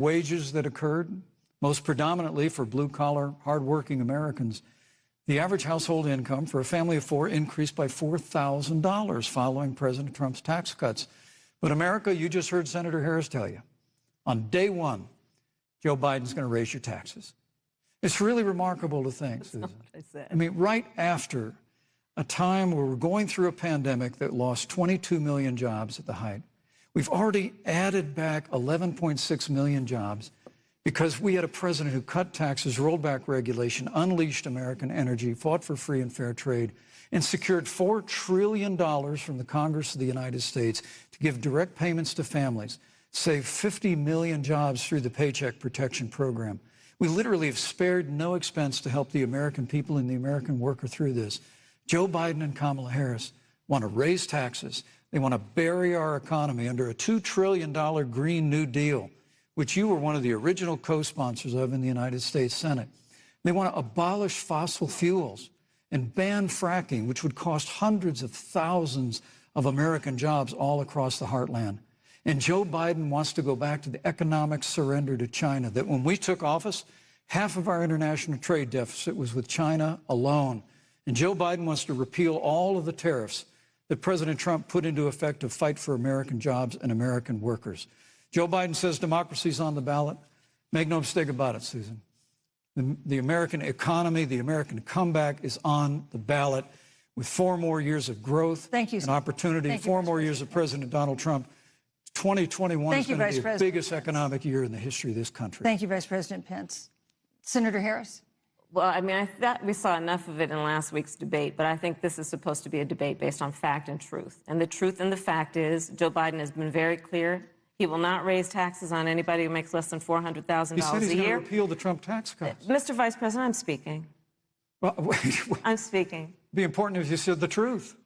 wages that occurred, most predominantly for blue-collar, hardworking Americans. The average household income for a family of four increased by $4,000 following President Trump's tax cuts. But America, you just heard Senator Harris tell you, on day one, Joe Biden's going to raise your taxes. It's really remarkable to think, Susan. I mean, right after a time where we're going through a pandemic that lost 22 million jobs at the height, we've already added back 11.6 million jobs because we had a president who cut taxes, rolled back regulation, unleashed American energy, fought for free and fair trade, and secured $4 trillion from the Congress of the United States to give direct payments to families, save 50 million jobs through the Paycheck Protection Program. We literally have spared no expense to help the American people and the American worker through this. Joe Biden and Kamala Harris want to raise taxes. They want to bury our economy under a $2 trillion Green New Deal, which you were one of the original co-sponsors of in the United States Senate. They want to abolish fossil fuels and ban fracking, which would cost hundreds of thousands of American jobs all across the heartland. And Joe Biden wants to go back to the economic surrender to China, that when we took office, half of our international trade deficit was with China alone. And Joe Biden wants to repeal all of the tariffs that President Trump put into effect to fight for American jobs and American workers. Joe Biden says democracy's on the ballot. Make no mistake about it, Susan. The American economy, the American comeback is on the ballot with 4 more years of growth and opportunity, 4 more years of President Donald Trump. 2021 is going to be the biggest economic year in the history of this country. Thank you, Vice President Pence. Senator Harris. Well, I mean, I thought we saw enough of it in last week's debate, but I think this is supposed to be a debate based on fact and truth. And the truth and the fact is Joe Biden has been very clear. He will not raise taxes on anybody who makes less than $400,000 a year. He said he's going to repeal the Trump tax cuts. Mr. Vice President, I'm speaking. Well, wait. I'm speaking. It'd be important if you said the truth.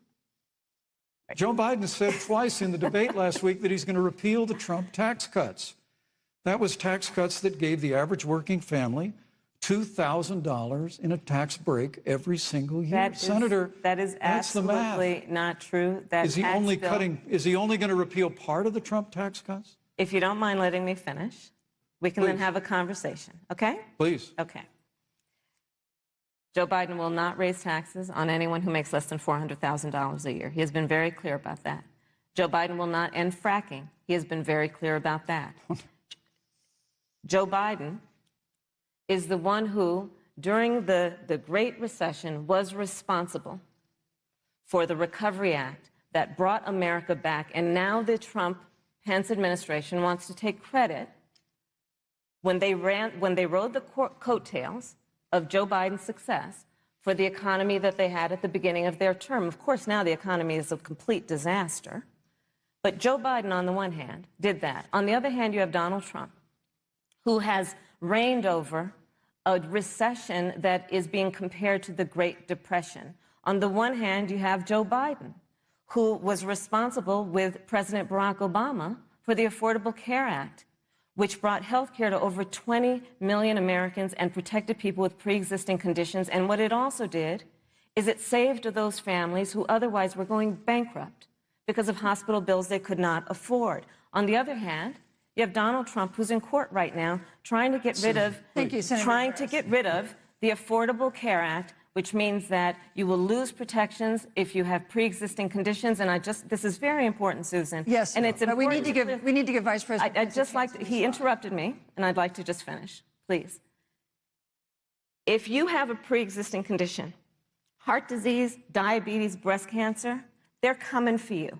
Joe Biden said twice in the debate last week that he's going to repeal the Trump tax cuts. That was tax cuts that gave the average working family $2,000 in a tax break every single year. Senator, that is absolutely not true. Is he only going to repeal part of the Trump tax cuts? If you don't mind letting me finish, we can then have a conversation, okay? Please. Okay. Joe Biden will not raise taxes on anyone who makes less than $400,000 a year. He has been very clear about that. Joe Biden will not end fracking. He has been very clear about that. Joe Biden is the one who, during the Great Recession, was responsible for the Recovery Act that brought America back. And now the Trump-Pence administration wants to take credit when they rode the coattails of Joe Biden's success for the economy that they had at the beginning of their term. Of course, now the economy is a complete disaster. But Joe Biden, on the one hand, did that. On the other hand, you have Donald Trump, who has reigned over a recession that is being compared to the Great Depression. On the one hand, you have Joe Biden, who was responsible with President Barack Obama for the Affordable Care Act, which brought health care to over 20 million Americans and protected people with pre-existing conditions. And what it also did is it saved those families who otherwise were going bankrupt because of hospital bills they could not afford. On the other hand, you have Donald Trump, who's in court right now, trying to get rid of the Affordable Care Act, which means that you will lose protections if you have pre-existing conditions. And this is very important, Susan. Yes, and it's important. We need to give Vice President. I'd just like to, he interrupted me, and I'd like to just finish, please. If you have a pre-existing condition, heart disease, diabetes, breast cancer, they're coming for you.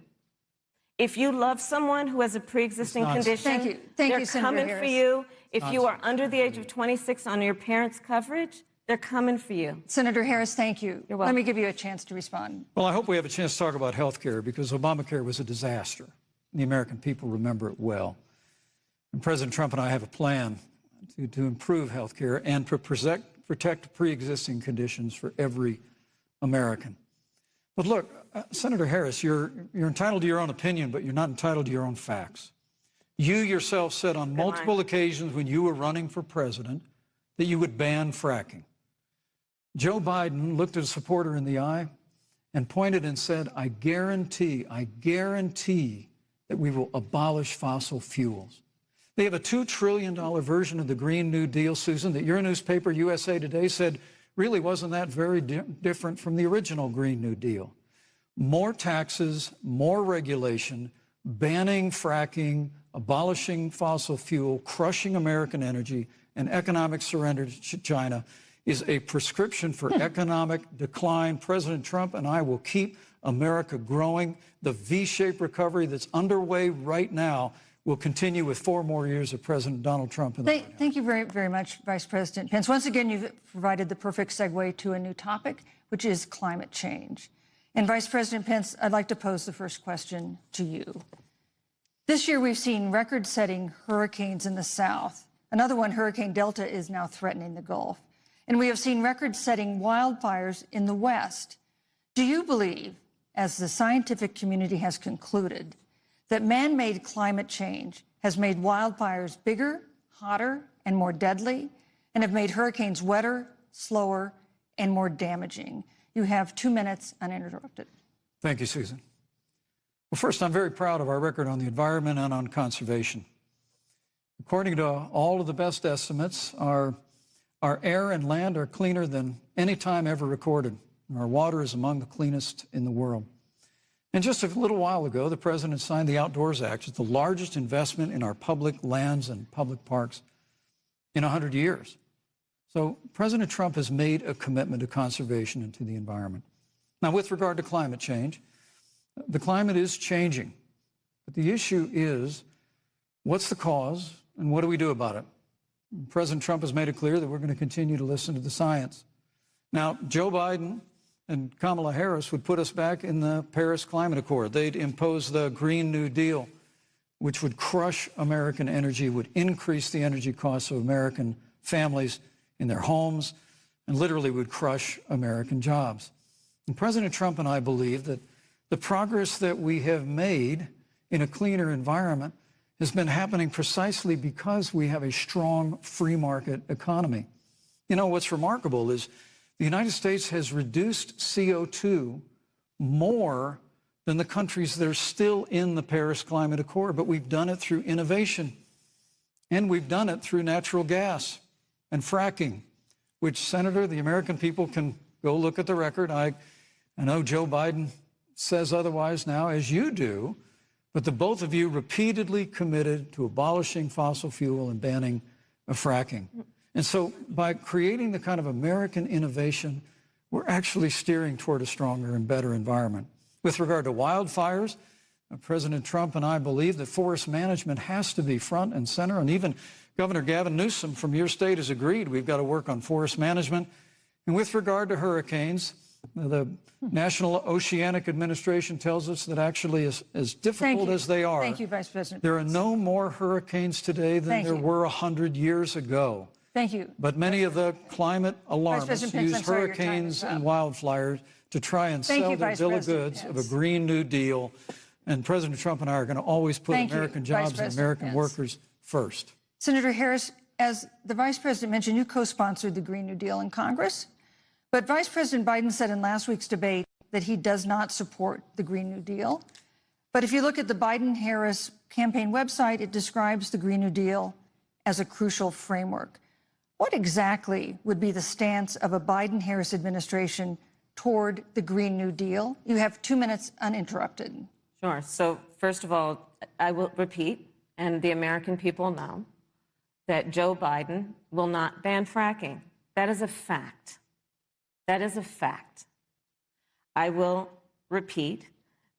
If you love someone who has a pre-existing condition, they're coming for you. If you are under the age of 26 on your parents' coverage, they're coming for you. Senator Harris, thank you. You're welcome. Let me give you a chance to respond. Well, I hope we have a chance to talk about health care, because Obamacare was a disaster. The American people remember it well. And President Trump and I have a plan to improve health care and to protect pre-existing conditions for every American. But look, Senator Harris, you're entitled to your own opinion, but you're not entitled to your own facts. You yourself said on multiple occasions when you were running for president that you would ban fracking. Joe Biden looked at a supporter in the eye and pointed and said, I guarantee that we will abolish fossil fuels. They have a $2 trillion version of the Green New Deal, Susan, that your newspaper, USA Today, said really wasn't that very different from the original Green New Deal. More taxes, more regulation, banning fracking, abolishing fossil fuel, crushing American energy, and economic surrender to China is a prescription for economic decline. President Trump and I will keep America growing. The V-shaped recovery that's underway right now will continue with 4 more years of President Donald Trump. Thank you very, very much, Vice President Pence. Once again, you've provided the perfect segue to a new topic, which is climate change. And Vice President Pence, I'd like to pose the first question to you. This year, we've seen record-setting hurricanes in the South. Another one, Hurricane Delta, is now threatening the Gulf. And we have seen record-setting wildfires in the West. Do you believe, as the scientific community has concluded, that man-made climate change has made wildfires bigger, hotter, and more deadly, and have made hurricanes wetter, slower, and more damaging? You have 2 minutes uninterrupted. Thank you, Susan. Well, first, I'm very proud of our record on the environment and on conservation. According to all of the best estimates, our air and land are cleaner than any time ever recorded. Our water is among the cleanest in the world. And just a little while ago, the President signed the Outdoors Act. It's the largest investment in our public lands and public parks in 100 years. So President Trump has made a commitment to conservation and to the environment. Now, with regard to climate change, the climate is changing. But the issue is, what's the cause and what do we do about it? President Trump has made it clear that we're going to continue to listen to the science. Now, Joe Biden and Kamala Harris would put us back in the Paris Climate Accord. They'd impose the Green New Deal, which would crush American energy, would increase the energy costs of American families in their homes, and literally would crush American jobs. And President Trump and I believe that the progress that we have made in a cleaner environment has been happening precisely because we have a strong free market economy. You know, what's remarkable is the United States has reduced CO2 more than the countries that are still in the Paris Climate Accord, but we've done it through innovation, and we've done it through natural gas and fracking, which, Senator, the American people can go look at the record. I know Joe Biden says otherwise now, as you do, but the both of you repeatedly committed to abolishing fossil fuel and banning fracking. And so by creating the kind of American innovation, we're actually steering toward a stronger and better environment. With regard to wildfires, President Trump and I believe that forest management has to be front and center, and even Governor Gavin Newsom from your state has agreed we've got to work on forest management. And with regard to hurricanes, the National Oceanic Administration tells us that actually as difficult as they are, Thank you, Vice President. There are no more hurricanes today than there were 100 years ago. Thank you. But many of the climate alarmists use hurricanes and wildfires to try and sell their bill of goods of a Green New Deal. And President Trump and I are going to always put American jobs and American workers first. Senator Harris, as the Vice President mentioned, you co-sponsored the Green New Deal in Congress. But Vice President Biden said in last week's debate that he does not support the Green New Deal. But if you look at the Biden-Harris campaign website, it describes the Green New Deal as a crucial framework. What exactly would be the stance of a Biden-Harris administration toward the Green New Deal? You have 2 minutes uninterrupted. Sure. So first of all, I will repeat, and the American people know, that Joe Biden will not ban fracking. That is a fact. That is a fact. I will repeat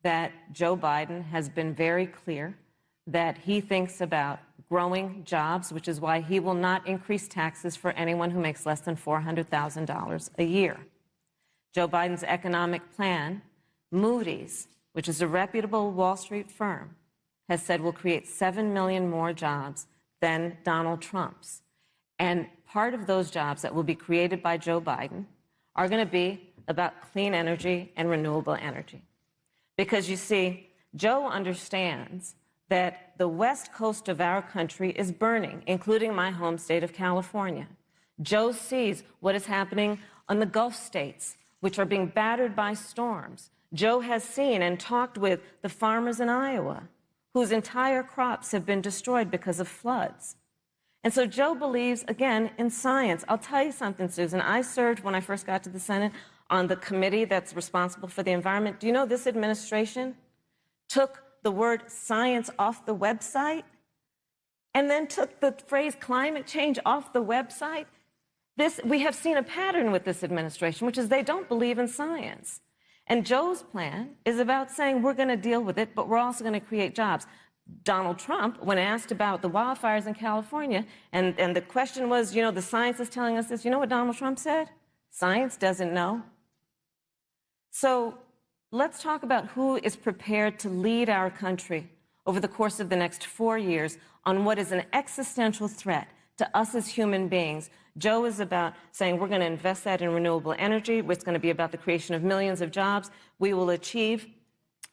that Joe Biden has been very clear that he thinks about growing jobs, which is why he will not increase taxes for anyone who makes less than $400,000 a year. Joe Biden's economic plan, Moody's, which is a reputable Wall Street firm, has said will create 7 million more jobs than Donald Trump's. And part of those jobs that will be created by Joe Biden are going to be about clean energy and renewable energy. Because you see, Joe understands that the west coast of our country is burning, including my home state of California. Joe sees what is happening on the Gulf states, which are being battered by storms. Joe has seen and talked with the farmers in Iowa whose entire crops have been destroyed because of floods. And so Joe believes, again, in science. I'll tell you something, Susan. I served, when I first got to the Senate, on the committee that's responsible for the environment. Do you know this administration took the word science off the website and then took the phrase climate change off the website? We have seen a pattern with this administration, which is they don't believe in science. And Joe's plan is about saying we're going to deal with it, but we're also going to create jobs. Donald Trump, when asked about the wildfires in California, and the question was, you know, the science is telling us this, you know what Donald Trump said? Science doesn't know. So let's talk about who is prepared to lead our country over the course of the next 4 years on what is an existential threat to us as human beings. Joe is about saying we're going to invest that in renewable energy. It's going to be about the creation of millions of jobs. We will achieve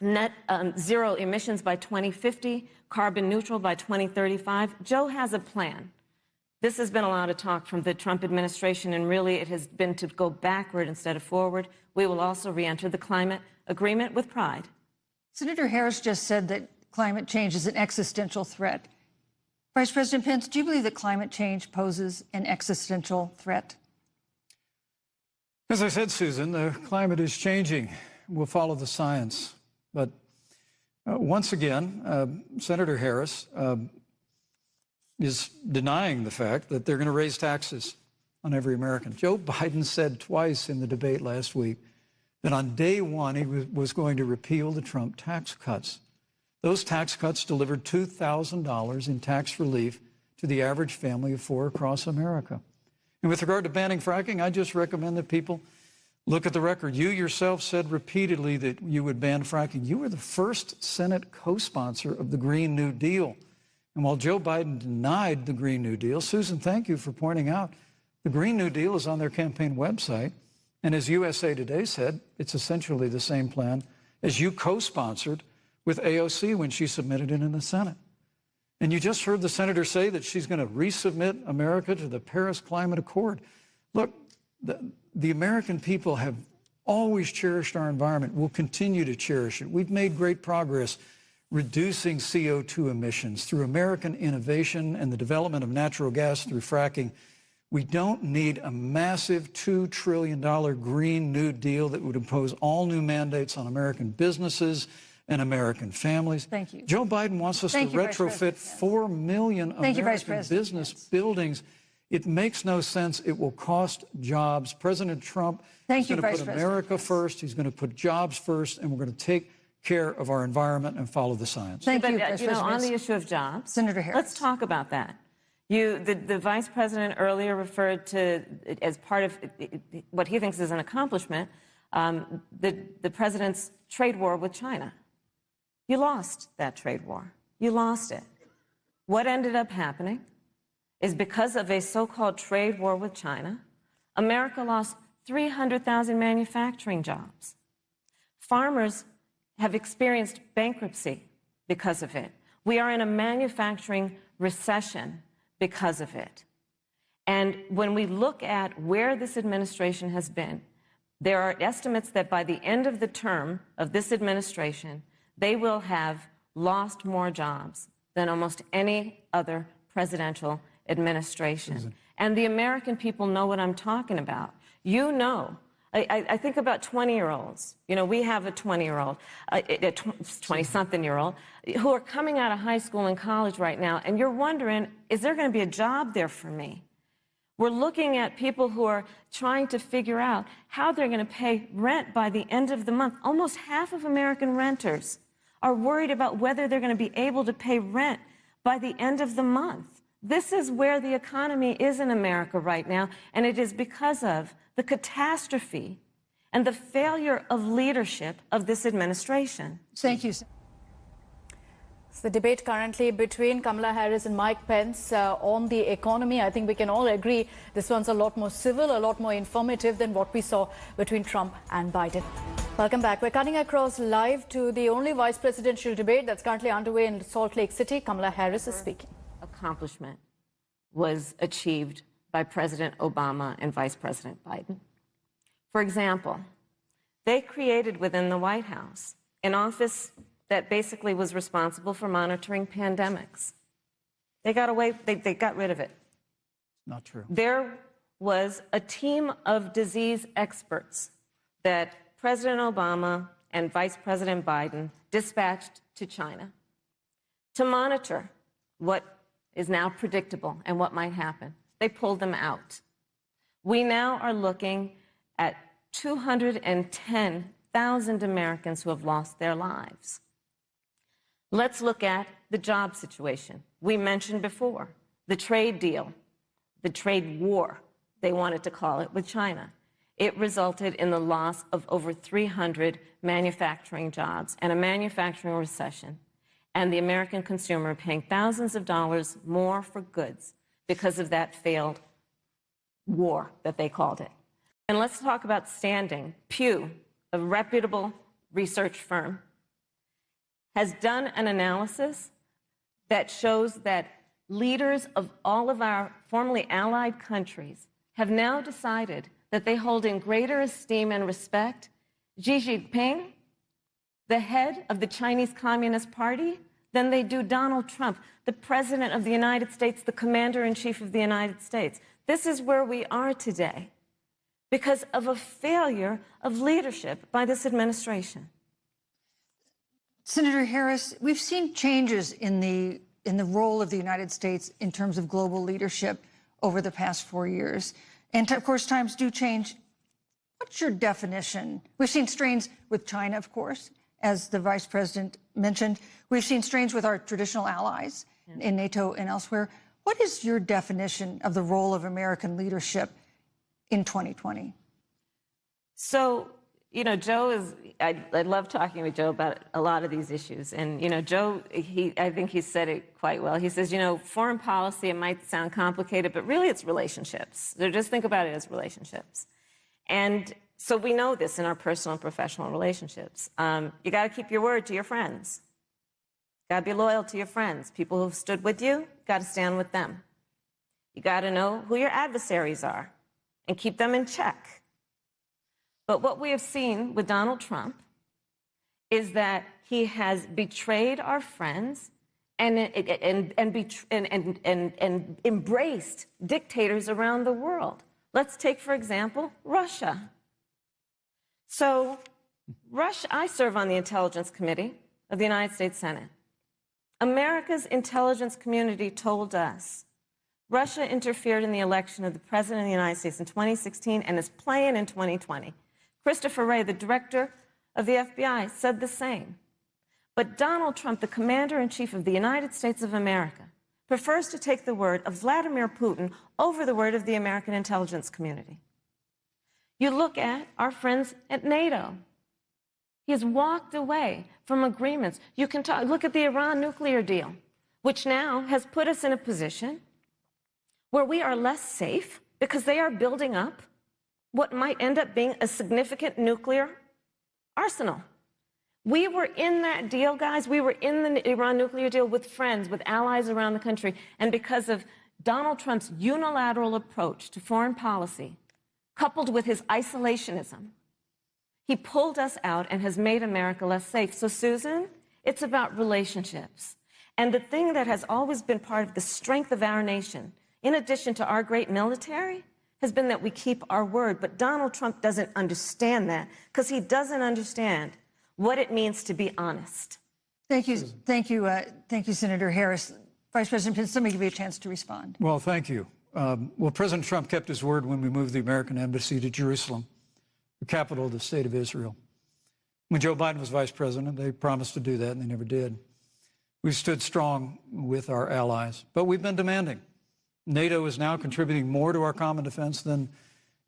net zero emissions by 2050, carbon neutral by 2035. Joe has a plan. This has been a lot of talk from the Trump administration, and really it has been to go backward instead of forward. We will also re-enter the climate agreement with pride. Senator Harris just said that climate change is an existential threat. Vice President Pence, do you believe that climate change poses an existential threat? As I said, Susan, the climate is changing. We'll follow the science. But once again, Senator Harris is denying the fact that they're going to raise taxes on every American. Joe Biden said twice in the debate last week that on day one he was going to repeal the Trump tax cuts. Those tax cuts delivered $2,000 in tax relief to the average family of four across America. And with regard to banning fracking, I just recommend that people look at the record. You yourself said repeatedly that you would ban fracking. You were the first Senate co-sponsor of the Green New Deal. And while Joe Biden denied the Green New Deal, Susan, thank you for pointing out, the Green New Deal is on their campaign website. And as USA Today said, it's essentially the same plan as you co-sponsored with AOC when she submitted it in the Senate. And you just heard the senator say that she's going to resubmit America to the Paris Climate Accord. Look, the American people have always cherished our environment. We'll continue to cherish it. We've made great progress reducing CO2 emissions through American innovation and the development of natural gas through fracking. We don't need a massive $2 trillion Green New Deal that would impose all new mandates on American businesses and American families. Thank you. Joe Biden wants us to retrofit 4 million American business buildings. It makes no sense. It will cost jobs. President Trump is going to put America first. He's going to put jobs first, and we're going to take care of our environment and follow the science. Thank you, But, on the issue of jobs, Senator Harris, let's talk about that. The vice president earlier referred to, as part of what he thinks is an accomplishment, the president's trade war with China. You lost that trade war. You lost it. What ended up happening is because of a so-called trade war with China, America lost 300,000 manufacturing jobs. Farmers have experienced bankruptcy because of it. We are in a manufacturing recession because of it. And when we look at where this administration has been, there are estimates that by the end of the term of this administration, they will have lost more jobs than almost any other presidential administration. And the American people know what I'm talking about. You know, I think about 20-year-olds. You know, we have a 20-year-old, a 20-something-year-old, who are coming out of high school and college right now, and you're wondering, is there going to be a job there for me? We're looking at people who are trying to figure out how they're going to pay rent by the end of the month. Almost half of American renters are worried about whether they're going to be able to pay rent by the end of the month. This is where the economy is in America right now, and it is because of the catastrophe and the failure of leadership of this administration. Thank you. The debate currently between Kamala Harris and Mike Pence on the economy. I think we can all agree this one's a lot more civil, a lot more informative than what we saw between Trump and Biden. Welcome back. We're cutting across live to the only vice presidential debate that's currently underway in Salt Lake City. Kamala Harris is speaking. Accomplishment was achieved by President Obama and Vice President Biden. For example, they created within the White House an office that basically was responsible for monitoring pandemics. They got away, they got rid of it. Not true. There was a team of disease experts that President Obama and Vice President Biden dispatched to China to monitor what is now predictable and what might happen. They pulled them out. We now are looking at 210,000 Americans who have lost their lives. Let's look at the job situation. We mentioned before the trade deal, the trade war, they wanted to call it, with China. It resulted in the loss of over 300 manufacturing jobs and a manufacturing recession, and the American consumer paying thousands of dollars more for goods because of that failed war that they called it. And let's talk about standing. Pew, a reputable research firm, has done an analysis that shows that leaders of all of our formerly allied countries have now decided that they hold in greater esteem and respect Xi Jinping, the head of the Chinese Communist Party, than they do Donald Trump, the President of the United States, the Commander-in-Chief of the United States. This is where we are today because of a failure of leadership by this administration. Senator Harris, we've seen changes in the role of the United States in terms of global leadership over the past 4 years. And of course, times do change. What's your definition? We've seen strains with China, of course, as the Vice President mentioned. We've seen strains with our traditional allies in NATO and elsewhere. What is your definition of the role of American leadership in 2020? So, you know, Joe is, I love talking with Joe about a lot of these issues. And, you know, Joe, I think he said it quite well. He says, you know, foreign policy, it might sound complicated, but really it's relationships. So just think about it as relationships. And so we know this in our personal and professional relationships. You got to keep your word to your friends. Got to be loyal to your friends. People who've stood with you, got to stand with them. You got to know who your adversaries are and keep them in check. But what we have seen with Donald Trump is that he has betrayed our friends and embraced dictators around the world. Let's take, for example, Russia. So, Russia, I serve on the Intelligence Committee of the United States Senate. America's intelligence community told us Russia interfered in the election of the President of the United States in 2016 and is playing in 2020. Christopher Wray, the director of the FBI, said the same. But Donald Trump, the Commander-in-Chief of the United States of America, prefers to take the word of Vladimir Putin over the word of the American intelligence community. You look at our friends at NATO. He has walked away from agreements. You can look at the Iran nuclear deal, which now has put us in a position where we are less safe because they are building up what might end up being a significant nuclear arsenal. We were in that deal, guys. We were in the Iran nuclear deal with friends, with allies around the country. And because of Donald Trump's unilateral approach to foreign policy, coupled with his isolationism, he pulled us out and has made America less safe. So, Susan, it's about relationships. And the thing that has always been part of the strength of our nation, in addition to our great military, has been that we keep our word. But Donald Trump doesn't understand that because he doesn't understand what it means to be honest. Thank you, Senator Harris. Vice President Pence, let me give you a chance to respond. Well, thank you. Well, President Trump kept his word when we moved the American embassy to Jerusalem, the capital of the state of Israel. When Joe Biden was vice president, they promised to do that, and they never did. We've stood strong with our allies, but we've been demanding. NATO is now contributing more to our common defense than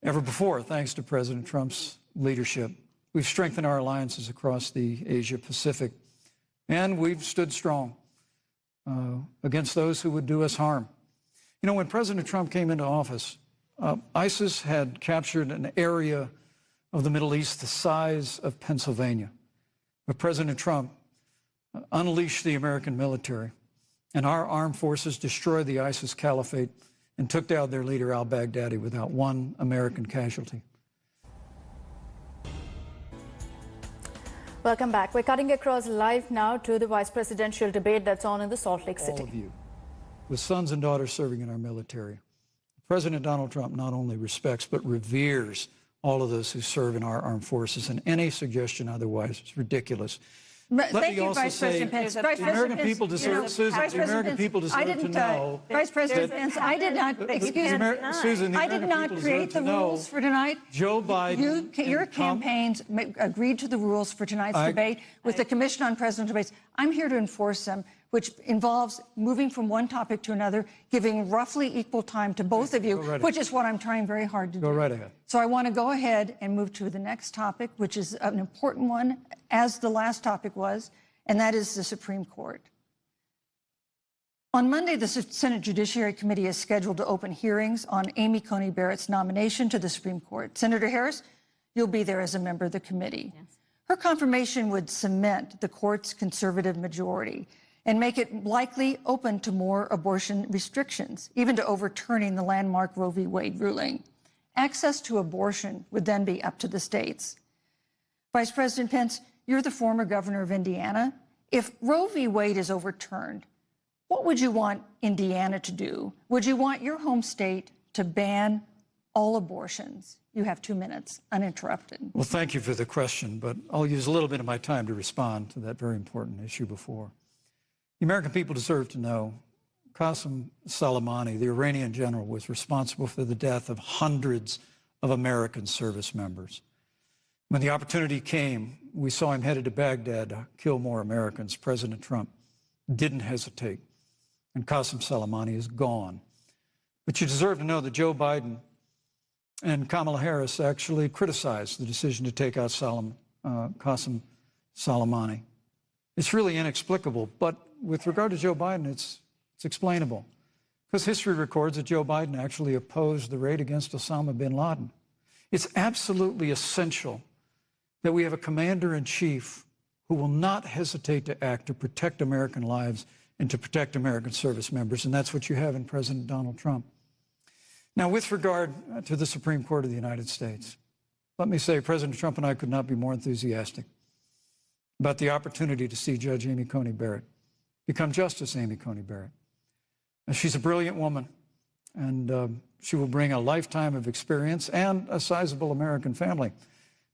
ever before, thanks to President Trump's leadership. We've strengthened our alliances across the Asia-Pacific, and we've stood strong against those who would do us harm. You know, when President Trump came into office, ISIS had captured an area of the Middle East the size of Pennsylvania. But President Trump unleashed the American military, and our armed forces destroyed the ISIS caliphate and took down their leader, al-Baghdadi, without one American casualty. Welcome back. We're cutting across live now to the vice presidential debate that's on in the Salt Lake City. All of you, with sons and daughters serving in our military. President Donald Trump not only respects but reveres all of those who serve in our armed forces, and any suggestion otherwise is ridiculous. Thank you, Vice President Pence. The American people deserve, Susan, the American people deserve to know. Vice President Pence, I did not, excuse me, Susan, I did not create the rules for tonight. Joe Biden. Your campaigns agreed to the rules for tonight's debate with the Commission on Presidential Debates. I'm here to enforce them, which involves moving from one topic to another, giving roughly equal time to both of you, which is what I'm trying very hard to do. Go right ahead. So I want to go ahead and move to the next topic, which is an important one, as the last topic was, and that is the Supreme Court. On Monday, the Senate Judiciary Committee is scheduled to open hearings on Amy Coney Barrett's nomination to the Supreme Court. Senator Harris, you'll be there as a member of the committee. Yes. Her confirmation would cement the court's conservative majority and make it likely open to more abortion restrictions, even to overturning the landmark Roe v. Wade ruling. Access to abortion would then be up to the states. Vice President Pence, you're the former governor of Indiana. If Roe v. Wade is overturned, what would you want Indiana to do? Would you want your home state to ban all abortions? You have 2 minutes, uninterrupted. Well, thank you for the question, but I'll use a little bit of my time to respond to that very important issue before. The American people deserve to know Qasem Soleimani, the Iranian general, was responsible for the death of hundreds of American service members. When the opportunity came, we saw him headed to Baghdad to kill more Americans. President Trump didn't hesitate, and Qasem Soleimani is gone. But you deserve to know that Joe Biden and Kamala Harris actually criticized the decision to take out Qasem Soleimani. It's really inexplicable, but with regard to Joe Biden, it's explainable. Because history records that Joe Biden actually opposed the raid against Osama bin Laden. It's absolutely essential that we have a commander-in-chief who will not hesitate to act to protect American lives and to protect American service members, and that's what you have in President Donald Trump. Now, with regard to the Supreme Court of the United States, let me say President Trump and I could not be more enthusiastic about the opportunity to see Judge Amy Coney Barrett become Justice Amy Coney Barrett. Now, she's a brilliant woman, and she will bring a lifetime of experience and a sizable American family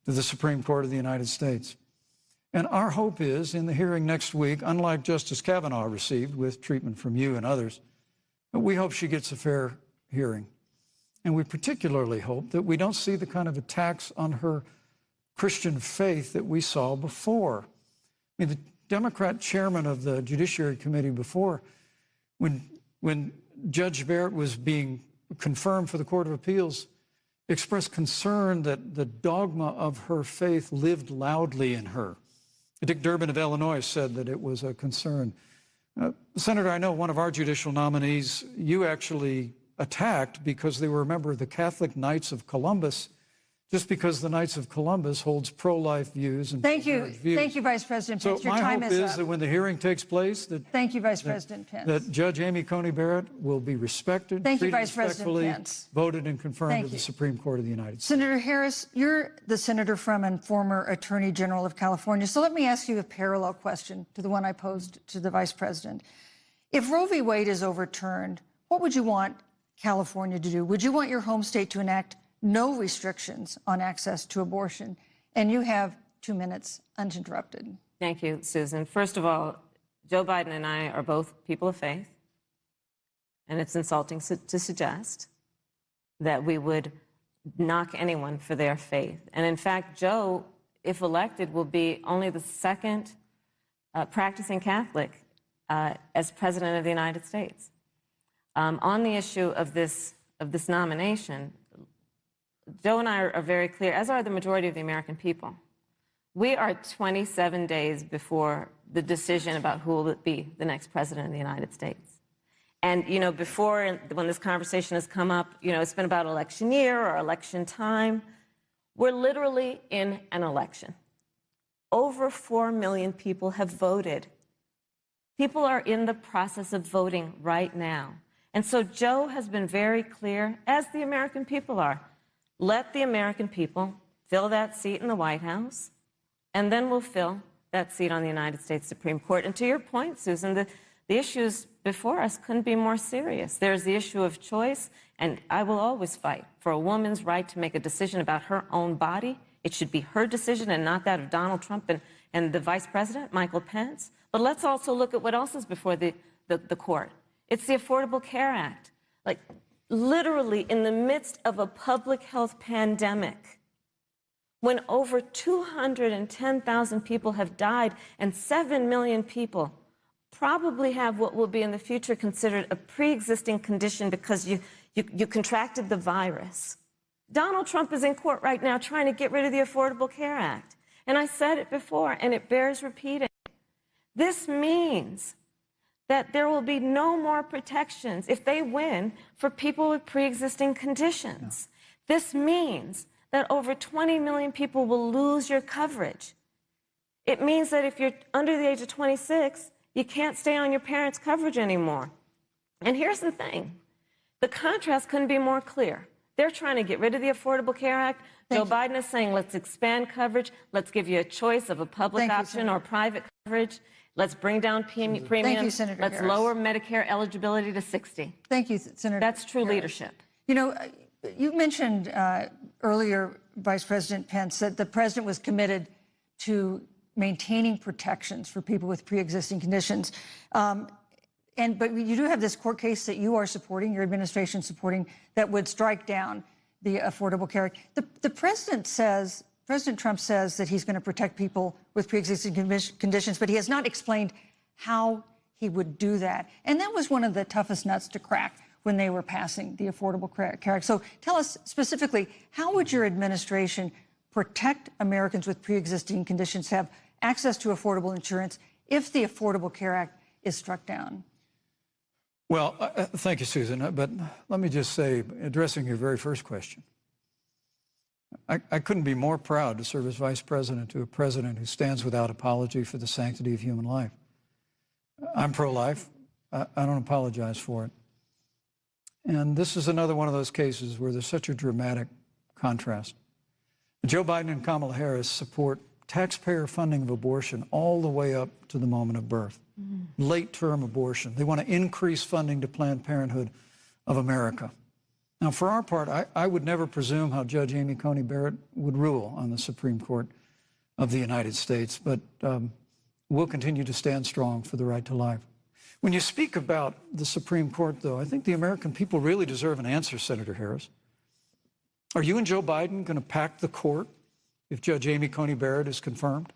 to the Supreme Court of the United States. And our hope is, in the hearing next week, unlike Justice Kavanaugh received with treatment from you and others, we hope she gets a fair hearing. And we particularly hope that we don't see the kind of attacks on her Christian faith that we saw before. I mean, the Democrat chairman of the Judiciary Committee before, when Judge Barrett was being confirmed for the Court of Appeals, expressed concern that the dogma of her faith lived loudly in her. Dick Durbin of Illinois said that it was a concern. Senator, I know one of our judicial nominees, you actually attacked because they were a member of the Catholic Knights of Columbus, just because the Knights of Columbus holds pro-life views and Thank you, Vice President Pence. So my hope is that when the hearing takes place, that thank you, Vice President Pence, that Judge Amy Coney Barrett will be respected, thank you, treated Vice President respectfully, Pence, voted and confirmed to the Supreme Court of the United States. Senator Harris, you're the senator from and former Attorney General of California. So let me ask you a parallel question to the one I posed to the Vice President. If Roe v. Wade is overturned, what would you want California to do? Would you want your home state to enact no restrictions on access to abortion? And you have 2 minutes uninterrupted. Thank you, Susan. First of all, Joe Biden and I are both people of faith, and it's insulting to suggest that we would knock anyone for their faith. And in fact, Joe, if elected, will be only the second practicing Catholic as President of the United States. On the issue of this nomination, Joe and I are very clear, as are the majority of the American people. We are 27 days before the decision about who will be the next president of the United States. And, you know, before, when this conversation has come up, you know, it's been about election year or election time. We're literally in an election. Over 4 million people have voted. People are in the process of voting right now. And so Joe has been very clear, as the American people are. Let the American people fill that seat in the White House. and then we'll fill that seat on the United States Supreme Court. And to your point, Susan, the issues before us couldn't be more serious. There's the issue of choice, and I will always fight for a woman's right to make a decision about her own body. It should be her decision and not that of Donald Trump and the Vice President, Michael Pence. But let's also look at what else is before the court. It's the Affordable Care Act. Like, literally in the midst of a public health pandemic, when over 210,000 people have died and 7 million people probably have what will be in the future considered a pre-existing condition because you contracted the virus. Donald Trump is in court right now trying to get rid of the Affordable Care Act. And I said it before, and it bears repeating. This means that there will be no more protections if they win for people with pre-existing conditions. No. This means that over 20 million people will lose your coverage. It means that if you're under the age of 26, you can't stay on your parents' coverage anymore. And here's the thing. The contrast couldn't be more clear. They're trying to get rid of the Affordable Care Act. Joe Biden is saying, let's expand coverage. Let's give you a choice of a public option or private coverage. Let's bring down premiums. Thank you, Senator Let's Harris. lower Medicare eligibility to 60. Thank you, Senator That's true Harris. leadership. You know, you mentioned earlier, Vice President Pence, that the president was committed to maintaining protections for people with pre-existing conditions. But you do have this court case that you are supporting, your administration supporting, that would strike down the Affordable Care Act. The president says, President Trump says that he's going to protect people with pre-existing conditions, but he has not explained how he would do that. And that was one of the toughest nuts to crack when they were passing the Affordable Care Act. So tell us specifically, how would your administration protect Americans with pre-existing conditions to have access to affordable insurance if the Affordable Care Act is struck down? Well, thank you, Susan. But let me just say, addressing your very first question, I couldn't be more proud to serve as vice president to a president who stands without apology for the sanctity of human life. I'm pro-life. I don't apologize for it. And this is another one of those cases where there's such a dramatic contrast. Joe Biden and Kamala Harris support taxpayer funding of abortion all the way up to the moment of birth. Late-term abortion. They want to increase funding to Planned Parenthood of America. Now, for our part, I would never presume how Judge Amy Coney Barrett would rule on the Supreme Court of the United States, but we'll continue to stand strong for the right to life. When you speak about the Supreme Court, though, I think the American people really deserve an answer, Senator Harris. Are you and Joe Biden going to pack the court if Judge Amy Coney Barrett is confirmed?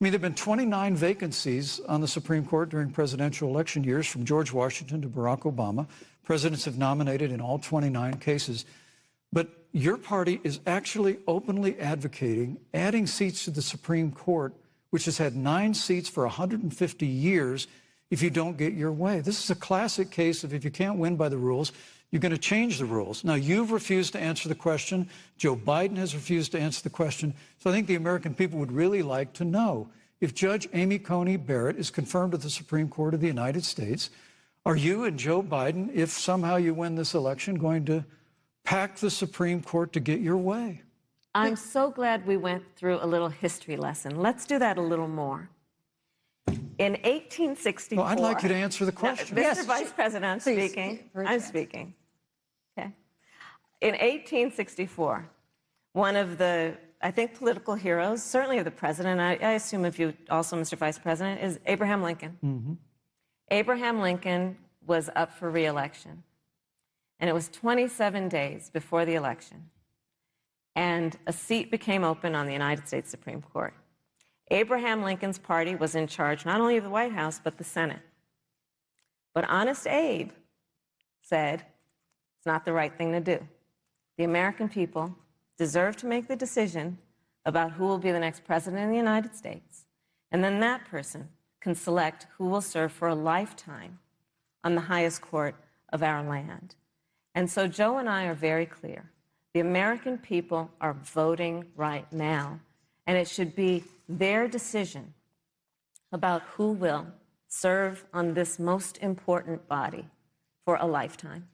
I mean, there have been 29 vacancies on the Supreme Court during presidential election years, from George Washington to Barack Obama. Presidents have nominated in all 29 cases. But your party is actually openly advocating adding seats to the Supreme Court, which has had 9 seats for 150 years, if you don't get your way. This is a classic case of if you can't win by the rules, you're going to change the rules. Now, you've refused to answer the question. Joe Biden has refused to answer the question. So I think the American people would really like to know, if Judge Amy Coney Barrett is confirmed to the Supreme Court of the United States, are you and Joe Biden, if somehow you win this election, going to pack the Supreme Court to get your way? I'm so glad we went through a little history lesson. Let's do that a little more. In 1864... Well, I'd like you to answer the question. No, Mr. Vice President, I'm speaking. I'm speaking. Okay. In 1864, one of the, I think, political heroes, certainly of the president, I assume of you also, Mr. Vice President, is Abraham Lincoln. Mm-hmm. Abraham Lincoln was up for re-election, and it was 27 days before the election, and a seat became open on the United States Supreme Court. Abraham Lincoln's party was in charge not only of the White House, but the Senate. But Honest Abe said it's not the right thing to do. The American people deserve to make the decision about who will be the next president of the United States. And then that person can select who will serve for a lifetime on the highest court of our land. And so Joe and I are very clear. The American people are voting right now, and it should be their decision about who will serve on this most important body for a lifetime.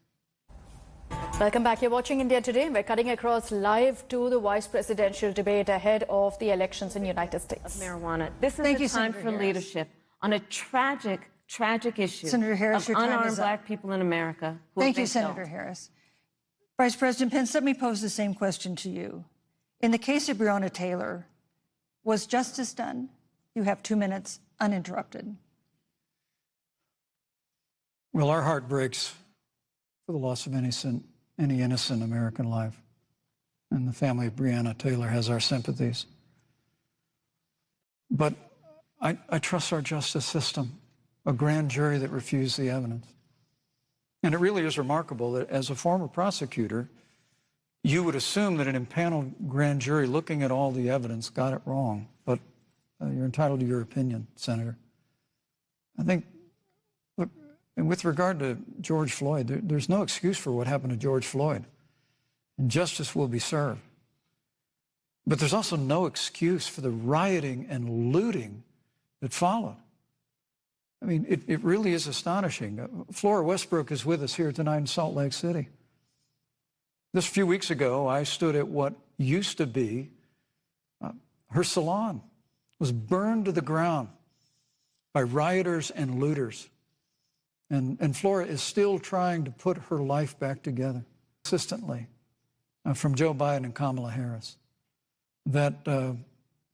Welcome back. You're watching India Today. We're cutting across live to the vice presidential debate ahead of the elections in the United States. Of marijuana. This is Thank a you, time Senator for Harris. leadership on a tragic issue Senator Harris, of your time is unarmed up. black people in America who Thank have you, been Senator killed. Harris. Vice President Pence, let me pose the same question to you. In the case of Breonna Taylor, was justice done? You have 2 minutes uninterrupted. Well, our heart breaks for the loss of any innocent American life. And the family of Breonna Taylor has our sympathies. But I trust our justice system, a grand jury that refused the evidence. And it really is remarkable that as a former prosecutor, you would assume that an impaneled grand jury looking at all the evidence got it wrong. But you're entitled to your opinion, Senator. I think, look, and with regard to George Floyd, there's no excuse for what happened to George Floyd. And justice will be served. But there's also no excuse for the rioting and looting that followed. I mean, it really is astonishing. Flora Westbrook is with us here tonight in Salt Lake City. Just a few weeks ago, I stood at what used to be her salon. Was burned to the ground by rioters and looters. And Flora is still trying to put her life back together consistently from Joe Biden and Kamala Harris that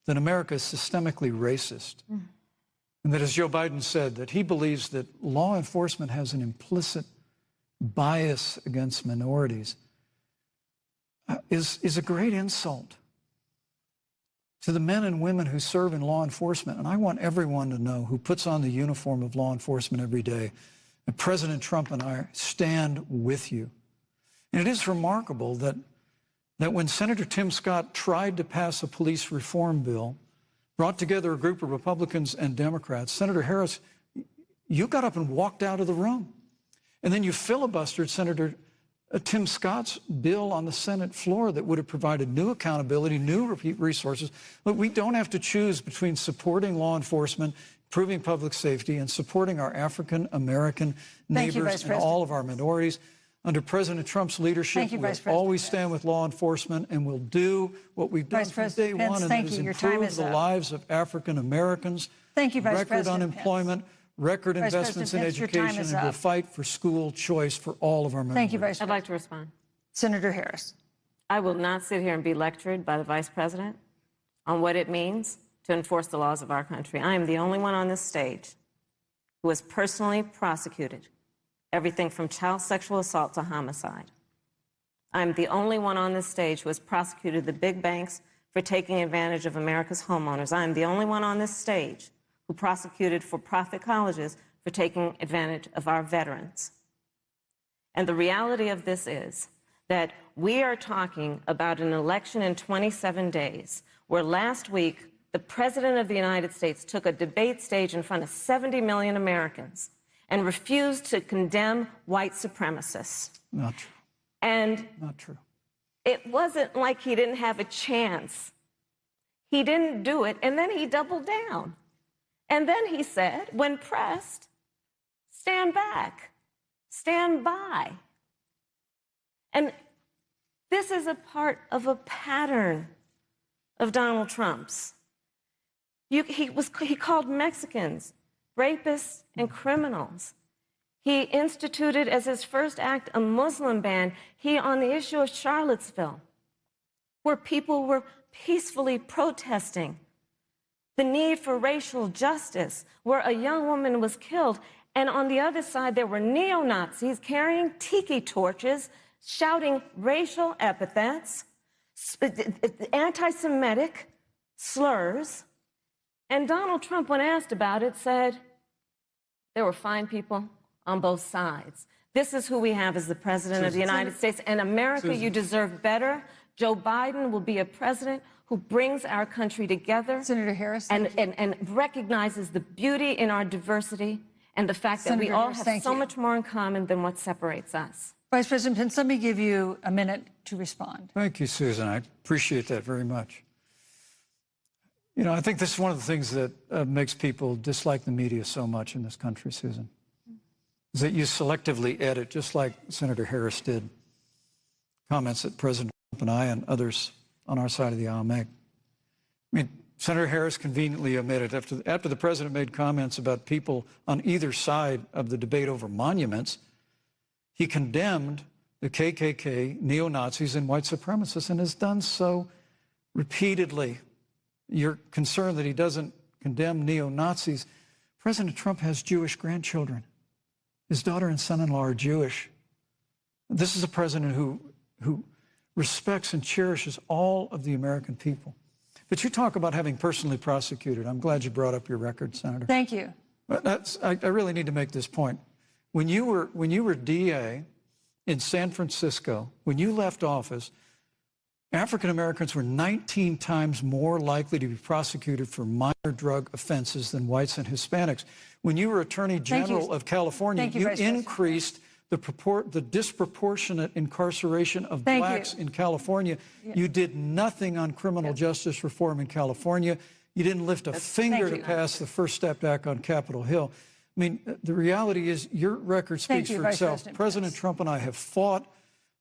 America is systemically racist. And that, as Joe Biden said, that he believes that law enforcement has an implicit bias against minorities is a great insult to the men and women who serve in law enforcement. And I want everyone to know who puts on the uniform of law enforcement every day that President Trump and I stand with you. And it is remarkable that when Senator Tim Scott tried to pass a police reform bill, brought together a group of Republicans and Democrats, Senator Harris, you got up and walked out of the room. And then you filibustered Senator Tim Scott's bill on the Senate floor that would have provided new accountability, new resources. But we don't have to choose between supporting law enforcement, improving public safety, and supporting our African-American neighbors and all of our minorities. Under President Trump's leadership, we'll always stand with law enforcement, and we'll do what we've done from day one, and that is improve the lives of African Americans. Thank you, Vice Record President unemployment, record investments in education, and we'll fight for school choice for all of our minorities. Thank you, Vice President. I'd like to respond. Senator Harris. I will not sit here and be lectured by the Vice President on what it means to enforce the laws of our country. I am the only one on this stage who has personally prosecuted everything from child sexual assault to homicide. I'm the only one on this stage who has prosecuted the big banks for taking advantage of America's homeowners. I'm the only one on this stage who prosecuted for-profit colleges for taking advantage of our veterans. And the reality of this is that we are talking about an election in 27 days, where last week the President of the United States took a debate stage in front of 70 million Americans and refused to condemn white supremacists. Not true. And not true. It wasn't like he didn't have a chance. He didn't do it, and then he doubled down. And then he said, when pressed, stand back, stand by. And this is a part of a pattern of Donald Trump's. He called Mexicans rapists and criminals. He instituted as his first act a Muslim ban. He, on the issue of Charlottesville, where people were peacefully protesting the need for racial justice, where a young woman was killed. And on the other side, there were neo-Nazis carrying tiki torches, shouting racial epithets, anti-Semitic slurs. And Donald Trump, when asked about it, said, there were fine people on both sides. This is who we have as the President of the United States. And America, you deserve better. Joe Biden will be a president who brings our country together. Senator Harris. And recognizes the beauty in our diversity and the fact that we all have so much more in common than what separates us. Vice President Pence, let me give you a minute to respond. Thank you, Susan. I appreciate that very much. You know, I think this is one of the things that makes people dislike the media so much in this country, Susan, is that you selectively edit, just like Senator Harris did. comments that President Trump and I and others on our side of the aisle make. I mean, Senator Harris conveniently omitted, after the president made comments about people on either side of the debate over monuments, he condemned the KKK, neo-Nazis, and white supremacists, and has done so repeatedly. You're concerned that he doesn't condemn neo-Nazis. President Trump has Jewish grandchildren. His daughter and son-in-law are Jewish. This is a president who respects and cherishes all of the American people. But you talk about having personally prosecuted. I'm glad you brought up your record, Senator. Thank you. I really need to make this point. When you were DA in San Francisco, when you left office, African Americans were 19 times more likely to be prosecuted for minor drug offenses than whites and Hispanics. When you were Attorney General of California, you increased the disproportionate incarceration of blacks in California. You did nothing on criminal justice reform in California. You didn't lift a finger to pass the First Step Act on Capitol Hill. I mean, the reality is your record speaks for itself. President Trump and I have fought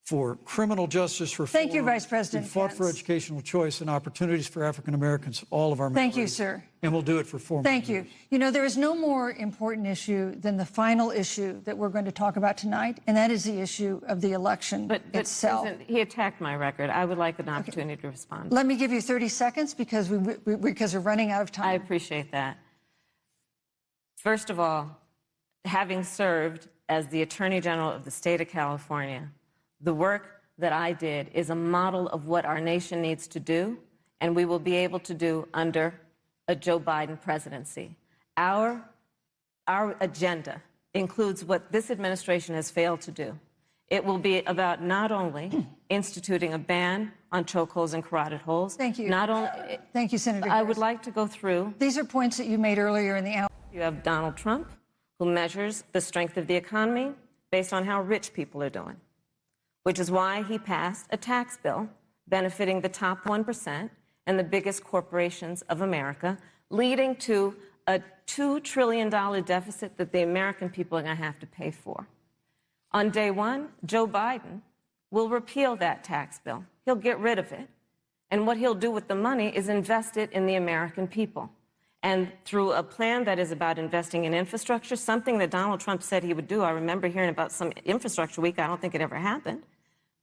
for criminal justice reform. Thank you, Vice President Pence. We fought for educational choice and opportunities for African Americans, all of our Thank you, sir. And we'll do it for 4 more Thank you. years. You know, there is no more important issue than the final issue that we're going to talk about tonight, and that is the issue of the election itself. He attacked my record. I would like an opportunity to respond. Let me give you 30 seconds because we're running out of time. I appreciate that. First of all, having served as the Attorney General of the state of California, the work that I did is a model of what our nation needs to do, and we will be able to do under a Joe Biden presidency. Our agenda includes what this administration has failed to do. It will be about not only instituting a ban on chokeholds and carotid holes. Thank you. Not only. Thank you, Senator. I would like to go through. These are points that you made earlier in the hour. You have Donald Trump, who measures the strength of the economy based on how rich people are doing, which is why he passed a tax bill benefiting the top 1% and the biggest corporations of America, leading to a $2 trillion deficit that the American people are going to have to pay for. On day one, Joe Biden will repeal that tax bill. He'll get rid of it. And what he'll do with the money is invest it in the American people. And through a plan that is about investing in infrastructure, something that Donald Trump said he would do. I remember hearing about some infrastructure week. I don't think it ever happened.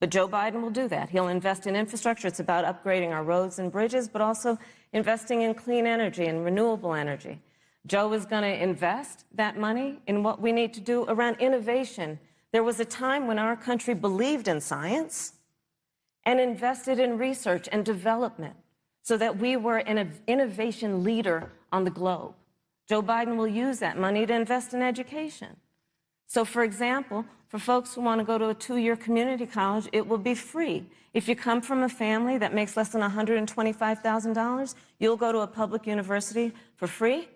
But Joe Biden will do that. He'll invest in infrastructure. It's about upgrading our roads and bridges, but also investing in clean energy and renewable energy. Joe is going to invest that money in what we need to do around innovation. There was a time when our country believed in science and invested in research and development so that we were an innovation leader on the globe. Joe Biden will use that money to invest in education. So, for example, for folks who want to go to a 2-year community college, it will be free. If you come from a family that makes less than $125,000, you'll go to a public university for free.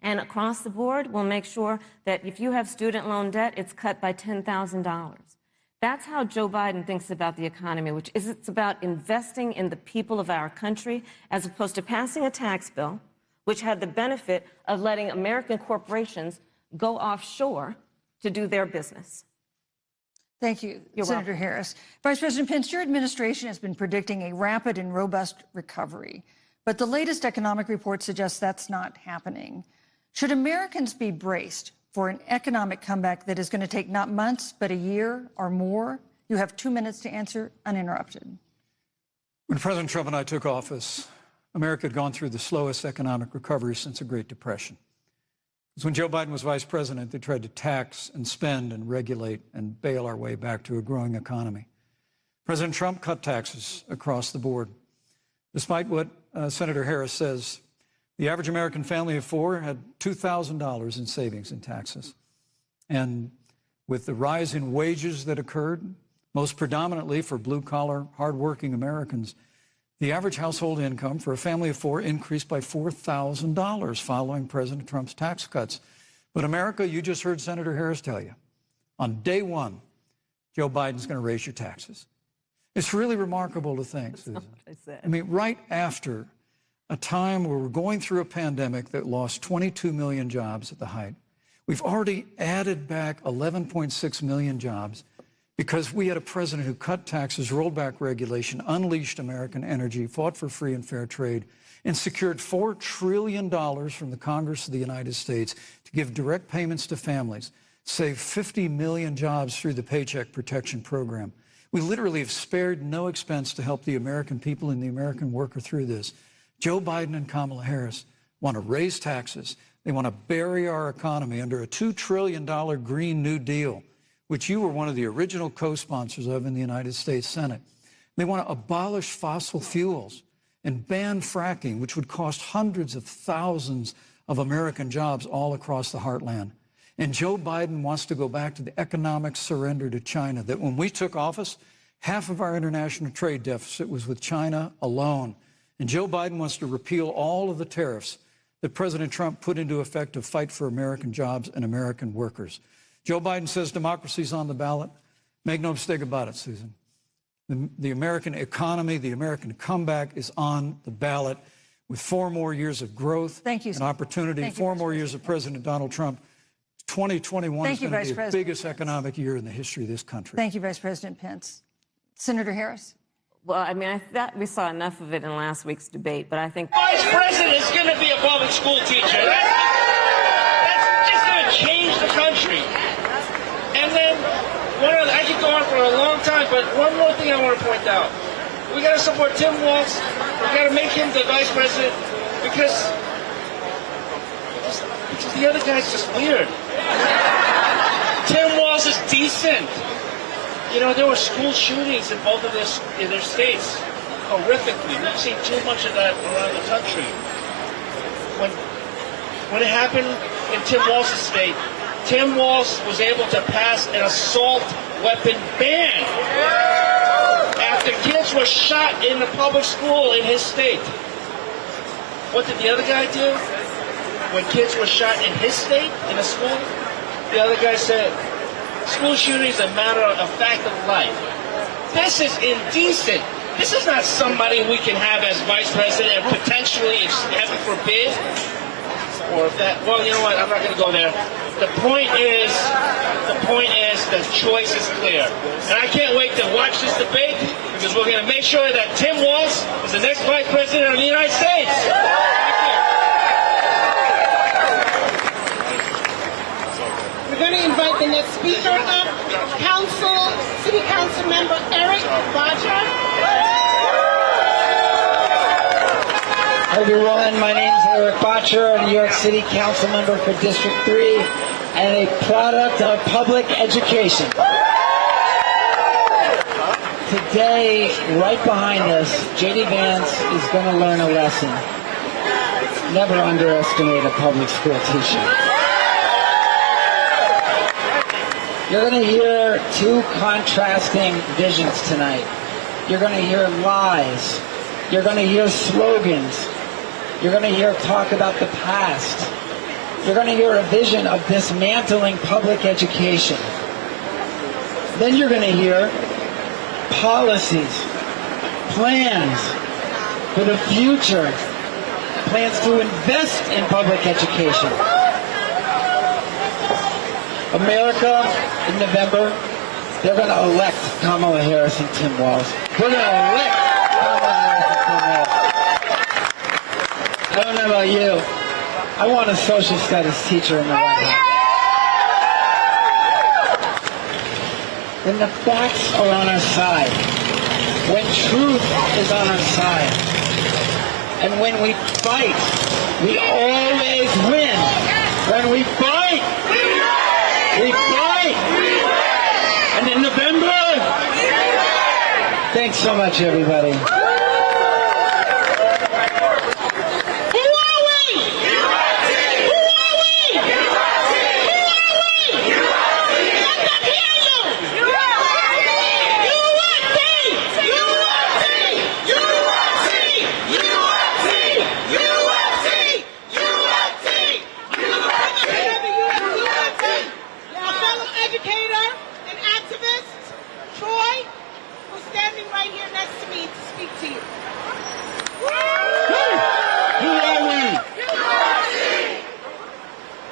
And across the board, we'll make sure that if you have student loan debt, it's cut by $10,000. That's how Joe Biden thinks about the economy, which is it's about investing in the people of our country, as opposed to passing a tax bill, which had the benefit of letting American corporations go offshore to do their business. Thank you, You're Senator welcome. Harris. Vice President Pence, your administration has been predicting a rapid and robust recovery, but the latest economic report suggests that's not happening. Should Americans be braced for an economic comeback that is going to take not months, but a year or more? You have 2 minutes to answer, uninterrupted. When President Trump and I took office, America had gone through the slowest economic recovery since the Great Depression. Because when Joe Biden was vice president, they tried to tax and spend and regulate and bail our way back to a growing economy. President Trump cut taxes across the board. Despite what Senator Harris says, the average American family of 4 had $2,000 in savings in taxes. And with the rise in wages that occurred, most predominantly for blue-collar, hardworking Americans, the average household income for a family of 4 increased by $4,000 following President Trump's tax cuts. But America, you just heard Senator Harris tell you, on day one, Joe Biden's going to raise your taxes. It's really remarkable to think, Susan. I mean, right after a time where we're going through a pandemic that lost 22 million jobs at the height, we've already added back 11.6 million jobs. because we had a president who cut taxes, rolled back regulation, unleashed American energy, fought for free and fair trade, and secured $4 trillion from the Congress of the United States to give direct payments to families, save 50 million jobs through the Paycheck Protection Program. We literally have spared no expense to help the American people and the American worker through this. Joe Biden and Kamala Harris want to raise taxes. They want to bury our economy under a $2 trillion Green New Deal, which you were one of the original co-sponsors of in the United States Senate. They want to abolish fossil fuels and ban fracking, which would cost hundreds of thousands of American jobs all across the heartland. And Joe Biden wants to go back to the economic surrender to China, that when we took office, half of our international trade deficit was with China alone. And Joe Biden wants to repeal all of the tariffs that President Trump put into effect to fight for American jobs and American workers. Joe Biden says democracy's on the ballot. Make no mistake about it, Susan. The American economy, the American comeback is on the ballot with 4 more years of growth and opportunity, 4 more years of President Donald Trump. 2021 is going to be the biggest economic year in the history of this country. Thank you, Vice President Pence. Senator Harris. Well, I mean, I thought we saw enough of it in last week's debate, but I think... Vice President is going to be a public school teacher. That's just going to change the country. And then, I could go on for a long time, but one more thing I want to point out. We got to support Tim Walz. We got to make him the Vice President because the other guy's just weird. Tim Walz is decent. You know, there were school shootings in both of their states, horrifically. We've seen too much of that around the country. When it happened in Tim Walz's state, Tim Walz was able to pass an assault weapon ban after kids were shot in the public school in his state. What did the other guy do? When kids were shot in his state, in a school, the other guy said, school shooting is a matter of fact of life. This is indecent. This is not somebody we can have as vice president and potentially, heaven forbid, or if that, well, you know what, I'm not going to go there. The point is, the choice is clear. And I can't wait to watch this debate because we're going to make sure that Tim Walz is the next vice president of the United States. We're going to invite the next speaker up, City Council Member Eric Bodger. Hi everyone, my name is Eric Bodger, a New York City Council Member for District 3 and a product of public education. Today, right behind us, J.D. Vance is going to learn a lesson. Never underestimate a public school teacher. You're going to hear 2 contrasting visions tonight. You're going to hear lies. You're going to hear slogans. You're going to hear talk about the past. You're going to hear a vision of dismantling public education. Then you're going to hear policies, plans for the future, plans to invest in public education. America, in November, they're going to elect Kamala Harris and Tim Walz. They're going to elect Kamala Harris and Tim Walz. I don't know about you. I want a social studies teacher in the White House. When the facts are on our side, when truth is on our side, and when we fight, we always win. When we fight, we fight. And in November, thanks so much, everybody.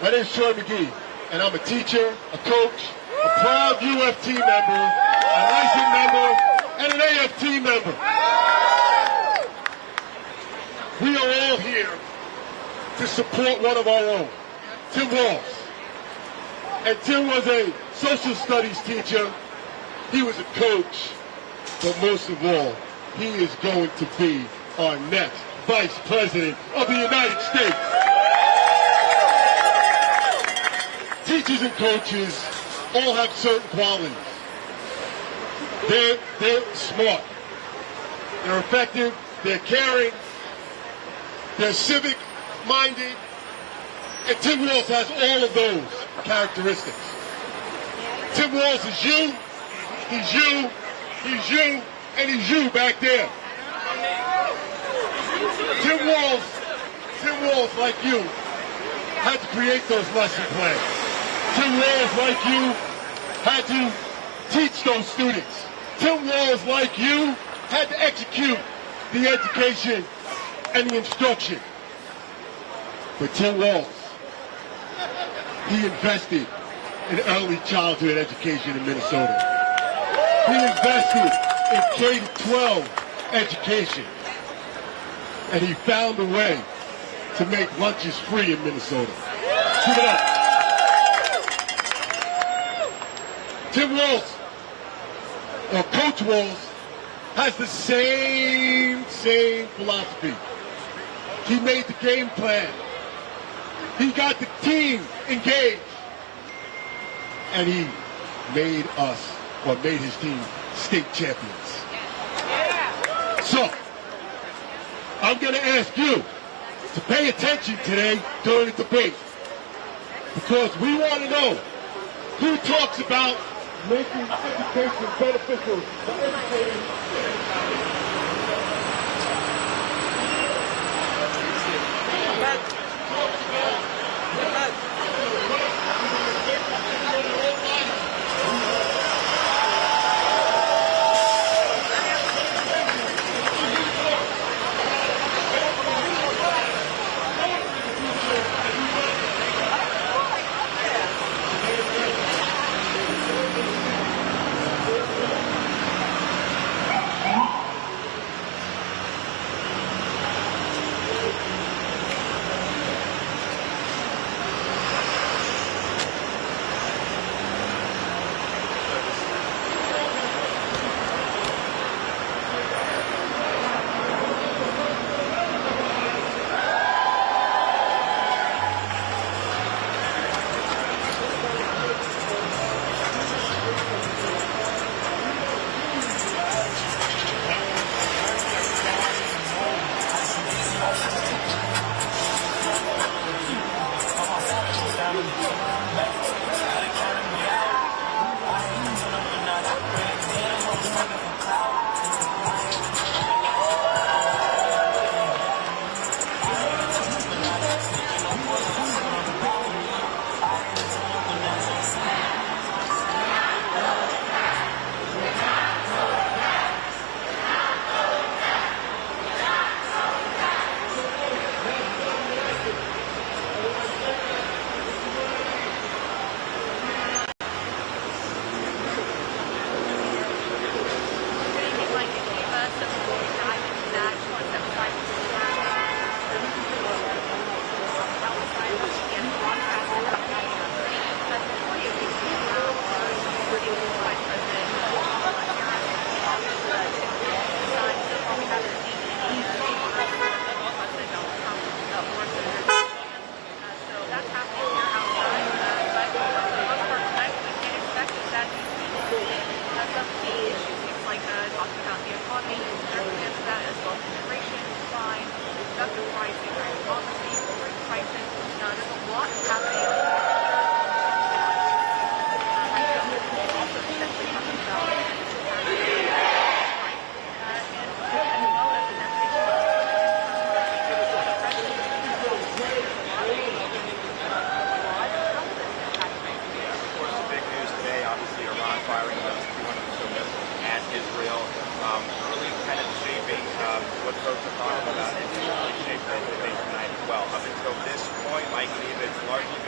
My name is Troy McGee, and I'm a teacher, a coach, a proud UFT member, a licensed member, and an AFT member. We are all here to support one of our own, Tim Walz. And Tim was a social studies teacher. He was a coach. But most of all, he is going to be our next Vice President of the United States. Teachers and coaches all have certain qualities. They're smart. They're effective. They're caring. They're civic-minded. And Tim Walz has all of those characteristics. Tim Walz is you. He's you. He's you. And he's you back there. Tim Walz, like you, had to create those lesson plans. Tim Walz, like you, had to teach those students. Tim Walz, like you, had to execute the education and the instruction. But Tim Walz, he invested in early childhood education in Minnesota. He invested in K-12 education. And he found a way to make lunches free in Minnesota. Give it up. Tim Walz, or Coach Walz, has the same philosophy. He made the game plan. He got the team engaged. And he made us, or made his team, state champions. So, I'm going to ask you to pay attention today during the debate. Because we want to know who talks about making education beneficial to educators. folks are talking about and really shape the debate tonight as well. Up until this point, Mike Leavitt's largely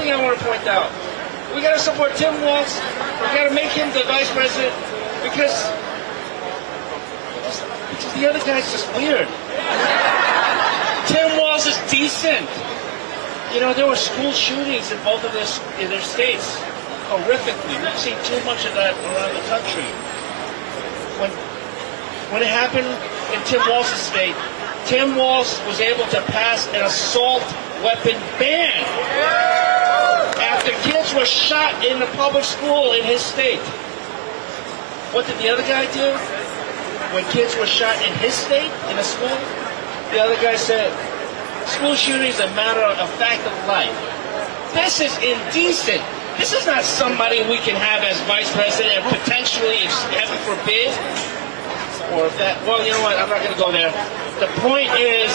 thing I want to point out. We got to support Tim Walz. We got to make him the vice president because the other guy's just weird. Tim Walz is decent. You know, there were school shootings in both of their states. Horrifically. We've seen too much of that around the country. When it happened in Tim Walz's state, Tim Walz was able to pass an assault weapon ban after kids were shot in the public school in his state. What did the other guy do? When kids were shot in his state, in a school, the other guy said, school shooting is a matter of fact of life. This is indecent. This is not somebody we can have as vice president and potentially, if heaven forbid, or if that, well, you know what, I'm not going to go there. The point is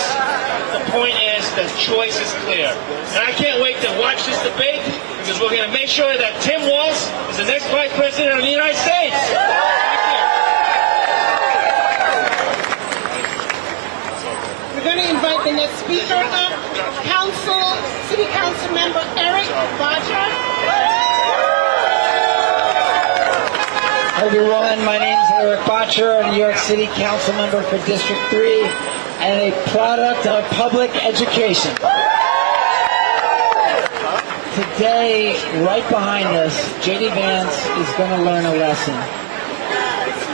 the choice is clear. And I can't wait to watch this debate because we're going to make sure that Tim Walz is the next vice president of the United States. We're going to invite the next speaker up, City Council Member Eric Bodger. Hi everyone, my name is Eric Botcher, a New York City Council member for District 3 and a product of public education. Today, right behind us, J.D. Vance is going to learn a lesson.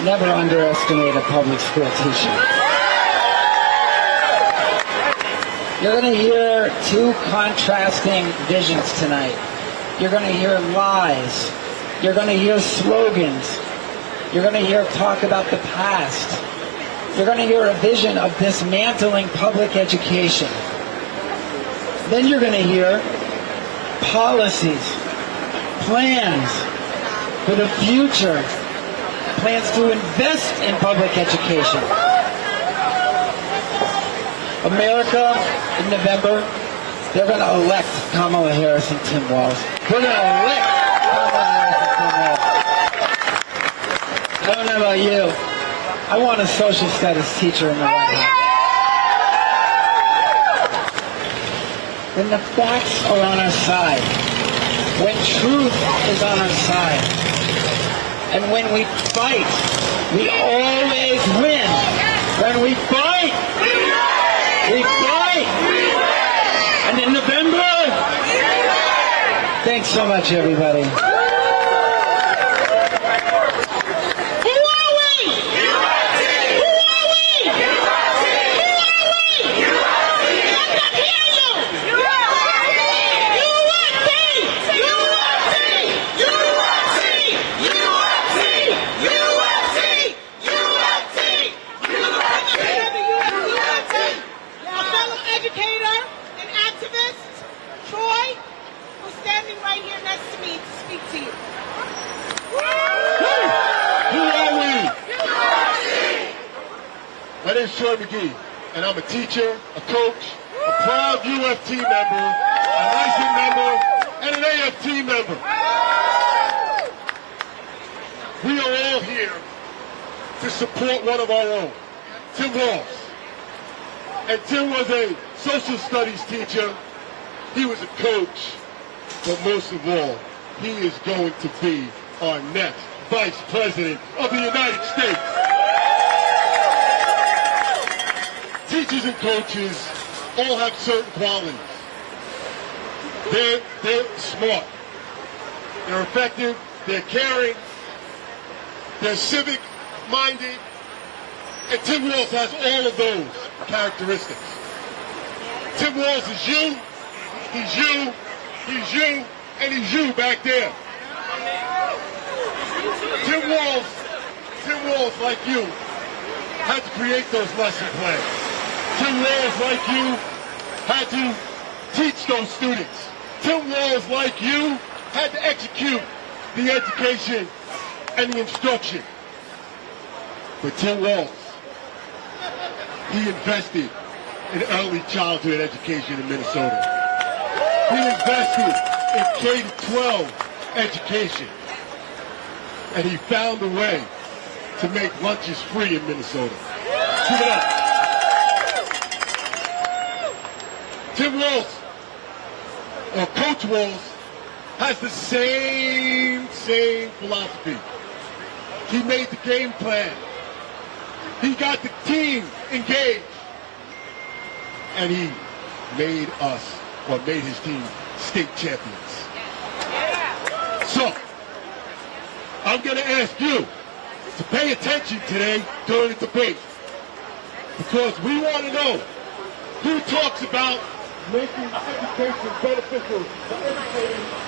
Never underestimate a public school teacher. You're going to hear two contrasting visions tonight. You're going to hear lies. You're going to hear slogans. You're going to hear talk about the past. You're going to hear a vision of dismantling public education. Then you're going to hear policies, plans for the future, plans to invest in public education. America, in November, they're going to elect Kamala Harris and Tim Walz. We're going to elect Kamala Harris and Tim Walz. I don't know about you. I want a social studies teacher in the White House. When the facts are on our side, when truth is on our side, and when we fight, we always win. When we fight, we fight. And in November, thanks so much, everybody. My name is Troy McGee, and I'm a teacher, a coach, a proud UFT member, a licensed member, and an AFT member. We are all here to support one of our own, Tim Walz. And Tim was a social studies teacher, he was a coach, but most of all, he is going to be our next Vice President of the United States. Teachers and coaches all have certain qualities. They're smart. They're effective. They're caring. They're civic-minded. And Tim Walz has all of those characteristics. Tim Walz is you. He's you. He's you. And he's you back there. Tim Walz, like you, had to create those lesson plans. Tim Walz, like you, had to teach those students. Tim Walz, like you, had to execute the education and the instruction. But Tim Walz, he invested in early childhood education in Minnesota. He invested in K-12 education. And he found a way to make lunches free in Minnesota. Give it up. Tim Walz, or Coach Walz, has the same philosophy. He made the game plan. He got the team engaged. And he made us, or made his team, state champions. So, I'm going to ask you to pay attention today during the debate. Because we want to know who talks about making education beneficial for educators.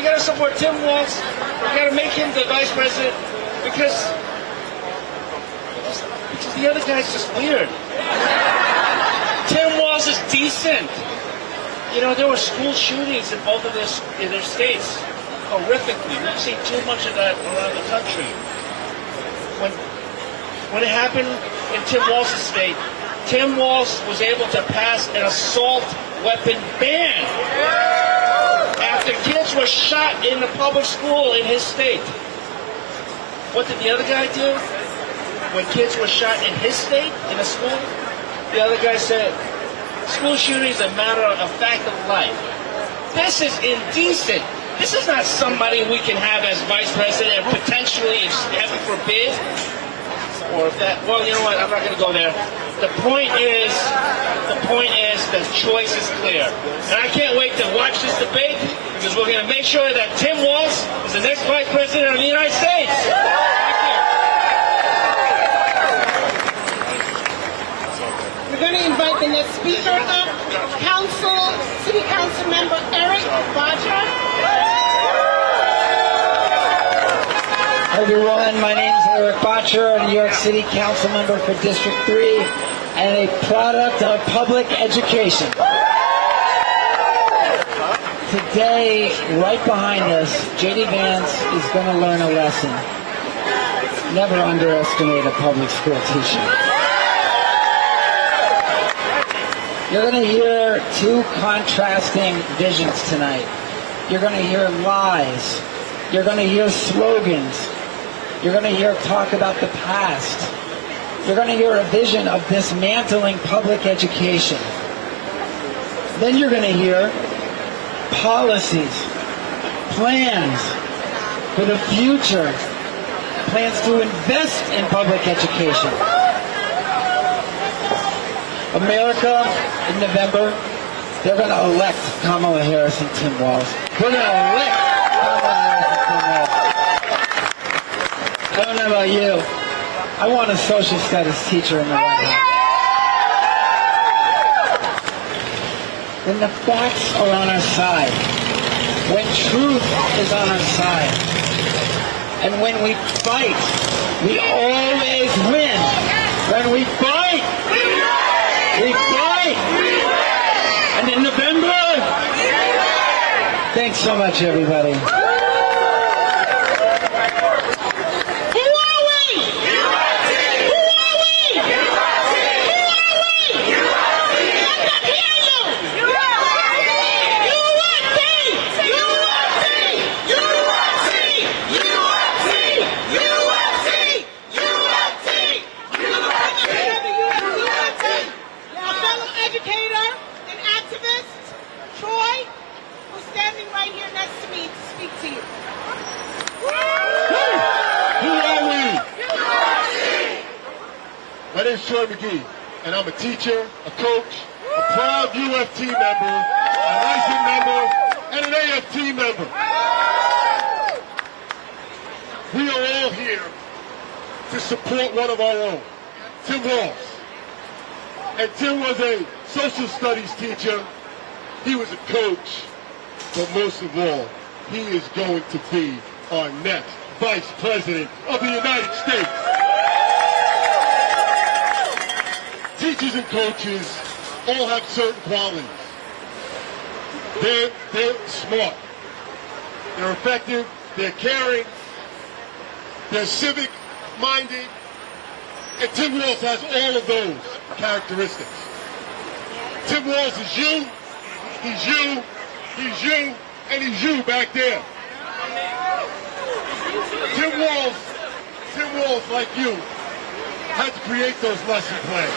We got to support Tim Walz. We got to make him the vice president because the other guy's just weird. Tim Walz is decent. You know, there were school shootings in both of their states, horrifically. We've seen too much of that around the country. When it happened in Tim Walz's state, Tim Walz was able to pass an assault weapon ban after kids were shot in the public school in his state. What did the other guy do when kids were shot in his state, in a school? The other guy said, school shooting is a matter of fact of life. This is indecent. This is not somebody we can have as vice president and potentially, if heaven forbid, or if that, well, you know what, I'm not going to go there. The point is the choice is clear. And I can't wait to watch this debate because we're going to make sure that Tim Walz is the next vice president of the United States. We're going to invite the next speaker up, City Council Member Eric Bodger. Hi everyone, my name is Eric Botcher, a New York City Council member for District 3 and a product of public education. Today, right behind us, J.D. Vance is going to learn a lesson. Never underestimate a public school teacher. You're going to hear two contrasting visions tonight. You're going to hear lies. You're going to hear slogans. You're going to hear talk about the past. You're going to hear a vision of dismantling public education. Then you're going to hear policies, plans for the future, plans to invest in public education. America, in November, they're going to elect Kamala Harris and Tim Walz. We're going to elect Kamala Harris and Tim Walz. I don't know about you. I want a social studies teacher in the White House. When the facts are on our side, when truth is on our side, and when we fight, we always win. When we fight, we fight. And in November, thanks so much, everybody. My name is Troy McGee, and I'm a teacher, a coach, a proud UFT member, a NYSEN member, and an AFT member. We are all here to support one of our own, Tim Walz. And Tim was a social studies teacher, he was a coach, but most of all, he is going to be our next Vice President of the United States. Teachers and coaches all have certain qualities. They're smart. They're effective. They're caring. They're civic-minded. And Tim Walz has all of those characteristics. Tim Walz is you. He's you. He's you. And he's you back there. Tim Walz, like you, had to create those lesson plans.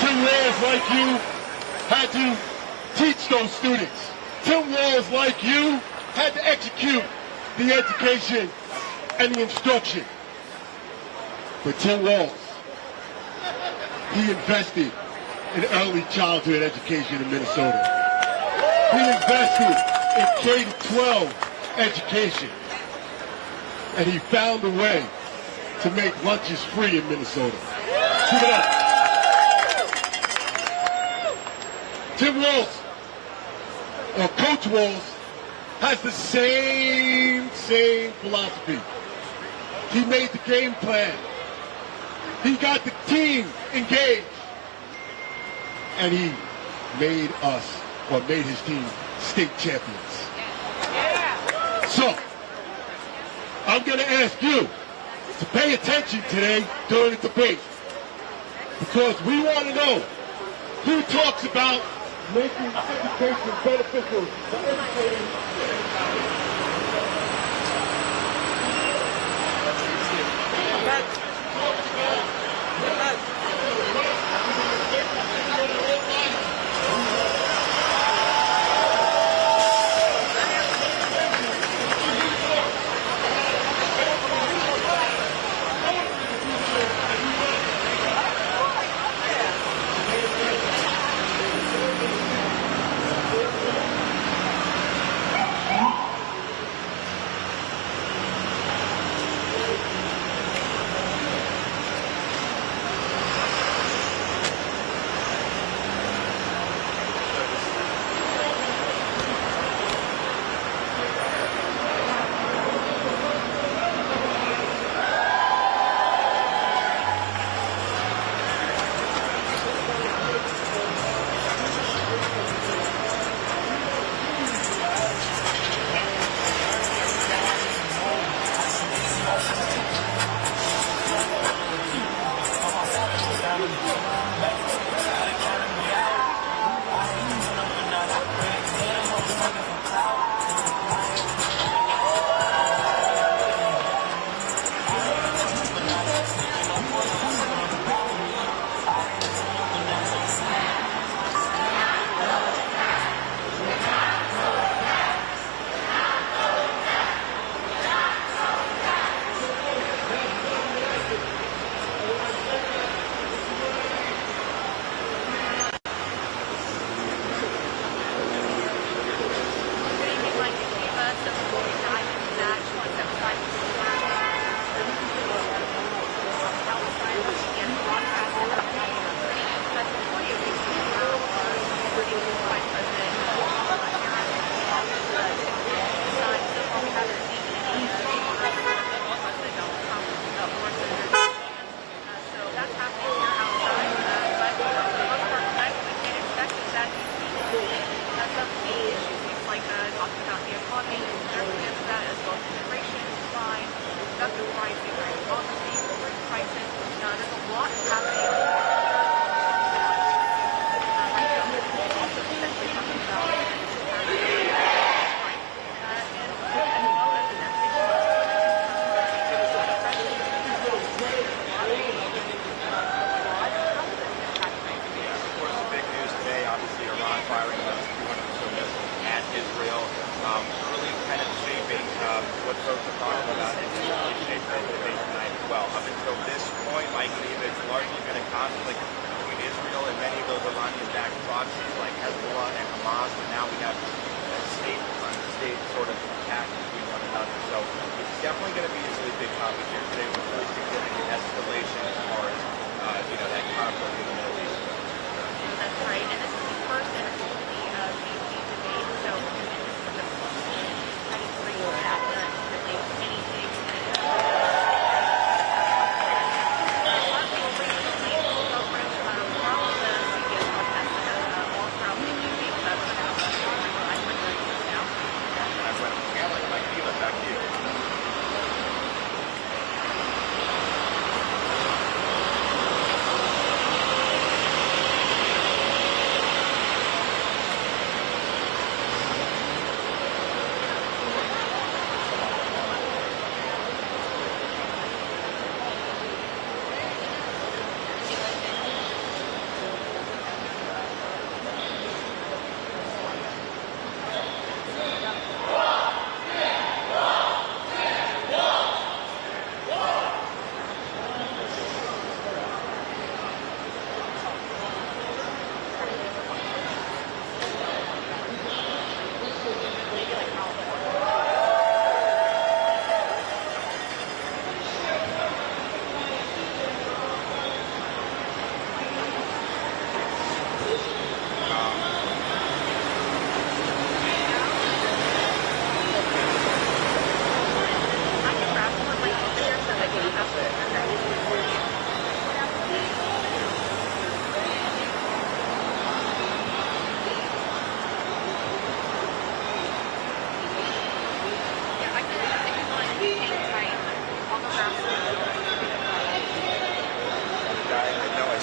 Tim Walz, like you, had to teach those students. Tim Walz, like you, had to execute the education and the instruction. But Tim Walz, he invested in early childhood education in Minnesota. He invested in K-12 education. And he found a way to make lunches free in Minnesota. Keep it up. Tim Walz, or Coach Walz, has the same philosophy. He made the game plan. He got the team engaged. And he made us, or made his team, state champions. So, I'm going to ask you to pay attention today during the debate. Because we want to know who talks about making education beneficial for educators.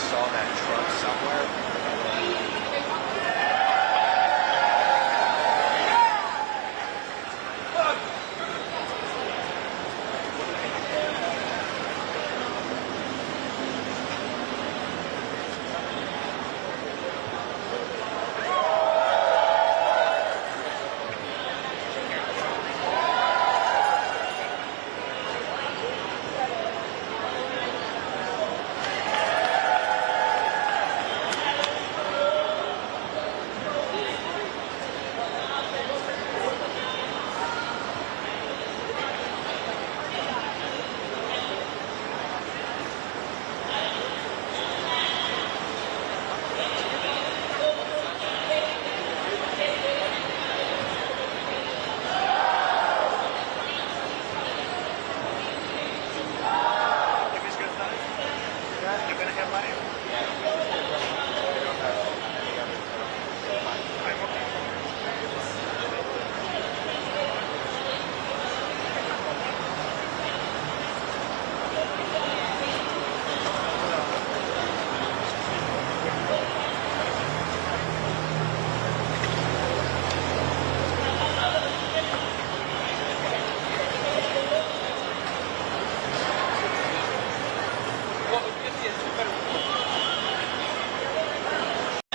saw that truck somewhere.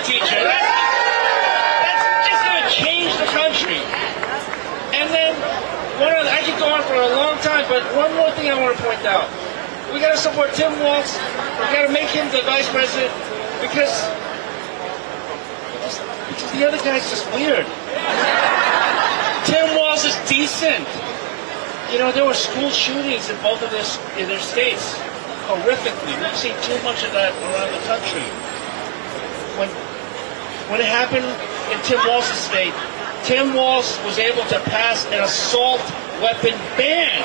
Teacher, that's just going to change the country. And then, I could go on for a long time, but one more thing I want to point out. We got to support Tim Walz. We got to make him the vice president because the other guy's just weird. Tim Walz is decent. You know, there were school shootings in both of their states, horrifically. We've seen too much of that around the country. When it happened in Tim Walz's state, Tim Walz was able to pass an assault weapon ban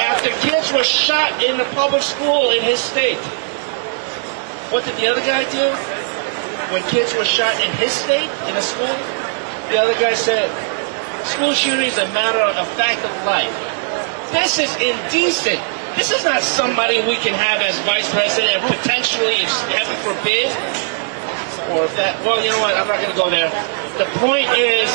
after kids were shot in the public school in his state. What did the other guy do? When kids were shot in his state, in a school, the other guy said, school shooting is a matter of fact of life. This is indecent. This is not somebody we can have as vice president and potentially, if heaven forbid, or if that, well, you know what, I'm not going to go there. The point is,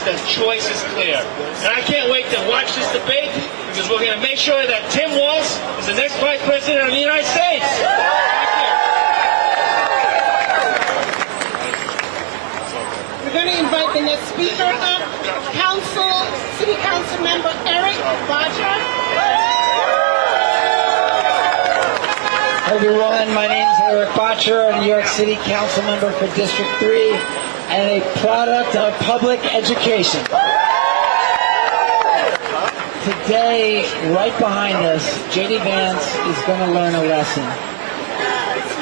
the choice is clear. And I can't wait to watch this debate because we're going to make sure that Tim Walz is the next vice president of the United States. We're going to invite the next speaker up, City Council Member Eric Bodger. Hi everyone, my name is Eric Botcher, a New York City Council member for District 3 and a product of public education. Today, right behind us, J.D. Vance is going to learn a lesson.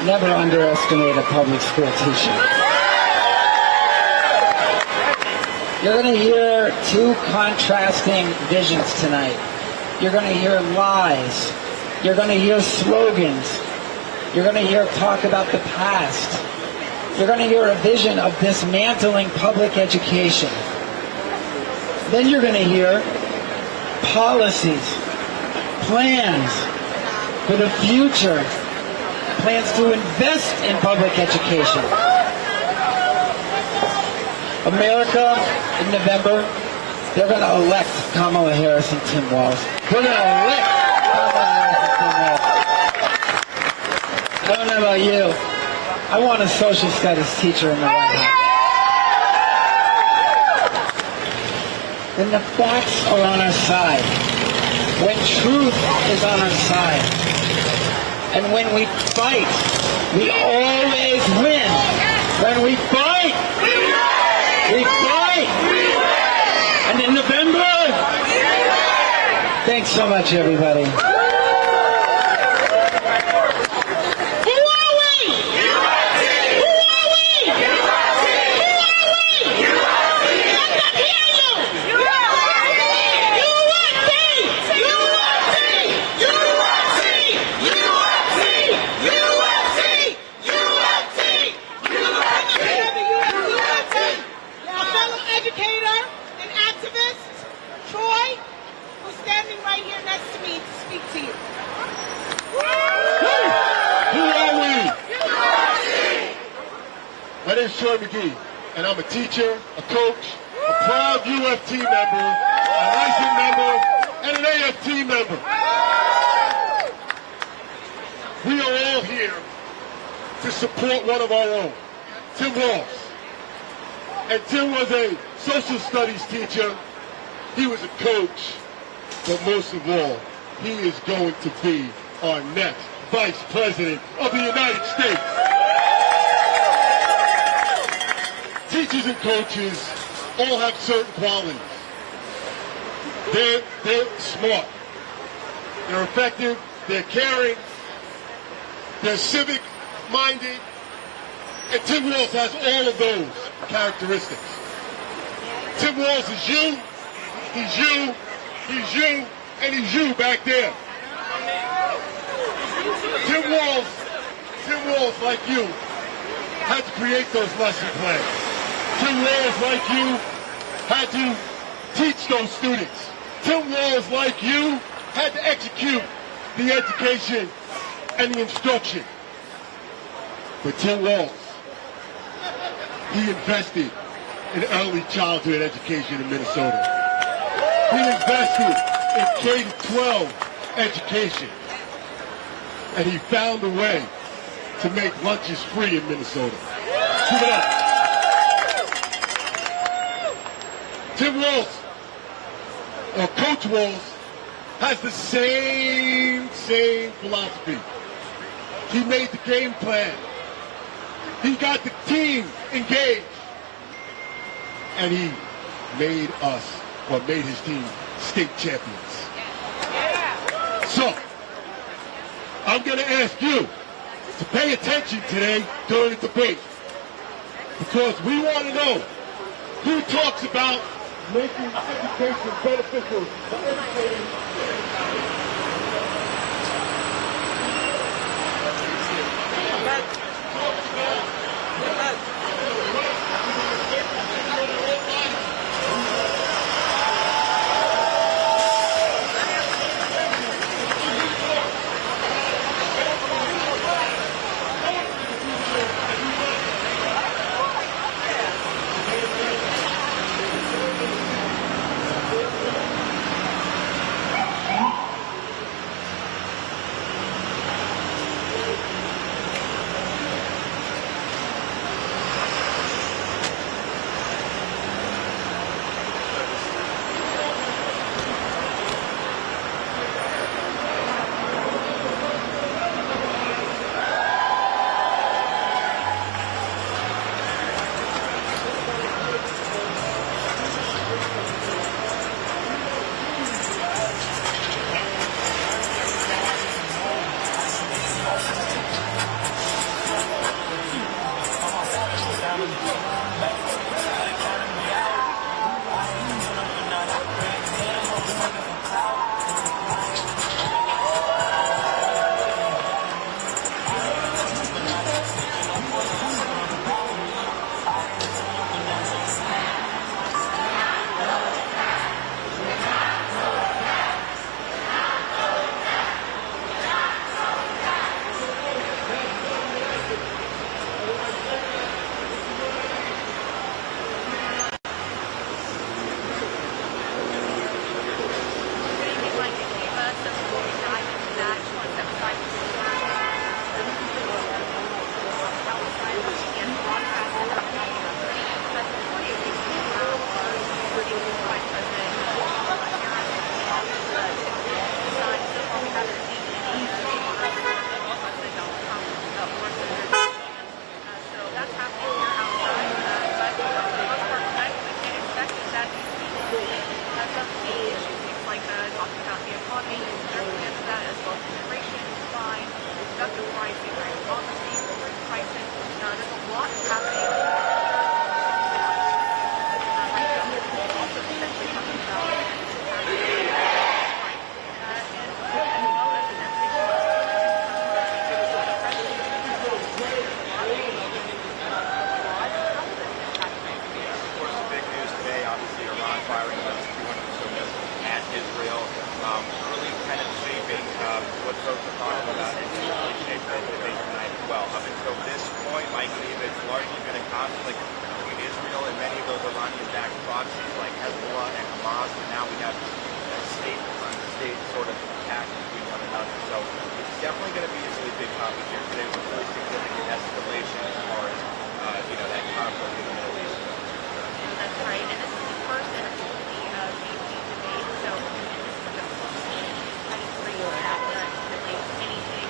Never underestimate a public school teacher. You're going to hear two contrasting visions tonight. You're going to hear lies. You're going to hear slogans. You're going to hear talk about the past. You're going to hear a vision of dismantling public education. Then you're going to hear policies, plans for the future, plans to invest in public education. America, in November, they're going to elect Kamala Harris and Tim Walz. They're going to elect Kamala Harris and Tim Walz. I don't know about you. I want a social studies teacher in the White House. Then the facts are on our side. When truth is on our side. And when we fight, we always win. When we fight, we fight. And in November, thanks so much, everybody. Right here next to me to speak to you. is Troy McGee, and I'm a teacher, a coach, a proud UFT member, a licensed member, and an AFT member. We are all here to support one of our own, Tim Walsh. And Tim was a social studies teacher, he was a coach, but most of all, he is going to be our next Vice President of the United States. Teachers and coaches all have certain qualities. They're smart, they're effective, they're caring, they're civic-minded, and Tim Walsh has all of those characteristics. Tim Walsh is you, he's you, he's you, and he's you back there. Tim Walsh, like you, had to create those lesson plans. Tim Walsh, like you, had to teach those students. Tim Walsh, like you, had to execute the education and the instruction. But Tim Walsh, he invested in early childhood education in Minnesota. He invested in K-12 education. And he found a way to make lunches free in Minnesota. Give it up. Tim Walsh, or Coach Walsh, has the same philosophy. He made the game plan. He got the team engaged. And he made us, or made his team, state champions. So, I'm going to ask you to pay attention today during the debate. Because we want to know who talks about making education beneficial for educators. folks are talking about it. It's shaped the debate tonight as well. Up until this point, Mike Leavitt largely been a conflict between Israel and many of those Iranian-backed proxies like Hezbollah and Hamas, and now we have a state-on-state sort of attack between one another. So it's definitely going to be a really big topic here today with really significant escalation as far as that conflict in the Middle East. That's right, and this is the first and only DC debate, so this is for you after really anything.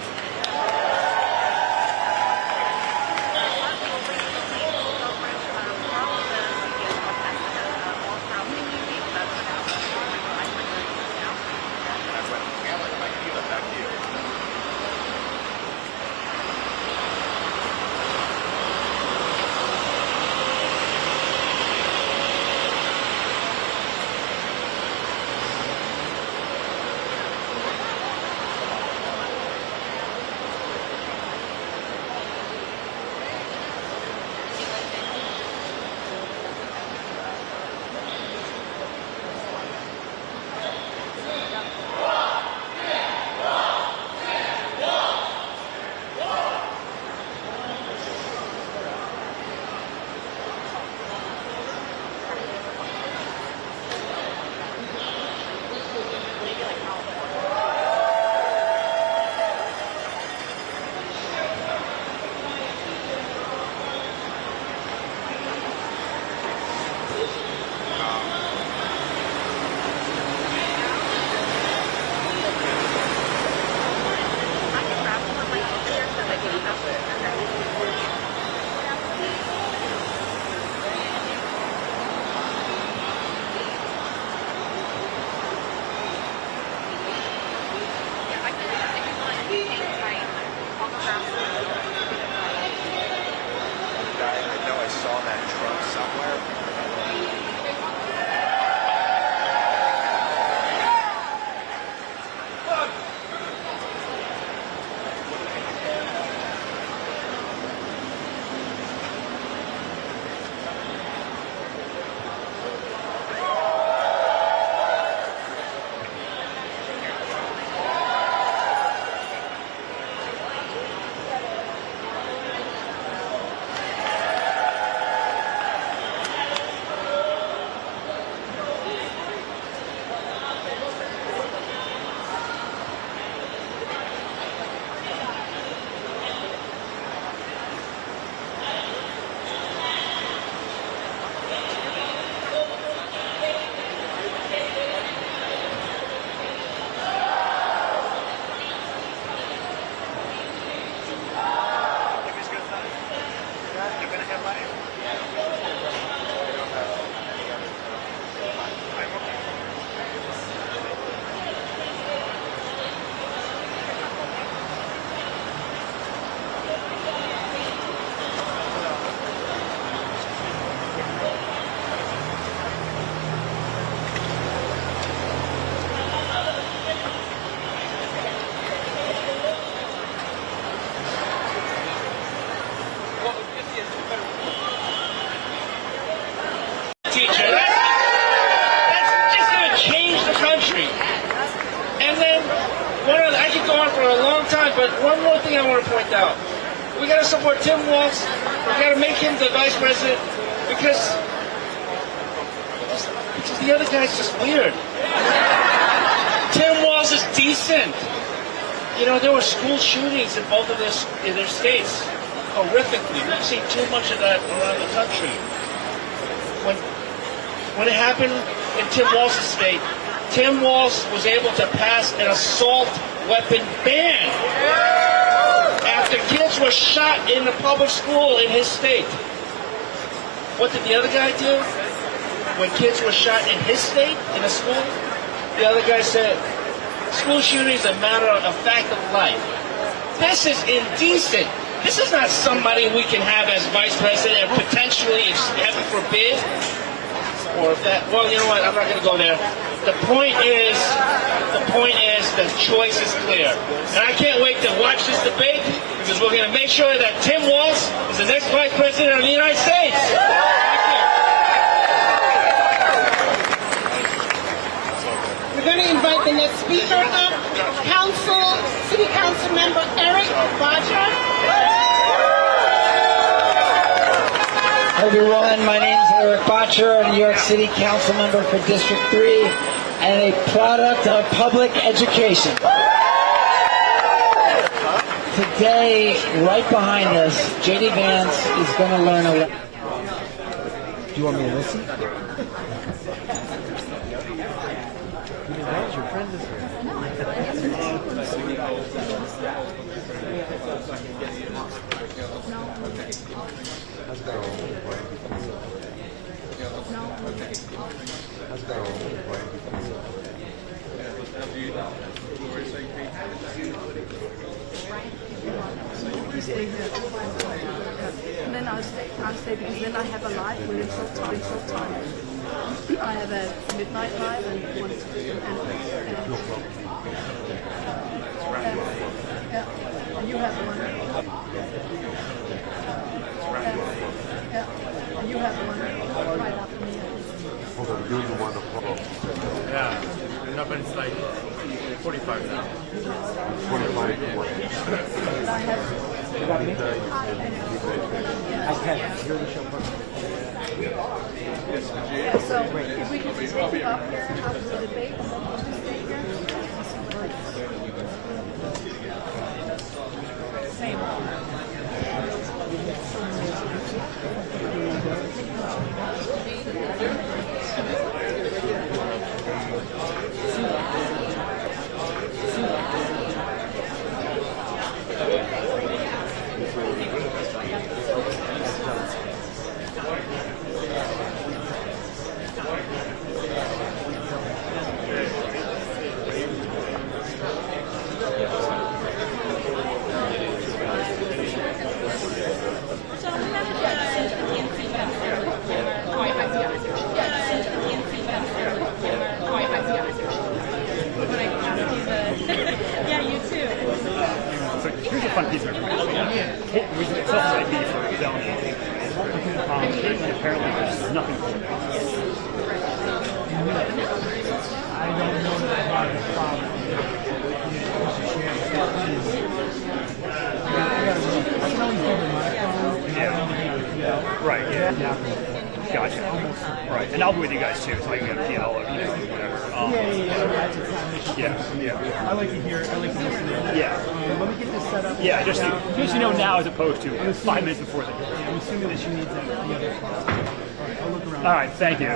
But one more thing I want to point out. We got to support Tim Walz. We got to make him the vice president because the other guy's just weird. Tim Walz is decent. You know, there were school shootings in both of their states. Horrifically. We've seen too much of that around the country. When it happened in Tim Walz's state, Tim Walz was able to pass an assault weapon ban after kids were shot in the public school in his state. What did the other guy do? When kids were shot in his state, in a school, the other guy said, school shooting is a matter of fact of life. This is indecent. This is not somebody we can have as vice president and potentially, heaven forbid, or if that, well, you know what, I'm not going to go there. The point is the choice is clear. And I can't wait to watch this debate because we're going to make sure that Tim Walz is the next vice president of the United States. We're going to invite the next speaker up, City Council Member Eric Badger. everyone. My name is Eric Botcher. I'm a New York City Council member for District 3 and a product of public education. Today, right behind us, J.D. Vance is going to learn a lesson. Do you want me to listen? Your friend is here. And then I'll stay because then I have a live within short time. I have a midnight live and one and you have one. And you have one right after me. Yeah, no, but it's like 45 now. 45. I have. Yeah, so if we could just take it up here after the debate, and then we'll just stay here. Same. Here's a fun piece of information. We it's also IP for zoning. Apparently there's nothing for it. I don't know that I have a problem. I can always give them my phone. Yeah. Right. Yeah. Gotcha. Right. And I'll be with you guys too, so I can get a PL or whatever. Yeah. I like to hear. I like to listen to it. Yeah. Let me get this set up. Yeah. Just you know now as opposed to 5 minutes before that. I'm assuming that she needs the other spot. All right. I'll look around. All right. Thank you.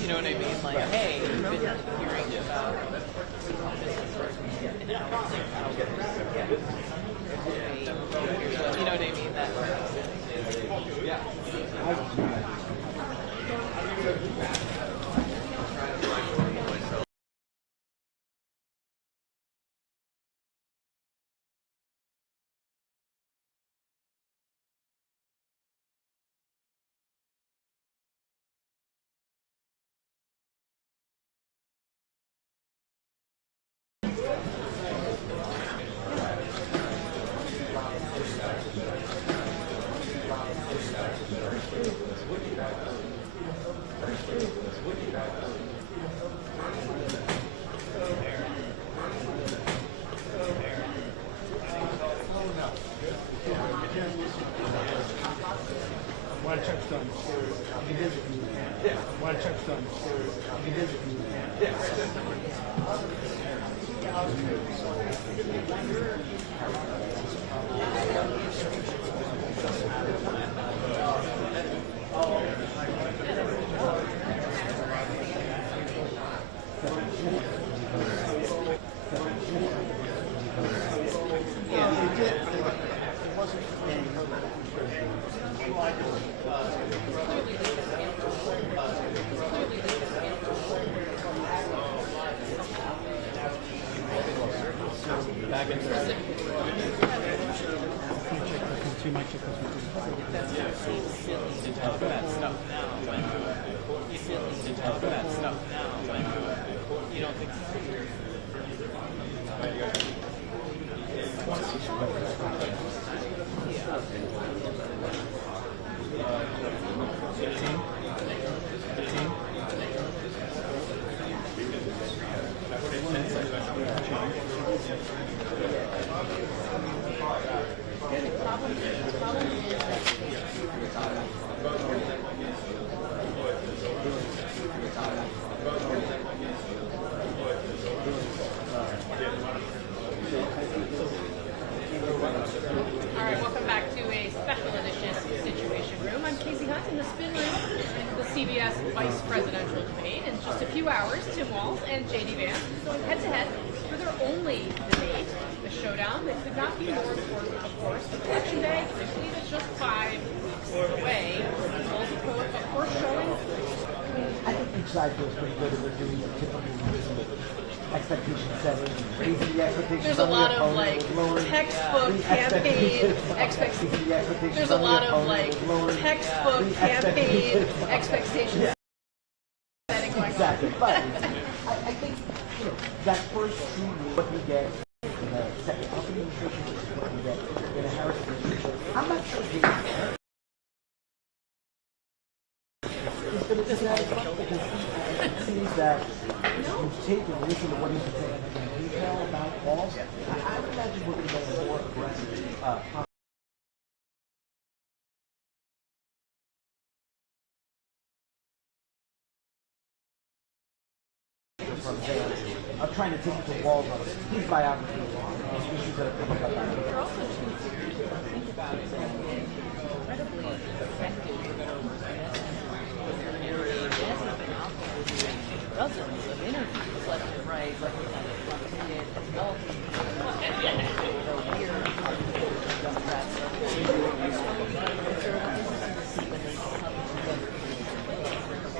You know what I mean? Like, hey, you've been hearing about you know what I mean? That While check's done, you can visit me. While check's done, you can visit me. back in specific. You might check this one. That's what it seems silly to talk about stuff now, but it's silly to talk about stuff now, but you don't think CBS vice presidential debate. In just a few hours, Tim Walz and J.D. Vance going head-to-head for their only debate, the showdown that could not be more important, of course, for Election Day. I believe it's just 5 weeks away. Walz, of course, showing. I think each side feels pretty good, and they're doing the typical expectation setting, raising the expectations. There's a lot of like textbook campaign expectations. There's a lot of like textbook campaign expectations. Yeah. Exactly, but I think that first two what you get in the second Trump administration is what you get in a Harris administration. I'm not sure he's going to do that as well because it seems that you've taken and listened to what he's been saying in detail about Walz. I would imagine we're going to get a more aggressive from Vance of trying to take it to Walz on his biography, issues that are coming up. There are also two figures to think about it that have been incredibly effective with their narrative. It has not been out there doing dozens of interviews left and right, representing Trump did as well as the weird Democrats. It's sort of interesting to see when they come together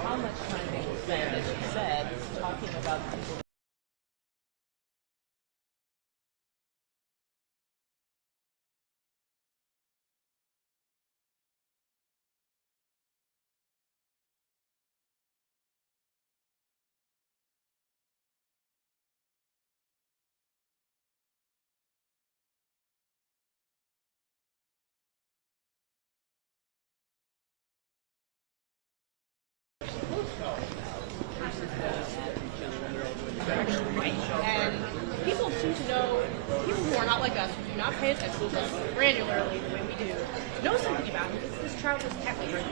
how much time they will spend, as you said, talking about people. And people seem to know, people who are not like us, who do not pay attention to this granularly the way we do, know something about him because this trout was kept right.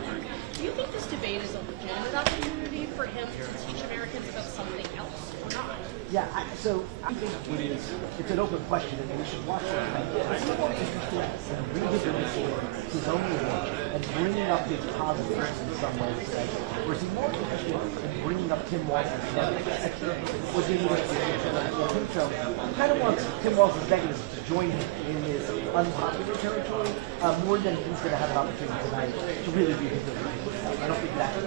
Do you think this debate is a legitimate opportunity for him to teach Americans about something else or not? Yeah, So I think it's an open question, and we should watch it. Is he more interested in revisiting his own work and bringing up his positives in some ways, or is he more interested in bringing up Tim Walz's negatives? Was he so he kind of wants Tim Walz's negatives to join him in his unpopular territory more than he's going to have an opportunity tonight to really revisit it. I don't think that's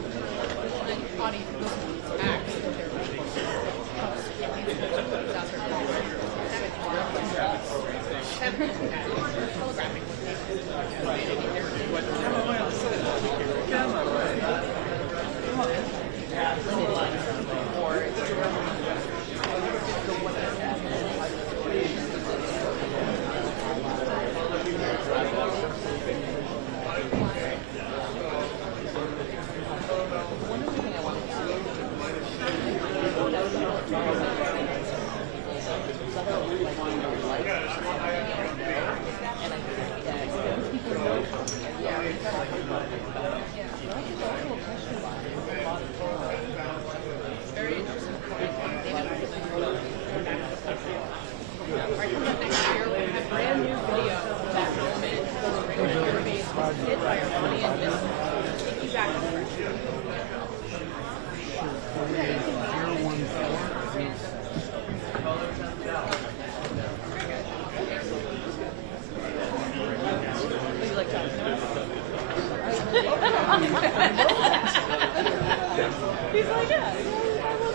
He's like, yeah, it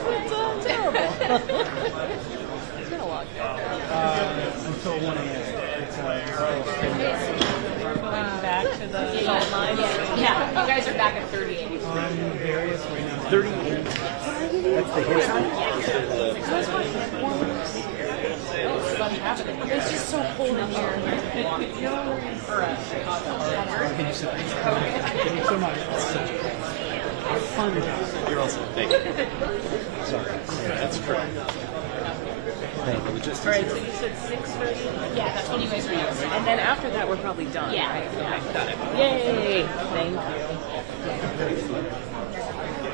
wasn't terrible. It's been a long day. Until 1 a.m. Back to the salt line. Yeah, you guys are back at 38. On various right now. 38. That's the hit time? It's just so cold in here. Can you sit? Thank you so much. Fun. You're also. Thank you. Sorry. That's correct. Thank you. Just All right, so you said 6:30? Yeah, that's when you guys are out. And then after that, we're probably done. Yeah. Right? Okay, got it. Yay! Thank you.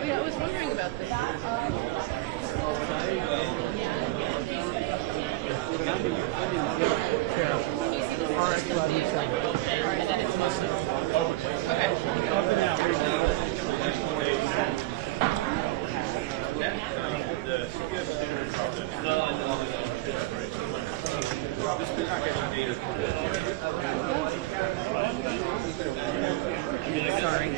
Yeah, I was wondering about this. All right, glad you said that. And then it's mostly. Okay. Up and out. Sorry.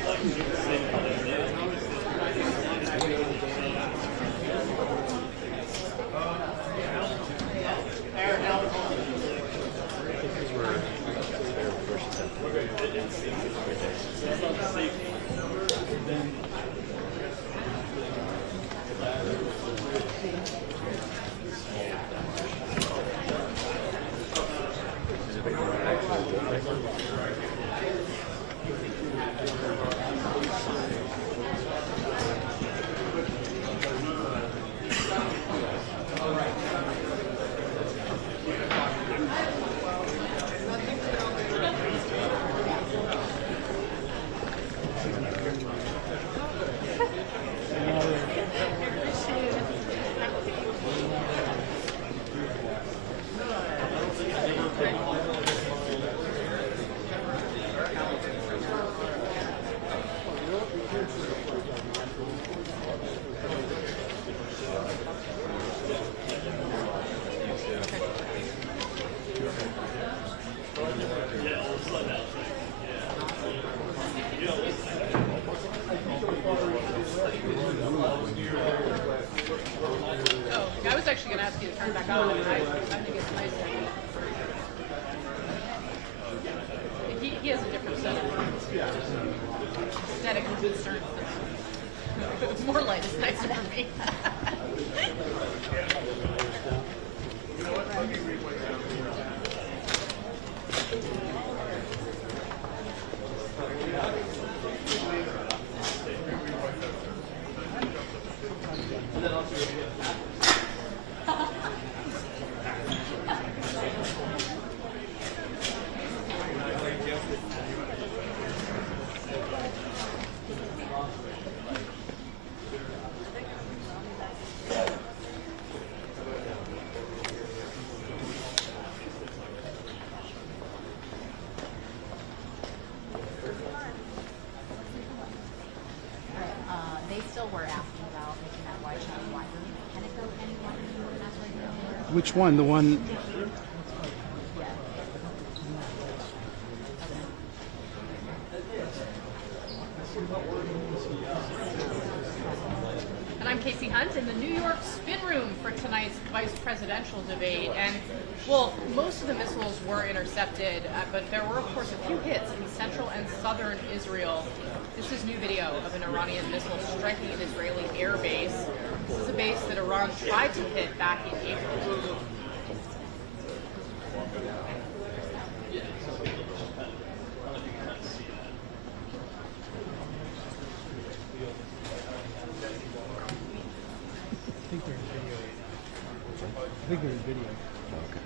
I was actually going to ask you to turn back on. I think it's nice that he has a different set of aesthetic concerns. If it was more light, it's nicer for me. are asking about making that wide channel wider. Can it go any wider than what it is right now? Which one? The one? And I'm Casey Hunt in the New York spin room for tonight's vice presidential debate. And, well, most of the missiles were intercepted, but there were, of course, a few hits in central and southern Israel. This is new video of an Iranian missile striking an Israeli air base. This is a base that Iran tried to hit back in April. I think there's video. Okay.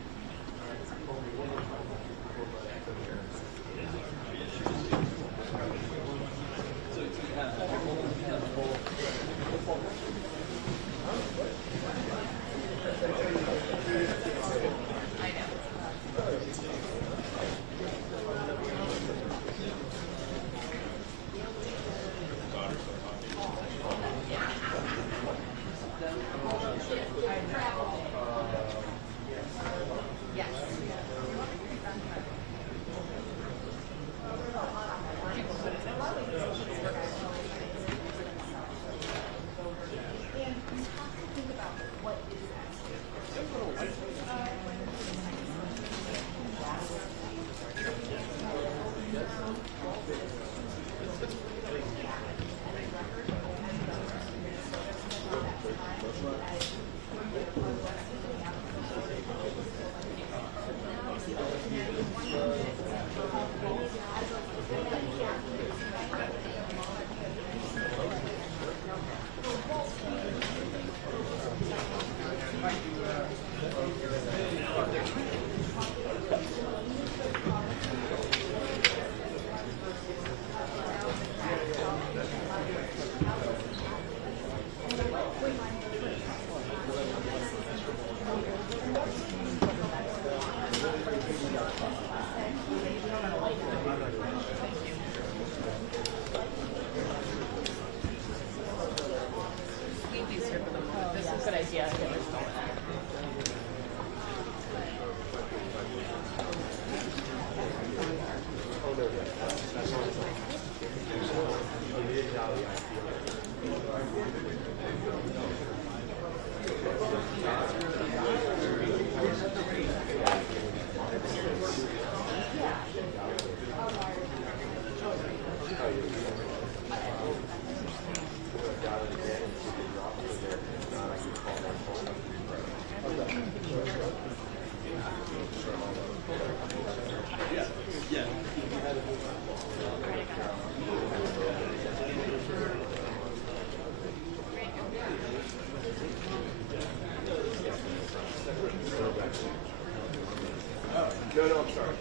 No, I'm sorry.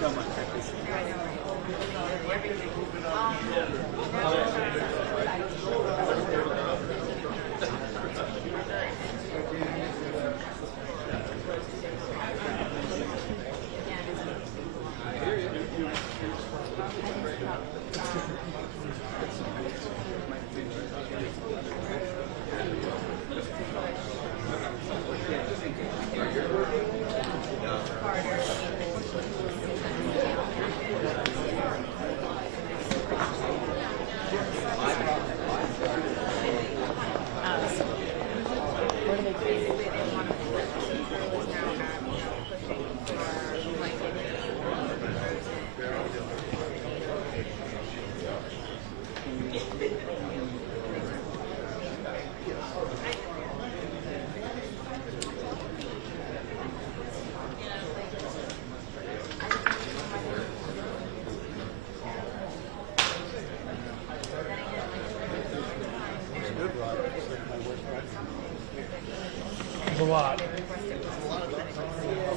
so much. I appreciate There's a lot.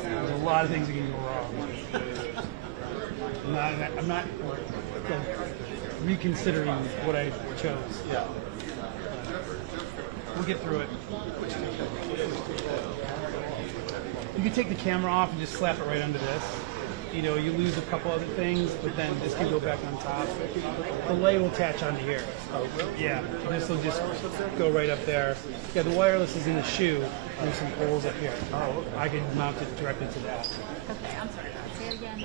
There's a lot of things that can go wrong. I'm not reconsidering what I chose. Yeah. We'll get through it. You can take the camera off and just slap it right under this. You know, you lose a couple other things, but then this can go back on top. The lay will attach onto here. Oh, really? Yeah, this will just go right up there. Yeah, the wireless is in the shoe. There's some holes up here. Oh, okay. I can mount it directly to that. Okay, I'm sorry. Say it again.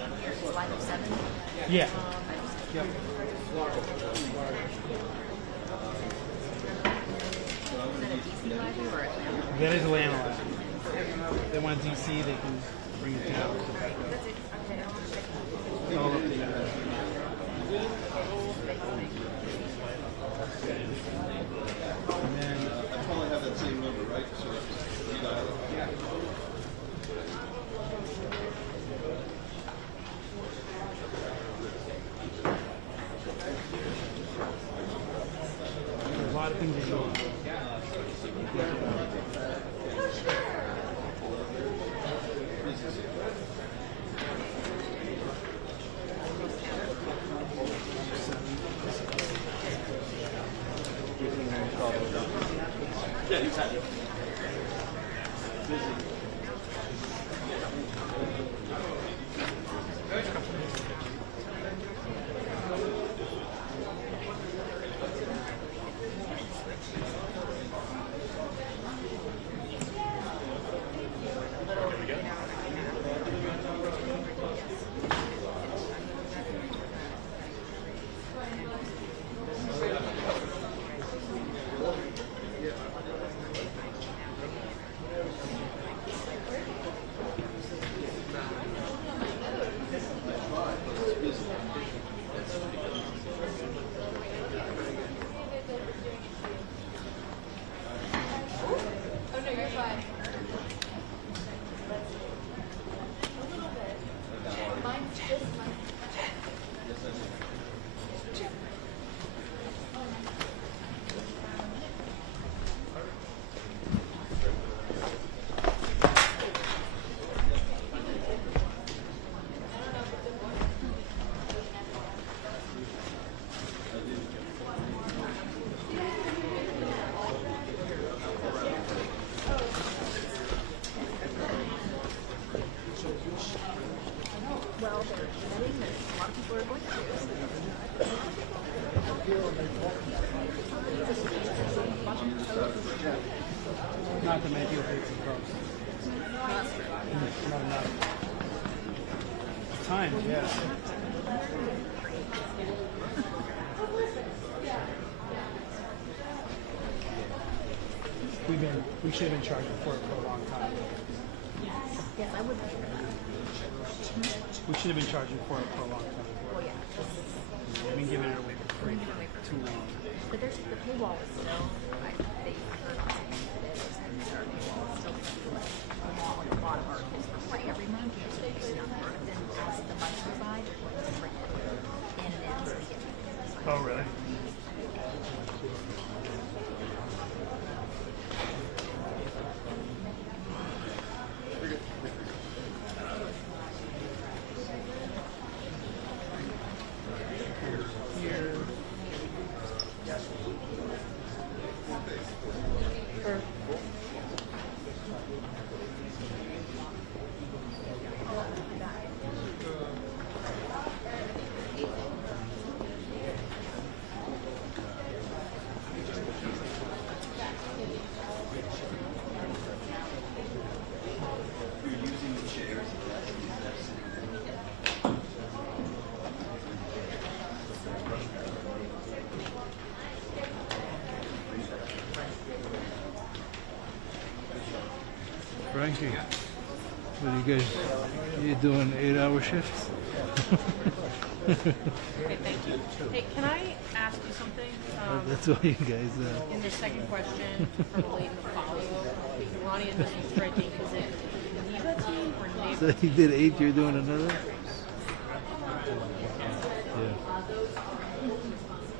Slide of 7. Yeah. Yep. Is that a DC library or a Atlanta? That is Atlanta. If they want DC, they can bring it down. All up the, and then I probably have that same number, right? So there's a lot of things to do. Not that many people take some pros. Not enough. Time, yeah. We should have been charging for it for a long time. Yes, I would. We should have been charging for it for a long time. Well, yeah. We've been giving it away for free for too long. But there's the paywall is still. I heard on there's a paywall is still a lot of articles for free every month. You have to pay some number, and then as the months go by, they're going to bring it in and then so they get. Oh, really? you. What are you guys? You doing 8-hour shifts? Okay, thank you. Hey, can I ask you something? That's all you guys. In the second question, probably in the follow-up, Ronnie is missing striking. Is it Neva team or Neva? So you did 8. You're doing another. Yeah.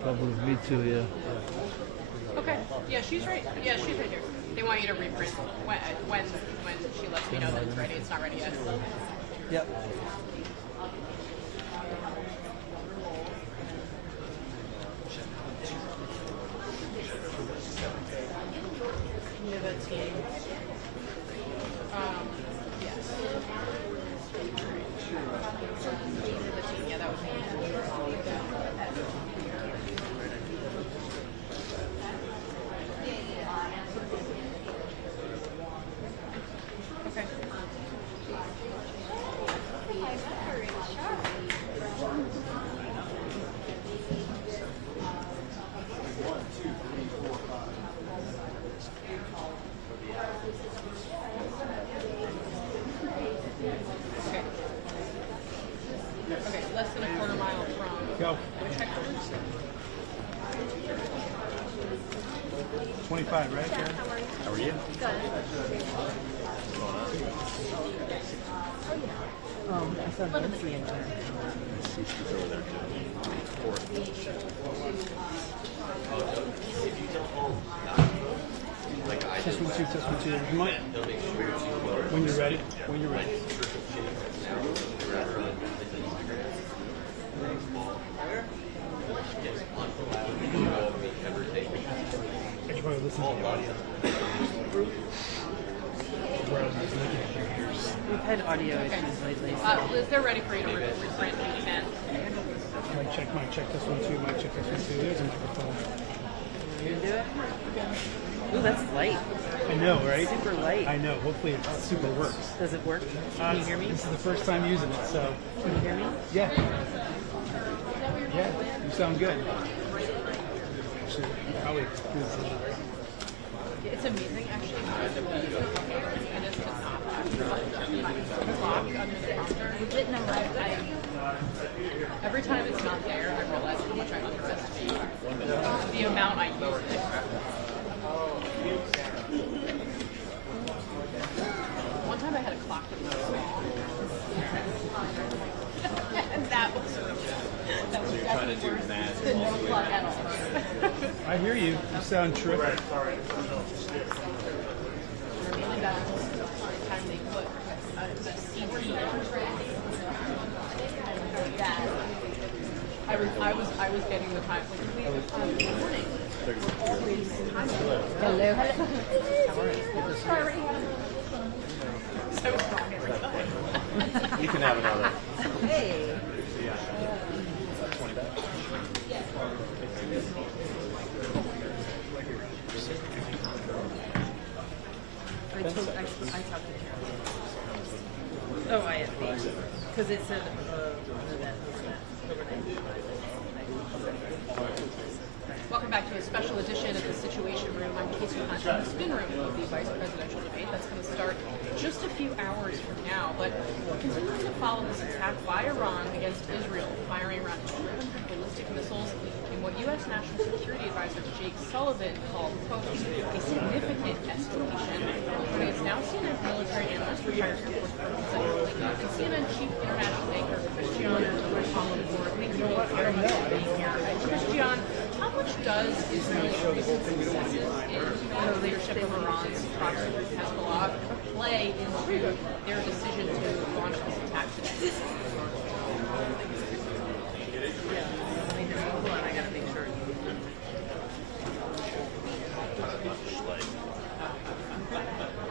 Probably me too. Yeah. Okay. Yeah, she's right. Yeah, she's right here. They want you to reprint when she lets me know that it's ready. It's not ready yet. Yep. Neva team. Yes. Neva team. Yeah, that was me. Okay. Okay, less than a quarter mile from Go. which headquarters? 25, right? Karen? How are you? I saw Nancy in there. She's over there too. Test 1 2. Test 1 2. Come on. When you're ready. When you're ready. I should probably listen to the audio. We've had audio issues lately. Liz, they're ready for you to reprint. You can. Mic check this 1 2. Mic check this 1 2. There's a microphone. You do it? Ooh, that's light. I know, right? Super light. I know. Hopefully it super works. Does it work? Can you hear me? This is the first time using it, so. Can you hear me? Yeah. Yeah, you sound good. Actually, probably. It's amazing, actually, how the music and it's just not clock under the prompter. Every time it's not there, I realize how much I underestimate the amount I use it. One time I had a clock that was small. And that was You're trying to do math. the no plug at all. I hear you. You sound terrific. Really bad time they put a CD that I was getting the time. Like, we have good morning. Always time. Hello. How are you? So strong every time. You can have another. Hey. I talked to Karen. Oh, I because it said Welcome back to a special edition of the Situation Room. I'm Casey Hunt in the spin room of the vice presidential debate. That's going to start just a few hours from now. But we're continuing to follow this attack by Iran against Israel, firing around 200 ballistic missiles in what U.S. National Security Advisor Jake Sullivan called, quote, a significant escalation. But it's now CNN military analyst, retired Air Force Colonel, and CNN chief international anchor Christian on the board. Thank you both very much for being here. Christian, how much does Israel's recent successes in the leadership of Iran's proxy group Hezbollah play into their decision to launch this attack today? I gotta make sure.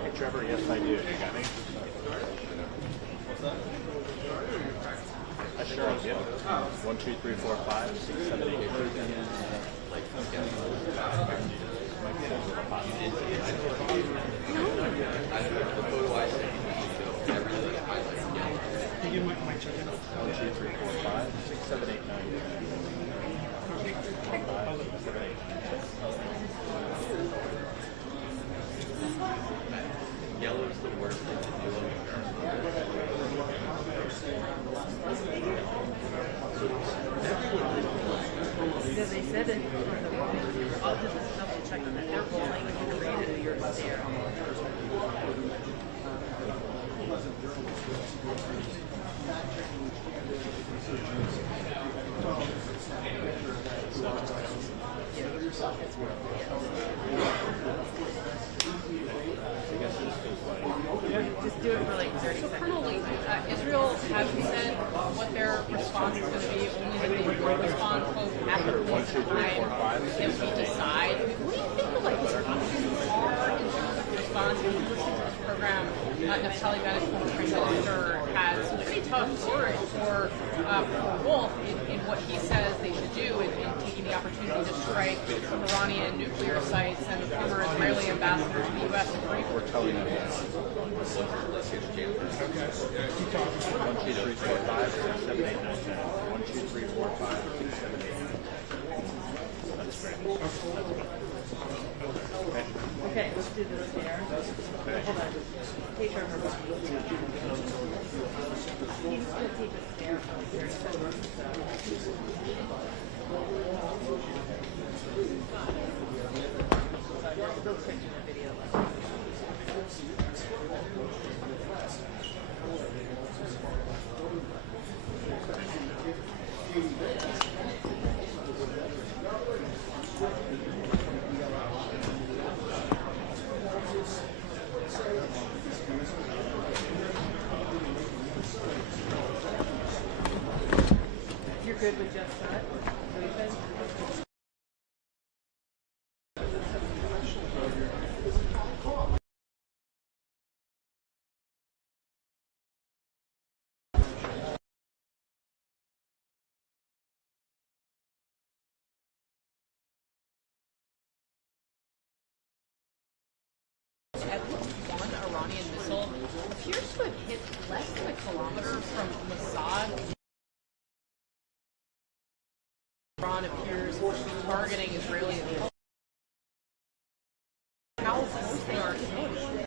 Hey Trevor, yes I do. You got me? I sure do. 1, 2, 3, 4, 5, 6, 7, 8, You might check it out. 1, 2, 3, 4, 5, 6, 7, 8, 9. Yellow's the worst. Because they said that I'll just double check on that. They're rolling and created your there. Just do it for like 30 seconds. Colonel Lee, Israel has said what their response is going to be, only that they will respond, quote, at the point in time that we decide. What do you think the like options are in terms of response? If you listen to this program, Naftali Bennett, former Prime Minister, has some pretty tough words for Wolf in what he says they should do in taking the opportunity to strike Iranian nuclear sites, and the former Israeli ambassador to the U.S. agreed. We're telling them this. 1, 2, 3, 4, 5, 6, 7, 8, 9, 10. 1, 2, 3, 4, 5, 6, 7, 8, 9. That's great. Okay, let's do this there. Hold on. Take her over. He's going to take us there for 30 seconds. They'll check the video. You're good with just that? One Iranian missile appears to have hit less than a kilometer from Mossad. Iran appears targeting Israeli intelligence. How close they are to knowing.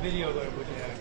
Video that I looked at.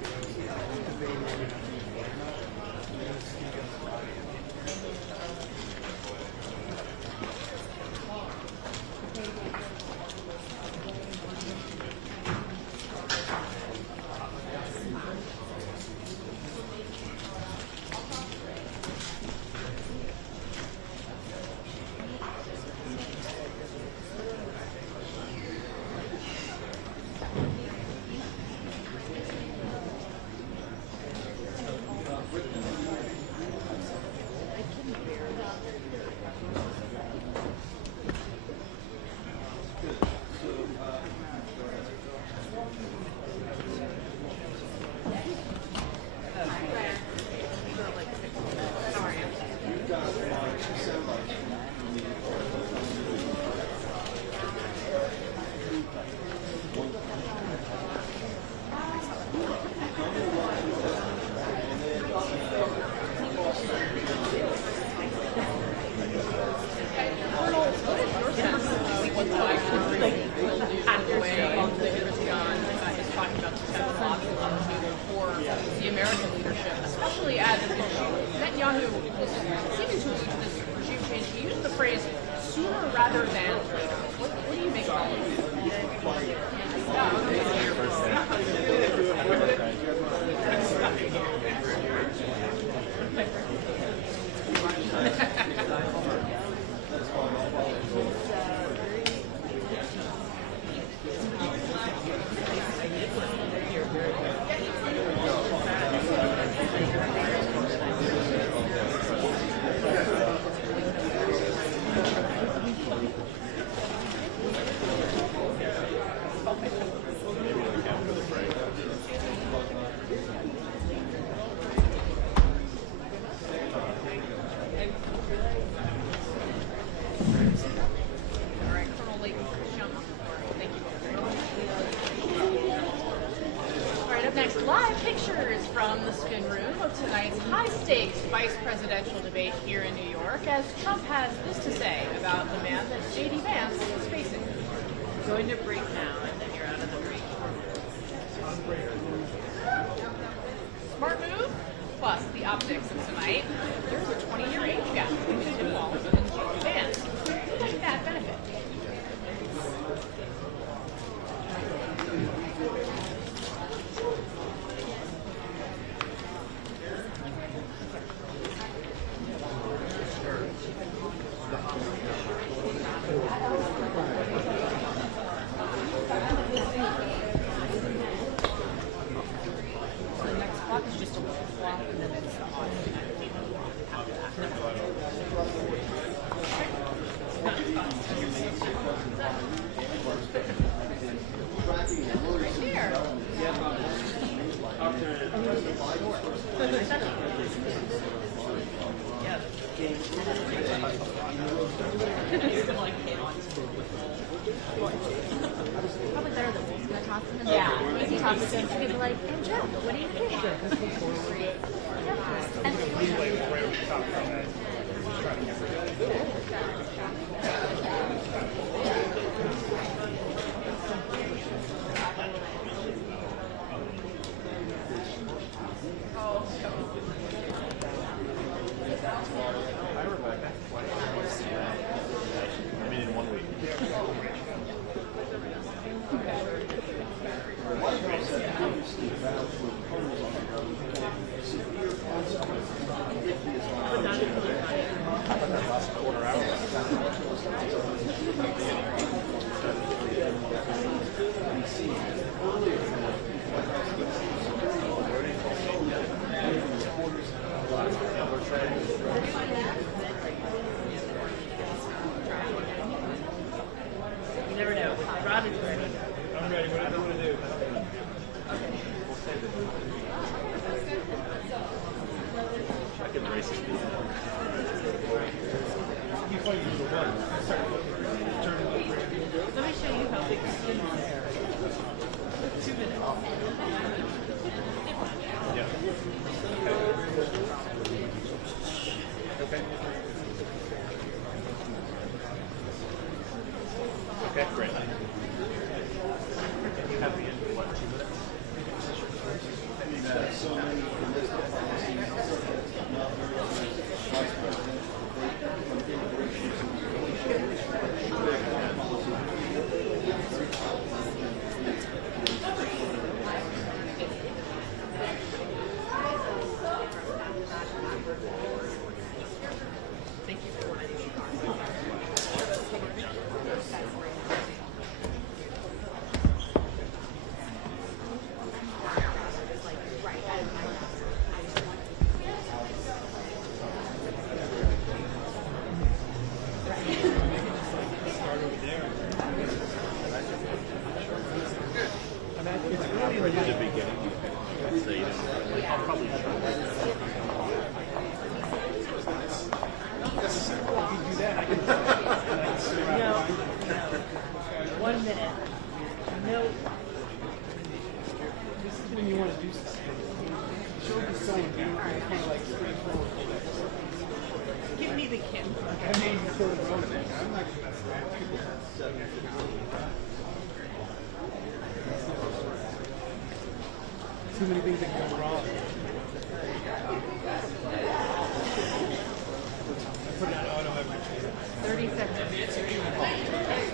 What do you make of all of this? Next, live pictures from the spin room of tonight's high-stakes vice presidential debate here in New York, as Trump has this to say about the man that J.D. Vance is facing. Going to break now, and then you're out of the break. Smart move, plus the optics of tonight. There's a 20-year age gap between Tim Walz and J.D. Vance. Take that benefit. Probably better than Wolf's gonna talk to him. Yeah, easy talk with him. He'd be like, "Hey Jeff, what do you think?" I mean, in 1 week. You never know. Rod is ready. I'm ready. Whatever I want to do. I can race this. Before you do the one, start turning the Let me show you how big the spin is. 2 minutes. Yeah. Okay. Okay, great. You have the end of what, 2 minutes? Thank you for letting me. Give me the Kim. I mean, you kill the road. I'm not going to mess around. Too many things that can go wrong. I put it on auto every 30 seconds.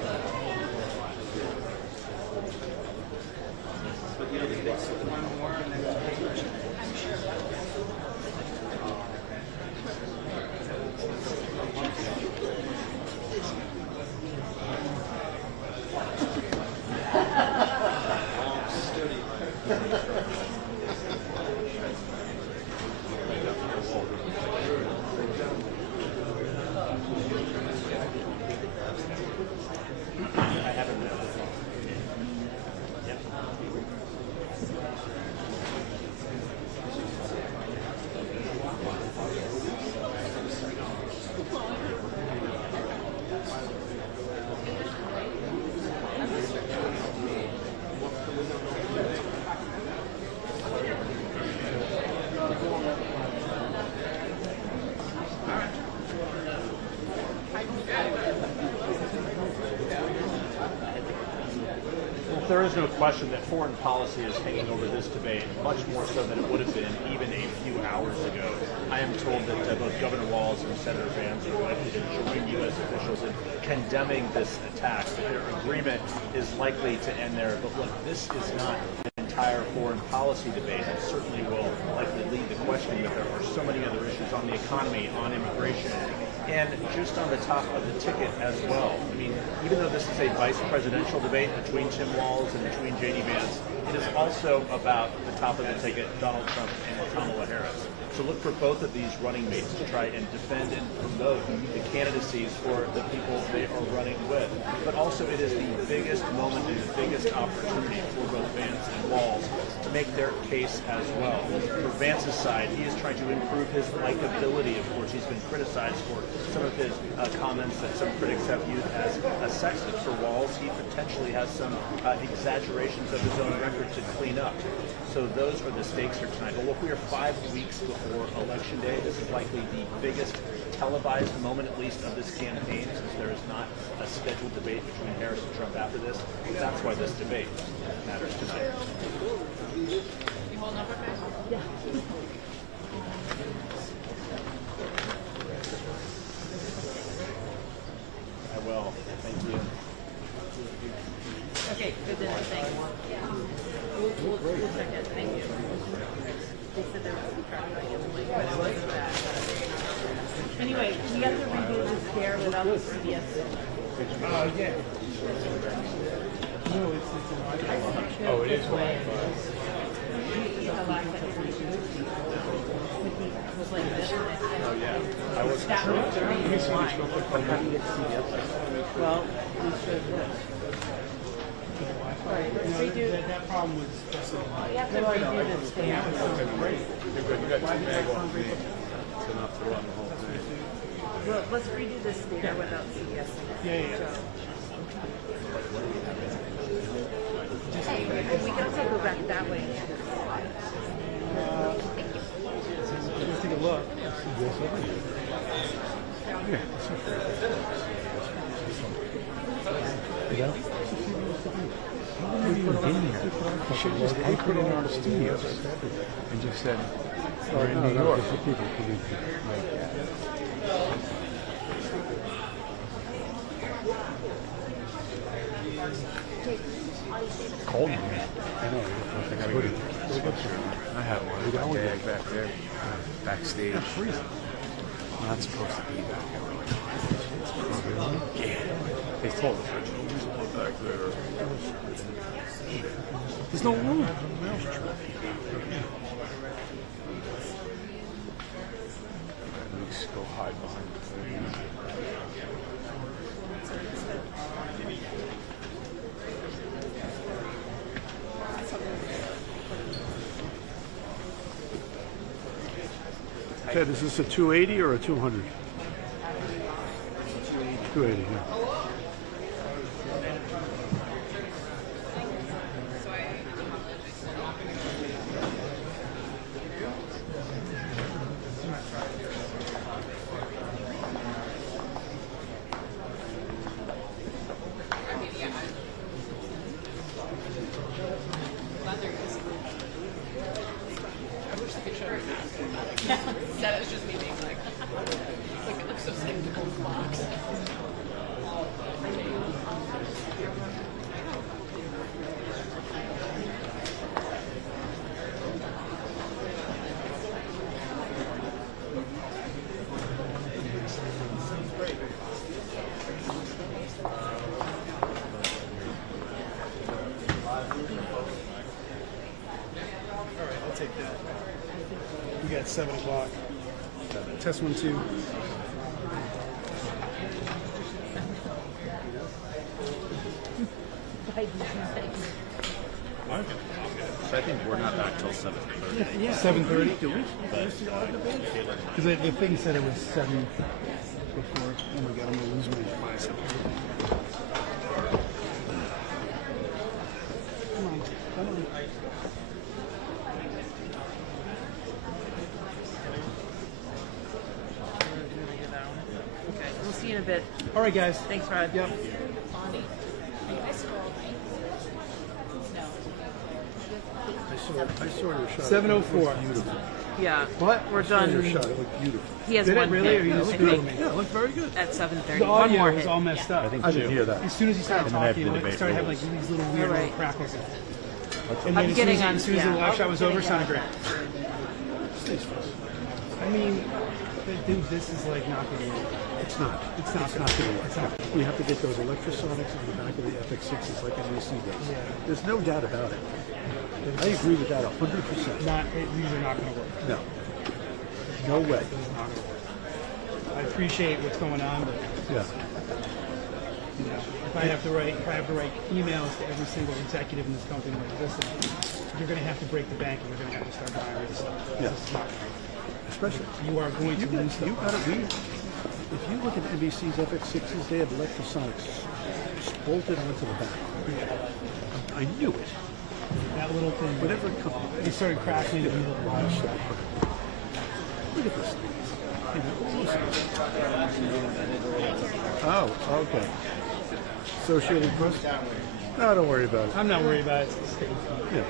there is no question that foreign policy is hanging over this debate, much more so than it would have been even a few hours ago. I am told that both Governor Walz and Senator Vance are likely to join U.S. officials in condemning this attack. Their agreement is likely to end there. But look, this is not an entire foreign policy debate. It certainly will likely lead to questioning that there are so many other issues on the economy, on immigration, and just on the top of the ticket as well. I mean, even though this is a vice presidential debate between Tim Walz and between J.D. Vance, it is also about the top of the ticket, Donald Trump and Kamala Harris. So look for both of these running mates to try and defend and promote the candidacies for the people they are running with. But also it is the biggest moment and the biggest opportunity for both Vance and Walz to make their case as well. For Vance's side, he is trying to improve his likability. Of course, he's been criticized for some of his comments that some critics have viewed as sexist. For Walz, he potentially has some exaggerations of his own record to clean up. So those are the stakes here tonight. But look, we are 5 weeks before Election Day. This is likely the biggest televised moment, at least, of this campaign, since there is not a scheduled debate between Harris and Trump after this. That's why this debate matters tonight. You holding up okay? Yeah. I will. Thank you. Okay, good dinner. Thanks. We'll check it. Thank you. They said there was some traffic items late, but it wasn't bad. Anyway, we got to redo the scare without the CBS. Yeah. No, it's a Oh, it is Wi-Fi. Was like this. Oh, yeah. I was That was the reason why. How do you get CBS? Well, we should this. That problem was just You have to redo this thing. Now it's so great. You're good. You got 2 meg on me. It's enough to run the whole thing. Well, let's redo this theater without CBS in it. Yeah. Hey, and we can also go back that way. Let's take a look. Yeah. You should just put it in our studios and just said, we're in New York. Cold in here. I know. I gotta get I have one. We got one bag back there, backstage. It's freezing. I'm not supposed to be back there. Yeah. They told us back there. There's no room. Let's go hide behind the thing. Ted, is this a 280 or a 200? 280, yeah. That is just me being like I'm so skeptical of blocks. All right, I'll take that. We got 7 o'clock. Test 1, 2. So I think we're not back till 7:30. Yeah. 7:30. Do we? But Because the thing said it was 7 before. Oh my God, I'm gonna lose my bicep. Come on. Okay, we'll see you in a bit. All right, guys. Thanks, Rod. Yep. Bonnie, are you guys still all night? I saw your shot. 7:04. Beautiful. Yeah. What? We're I saw done. your shot. It looked beautiful. He has Did one it really, hit, or you just I feel think, me? Yeah, it looked very good. at 7:30. The One audio more was hit. all messed up. I think I did hear that. As soon as he started And then after talking, the it debate, started it having like these little weird All little right. crackles. I'm And then getting on. as soon as the live shot was over, it sounded great. Stays fresh. I mean, dude, this is like not going to work. It's not. It's not It's gonna not going to work. work. It's not. We have to get those electrosonics on the back of the FX6s like NBC does. Yeah. There's no doubt about it. I agree with that 100%. These are not going to work. No. No way. This is not going to work. I appreciate what's going on, but Yeah. you know, if I have to write emails to every single executive in this company, like, listen, you're going to have to break the bank and you're going to have to start buying real stuff. Yeah. This is not- Especially. You are going to lose stuff. You got to read. If you look at NBC's FX6s, they have electrosonics bolted onto the back. I knew it. That little thing. Whatever company. They started crashing in the middle of the night. Look at this thing. Oh, okay. Associated Press? No, don't worry about it. I'm not worried about it. Yeah.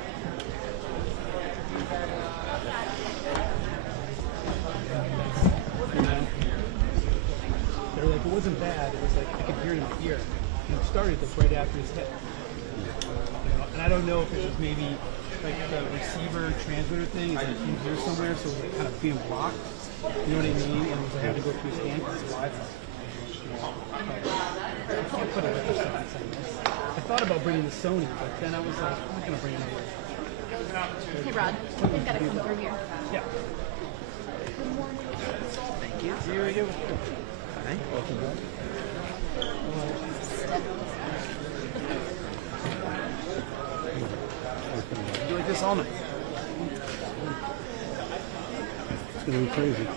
You know? They're like, it wasn't bad. It was like, I could hear it in my ear. And it started like right after his hit. You know? And I don't know if it was maybe like the receiver transmitter thing is like in here somewhere, so it was like kind of being blocked. You know what I mean? And it was, I had to go through his hand because it's live. I can't put electrosonics on this. I thought about bringing the Sony, but then I was like, I'm not going to bring it over. Hey, Rod, we've got to come through here. Yeah. Thank you. Here we go. Thank you. You like this all night? It's going to be crazy.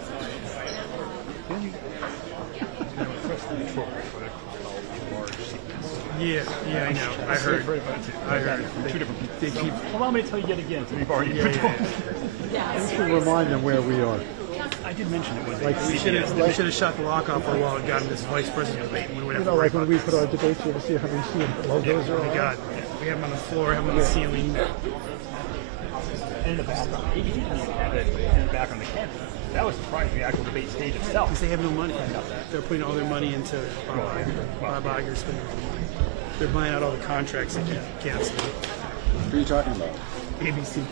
Yeah, I know. I heard. Two different people. They keep. Allow me to tell you yet again. So we've already. We should remind them where we are. I did mention it was Like We should have shut the lock off for a while and gotten this vice president debate. We would You have know, to worry like when about we this. put our debates, you ever see how we see logos Oh are my on? God. We have them on the floor, have them on the ceiling. And in the background, ABC didn't even have it in the background of the campus. That was surprising. The actual debate stage itself. Because they have no money. They're putting all their money into Bob Iger's thing. They're buying out all the contracts they keep canceling. Who are you talking about? ABC.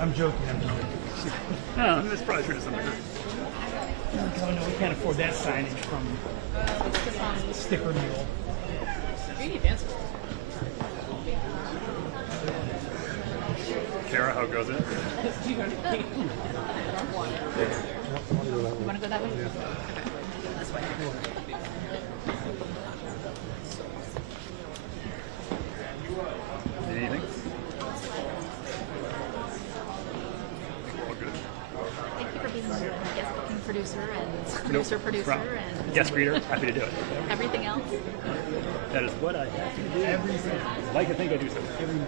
I'm joking. No, that's probably true to some degree. Oh no, we can't afford that signage from Sticker Mule. Kara, how goes it? You want to go that way? Okay. This way. Anything? All good. Thank you for being the guest booking producer and Nope. producer and Guest reader, happy to do it. everything else. That is what I have to do. I like to think I do something.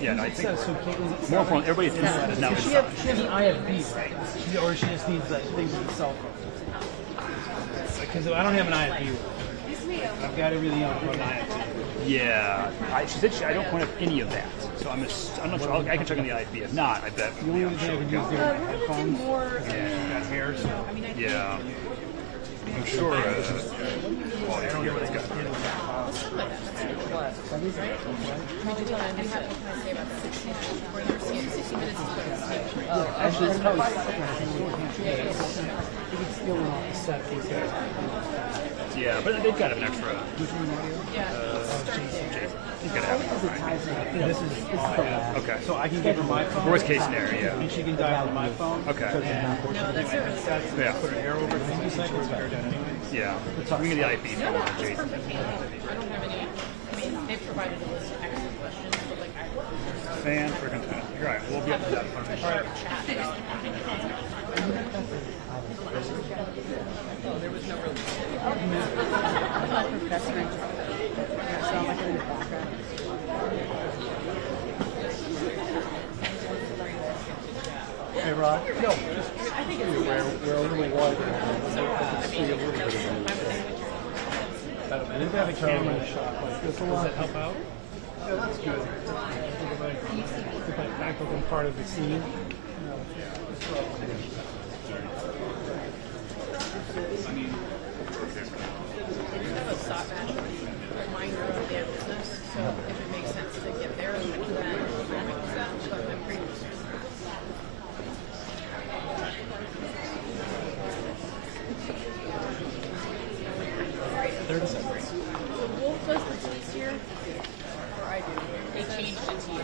Yeah, no, I think more important, everybody's inside is now She inside. has an IFB, right? Or she just needs like things with the cell phone. Because I don't have an IFB. I've got everything else but an IFB. Yeah, she said I don't point up any of that, so I'm not sure. I can check on the IFB. If not, I bet. The only I'm thing sure I we can go. use their headphones. Got hair, so. Yeah, I'm sure. Well, I don't get what it's got. Actually, it's probably stealing off the set. Yeah, but they've got to have an extra. Jason. He's got to have it. Right? This is the lab. Okay. So I can give her my phone. Worst case scenario, yeah. And she can dial on my phone. Okay. Yeah. Put her hair over. Thank you, second. Hair done anyway. Yeah. We can get the IFB phone on Jason. I don't have any. I mean, they've provided a list of extra questions, but like I Fan for content. You're right. We'll be up to that. All right. there was no real. Hey, Rod. No, just we're a little wide. Maybe have a camera in the shot like this. Does that help out? Yeah, that's good. It's like active part of the scene. Have a stop match reminder of their business, so if it makes sense to get there, then I'm pretty So Wolf does the T's here, or I do? They changed it to you.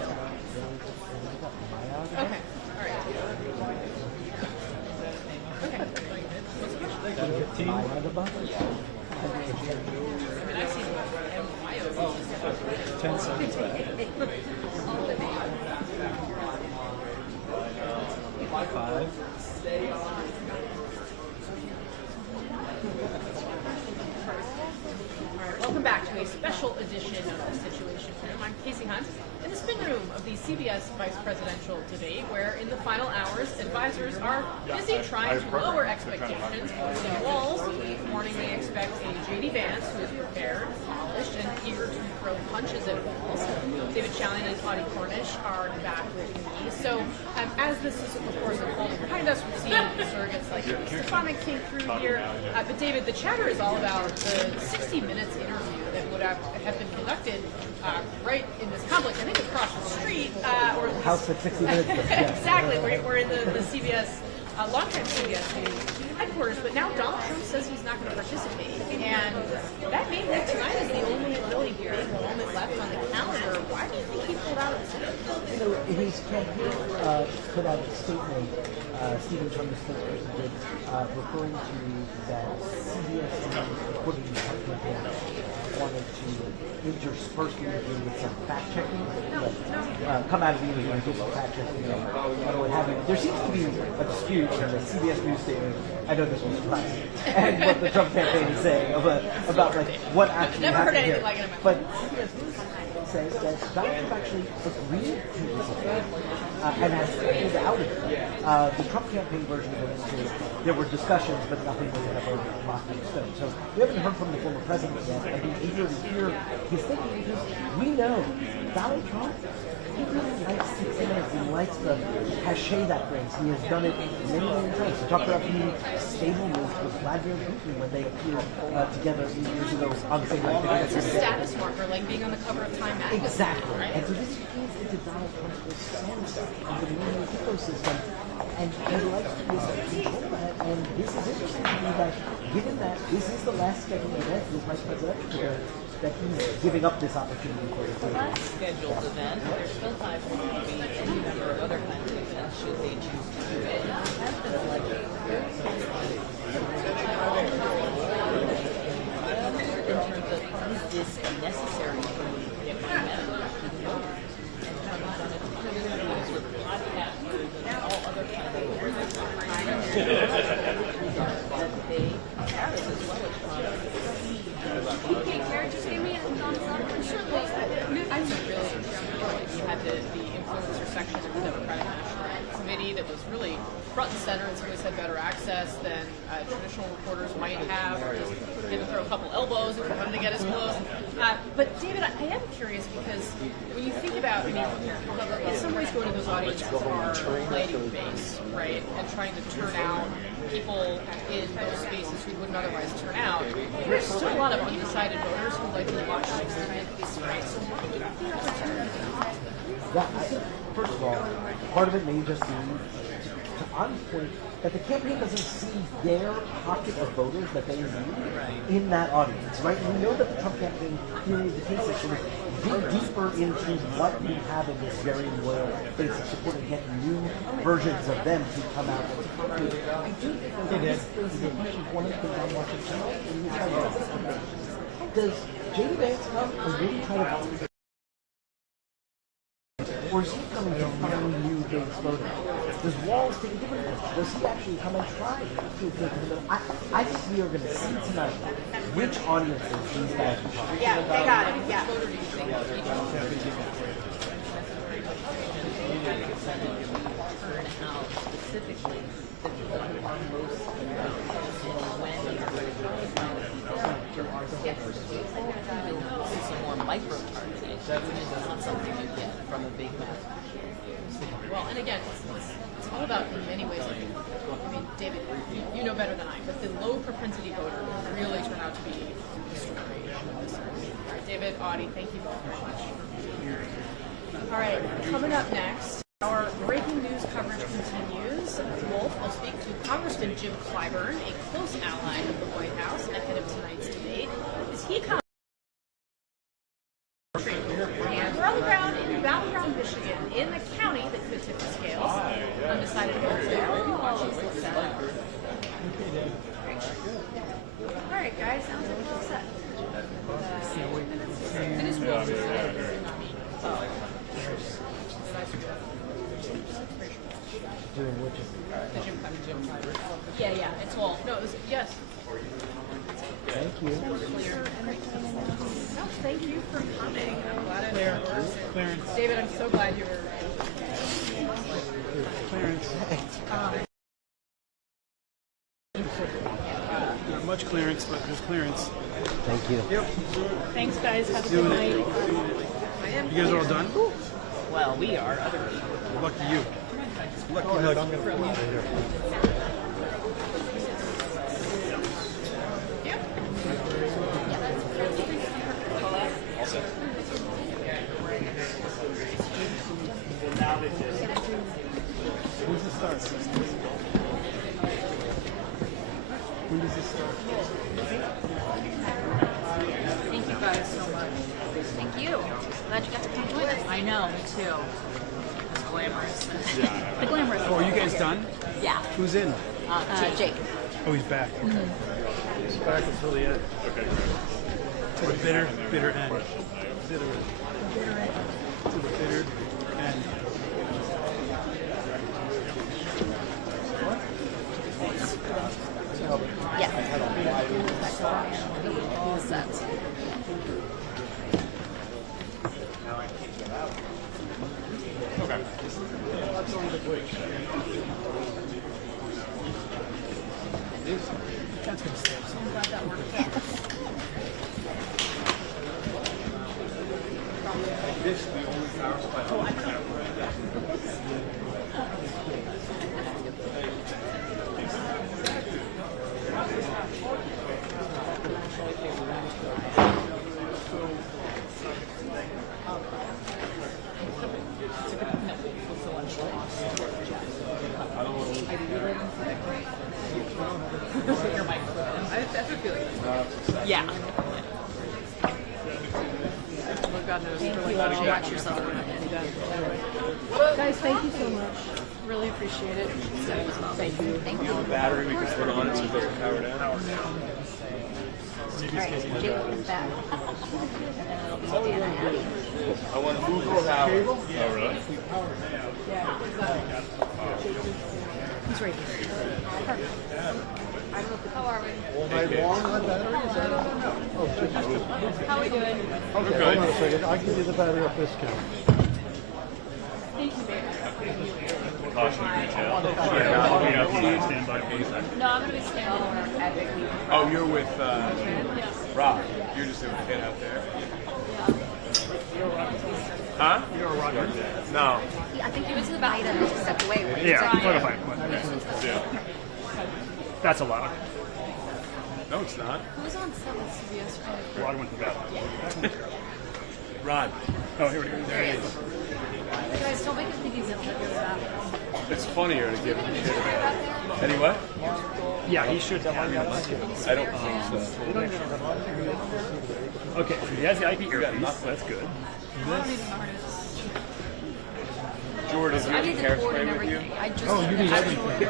Okay, all right. Okay. What's the question? I mean, I've seen MYO. 10 seconds back. 5. Welcome back to a special edition of The Situation Room. I'm Casey Hunt in the spin room of the CBS vice presidential debate, where in the final hours, advisors are busy trying to lower expectations. In Walls, this morning they expect a J.D. Vance who is prepared, polished, and eager to throw punches at Walls. David Chalian and Audie Cornish are back with me. So as this is, of course, unfolding behind us, we've seen surrogates like Stefanik came through here. But David, the chatter is all about the 60 Minutes interview that would have been conducted right in this complex, I think across the street. Or at least, House at 60 Minutes. Yes. Exactly. We're in the CBS, longtime CBS News headquarters, but now Donald Trump says he's not going to participate. And that means that tonight is the only really big moment left on the calendar. Why do you think he pulled out of the city? You know, his campaign put out a statement, Stephen Trump's spokesperson did, referring to that CBS reporting campaign wanted to intersperse the interview with some fact-checking. Come out of the interview and do some fact-checking and what have you. There seems to be a dispute in the CBS News statement. I know this was surprising. And what the Trump campaign is saying about like what actually Never heard happened anything here. like it in my But CBS News says that Donald Trump actually agreed to this affair and has pulled out of it. The Trump campaign version of it, there were discussions, but nothing was ever locked in stone. So we haven't heard from the former president yet. I'd be eager to hear his thinking because we know Donald Trump, he really likes 60 Minutes. He likes the cachet that brings. He has done it many, many times. He talked about being stable with Vladimir Putin when they appeared together a few years ago on the same night. It's a status marker, like being on the cover of Time magazine. Exactly. Right? And so this feeds into Donald Trump's persona of the media ecosystem. And he likes to be able to control that. And this is interesting to me that given that this is the last scheduled event, this vice presidential debate, that he's giving up this opportunity for The last scheduled event, there's still time for it to be any number of other kinds of events should they choose to do it. It has been elected. In terms of, is this necessary for you to get the message to the voters? And Trump's done it through interviews with podcasters and all other kinds of that they have as well as Trump. Just give me a thumbs up. I think really you had the influencer section of the Democratic National Committee that was really front and center and always had better access than traditional reporters might have, or just had to throw a couple elbows if you wanted to get as close. But David, I am curious because when you think about, I mean, in some ways going to those audiences are playing to base, right, and trying to turn out people in those spaces who wouldn't otherwise turn out. There's still a lot of undecided voters who like to watch 60 Minutes, right? So why do you think the opportunity? Yeah, I think, first of all, part of it may just be to on point that the campaign doesn't see their pocket of voters that they need in that audience, right? And we know that the Trump campaign theory of the case is sort of dig deeper into what we have in this very loyal base of support and get new versions of them to come out and support. I do think that this is one of the things I'm watching tonight. Does J.D. Vance come and really try to or is he coming to find new base voters? Does Walls take a different approach? Does he actually come and try to take a different I think we are going to see tonight which audiences these guys will talk. Yeah, they got it. Yeah. Turnout specifically, the people who are most when get some more micro targeting. It's not something you get from a big map. Well, and again, it's all about in many ways. Like, I mean, David, you know better than I, but the low propensity voter really turned out to be the story. All right, David, Audie, thank you both very much. All right, coming up next, our breaking news coverage continues. Wolf will speak to Congressman Jim Clyburn, a close ally of the White House, ahead of tonight's debate, as he comes. And we're on the ground in Battleground, Michigan, in the county that could tip the scales. Undecided votes there. We'll watch these look set up. All right, guys, sounds like we're all set. It is Wolf. Yeah, it's Wolf. No, it was, yes. Thank you. No, thank you for coming. I'm glad I Clarence. David, I'm so glad you were. Clarence. Not much clearance, but there's clearance. Thank you. Yep. Thanks, guys. Have a Doing good it. night. You guys are all done? Well, we are. Other people. Good luck to you. Good luck to you. When does it start? When does it start? Thank you guys so much. Thank you. Glad you got to come join us. I know, me too. It's glamorous. The glamorous. Oh, are you guys done? Yeah. Who's in? Jake. Oh, he's back. Okay. He's back until the end. Okay, great. To the bitter end. To the bitter end. All set. Okay. That's going to stay. I'm glad that worked. This is the only power supply. Yeah. God knows. Thank Really you. glad you Watch yourself. Guys, thank you so much. Really appreciate it. Thank you. Thank you. Battery we can put on it so it doesn't power down. All right, Jake is back. And then it'll be Dana and Abby. I want to move the power. Oh, really? He's right here. Perfect. How are we? All night long on battery? Is that How are we doing? Okay, hold on a second. I'll give you the battery up discount. Thank you, babe. Caution retail. Stand by for a second. No, I'm going to be standing at Big League. Oh, you're with Rob. You're just a kid out there. Huh? You're a rocker. No. I think he went to the bathroom and just stepped away. Yeah, put a fight. Yeah. That's allowed. No, it's not. Who was on set with CBS Friday? Rod went to bed. Rod. Oh, here we go. There he is. You guys, don't make him think he's in the bathroom. It's funnier to give him shit about it. Anyway? Yeah, he should have. I don't think so. Okay, so he has the IP earpiece. That's good. I don't even know where it is. Jordan, do you I have need the the cord hairspray and with you? everything. I just you need actual earpiece.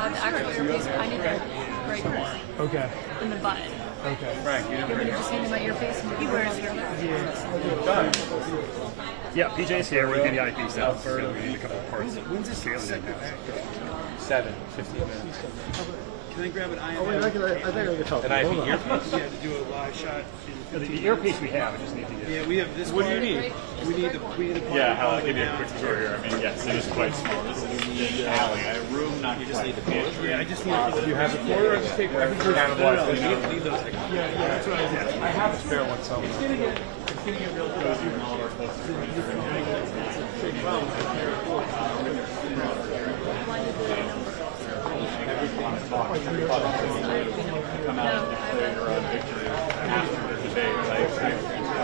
The actual earpiece. I need the gray cord Okay. and the button. Okay. Frank, you You didn't want me bring to just hand him my earpiece and he wears it? Done. Yeah, PJ's here. We're getting the IP stuff. We need a couple of parts. When's this? 7, 15 minutes. Can I grab an eye? Oh, wait, I think I can help. An Hold IV on. earpiece? Yeah, to do a live shot. The earpiece we have, I just need to get. Yeah, we have this. What do you part. need? We need the. Yeah, I'll give you a quick tour here. I mean, yes, it is quite small. This is the alley. A room, not You just need the pantry. Yeah, I just need. Do you have it for you, or just take everything? No, you need those. Yeah, that's what I did. I have a spare one somewhere. It's gonna get real close. Come out and declare your own victory after the debate.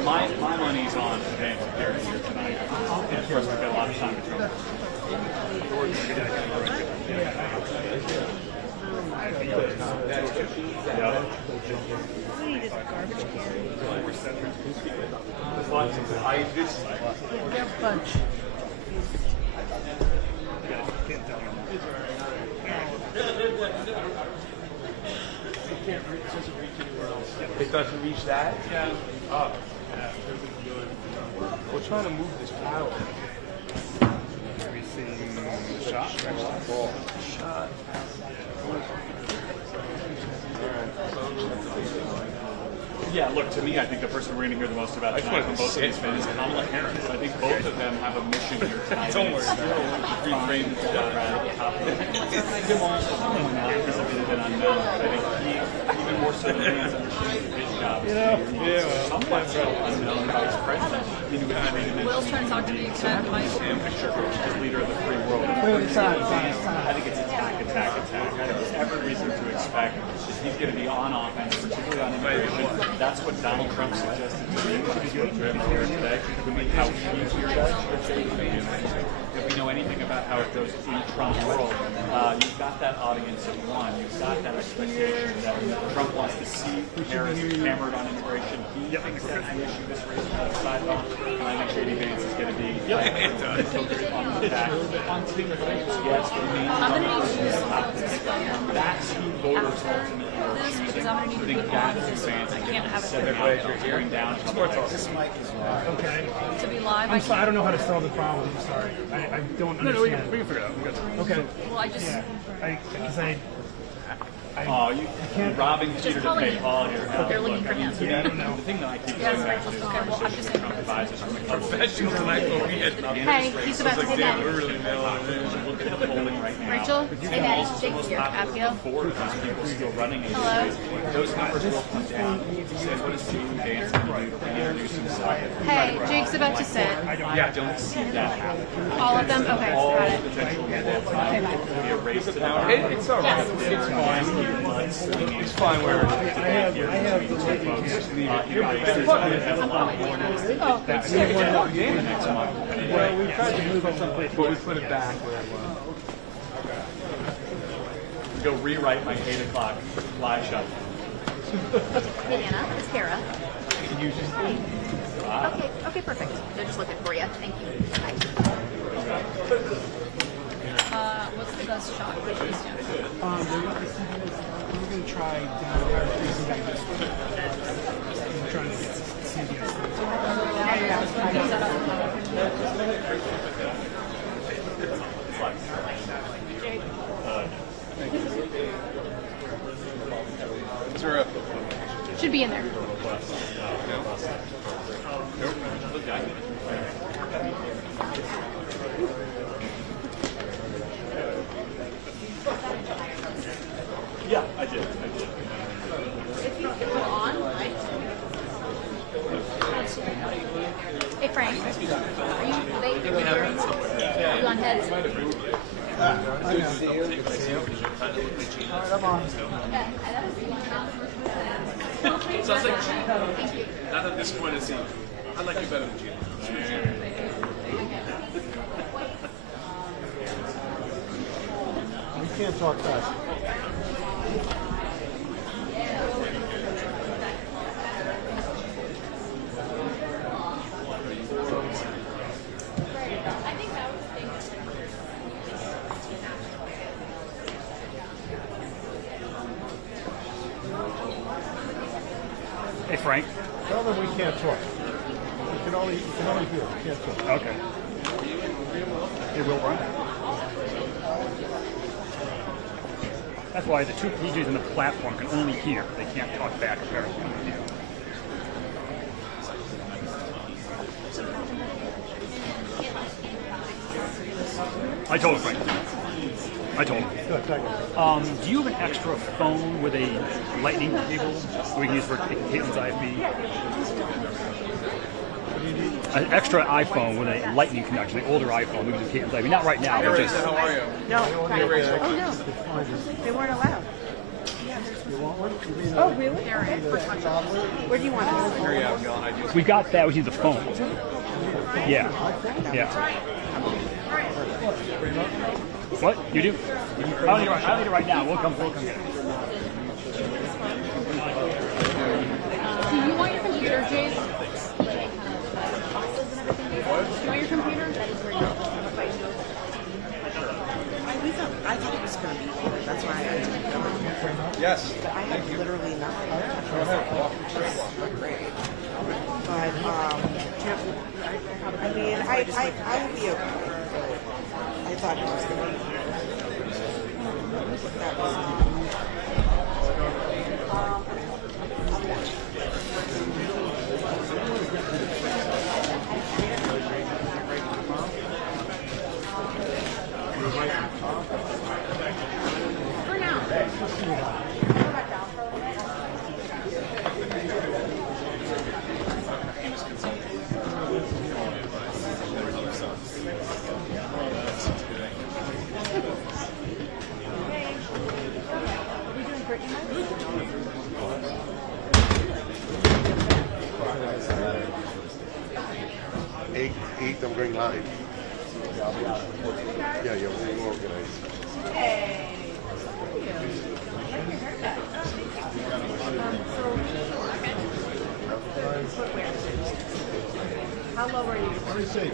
My money's on Vance Harris here tonight. And of course, we've got a lot of time to trouble. Bunch. It doesn't reach that? Yeah. Oh. We're trying to move this paddle. Everything shot. Shot. Yeah, look, to me, I think the person we're going to hear the most about tonight from both of these men is Kamala Harris. I think both of them have a mission here tonight. Don't worry about it. Reframe the Tim also is a bit of an unknown, but I think he, even more so than Vance, understands his job is to be somewhat unknown vice president. Will's trying to talk to me. Sam Fisher, as leader of the free world. I think it's attack. I think there's every reason to expect that he's going to be on offense, particularly on immigration. That's what Donald Trump suggested to me when I spoke to him earlier today. How easier if we know anything about how it goes in Trump's world, you've got that audience of one. You've got that expectation that Trump wants to see Harris hammered on immigration. He thinks that's the issue this race is outside of. And I think J.D. Vance is going to be focused on that. Yes, the main that's who voters ultimately are choosing. I think that's Vance. I can't have it tearing down. This mic is live. Okay. To be live. I'm sorry, I don't know how to solve the problem. I'm sorry. I don't understand. No, we can figure it out. Okay. Well, I just. Oh, you robbing Peter to pay Paul here. They're looking for him. I don't know. The thing that I keep going back to is conversation Trump advisors from the professional tonight. Hey, he's about to say that. We're really look at the polling right now. Rachel, hey Daddy, thanks for your Abigail. Four of these people still running in Hello. those numbers will come down. Say, what is Stephen Vance going to do to reintroduce himself? Hey, Jake's about to sit. I don't see that happening. All of them? Okay, All got it. potential will be a race to the bottom. It's all right. It's fine. It's fine where I have the ladies. Has a lot more next month. Well, we tried to move it someplace, but we put it back where it was. Go rewrite my 8 o'clock live show. Hey, Anna, it's Kara. You just Okay, perfect. They're just looking for you. Thank you. What's the best shot? We're going to try down there. I'm trying to get CBS. Should be in there. Yeah, I did. If you go on, right? Hey, Frank. Are you on heads? Sounds like Gina. Not at this point of the scene. I like you better than Gina. We can't talk fast. Hey, Frank. Tell them we can't talk. You can only hear. We can't talk. Okay. It will run. That's why the two PGs in the platform can only hear. They can't talk back apparently. I told him, Frank. I told him. Do you have an extra phone with a lightning cable we can use for Caitlin's IFB? An extra iPhone with a lightning connection, the older iPhone, we can do Caitlin's IFB. Not right now, but just... How are you? No. Oh, no. They weren't allowed. Oh, really? Where do you want it? Here you have, Galen. We got that, we need the phone. Yeah. Yeah. What? You do? I don't need it right now. We'll come get it. Do you want your computer, Jade? What? Do you want your computer? I thought it was going to be here. That's why I didn't know. Yes. But I have literally nothing. Go ahead. Walk Great. But, I mean, I will be okay. I thought it was going to be here. That was... For now. Eight, I'm going live. Yeah, we'll organize. Hey. How low are you? Let me see.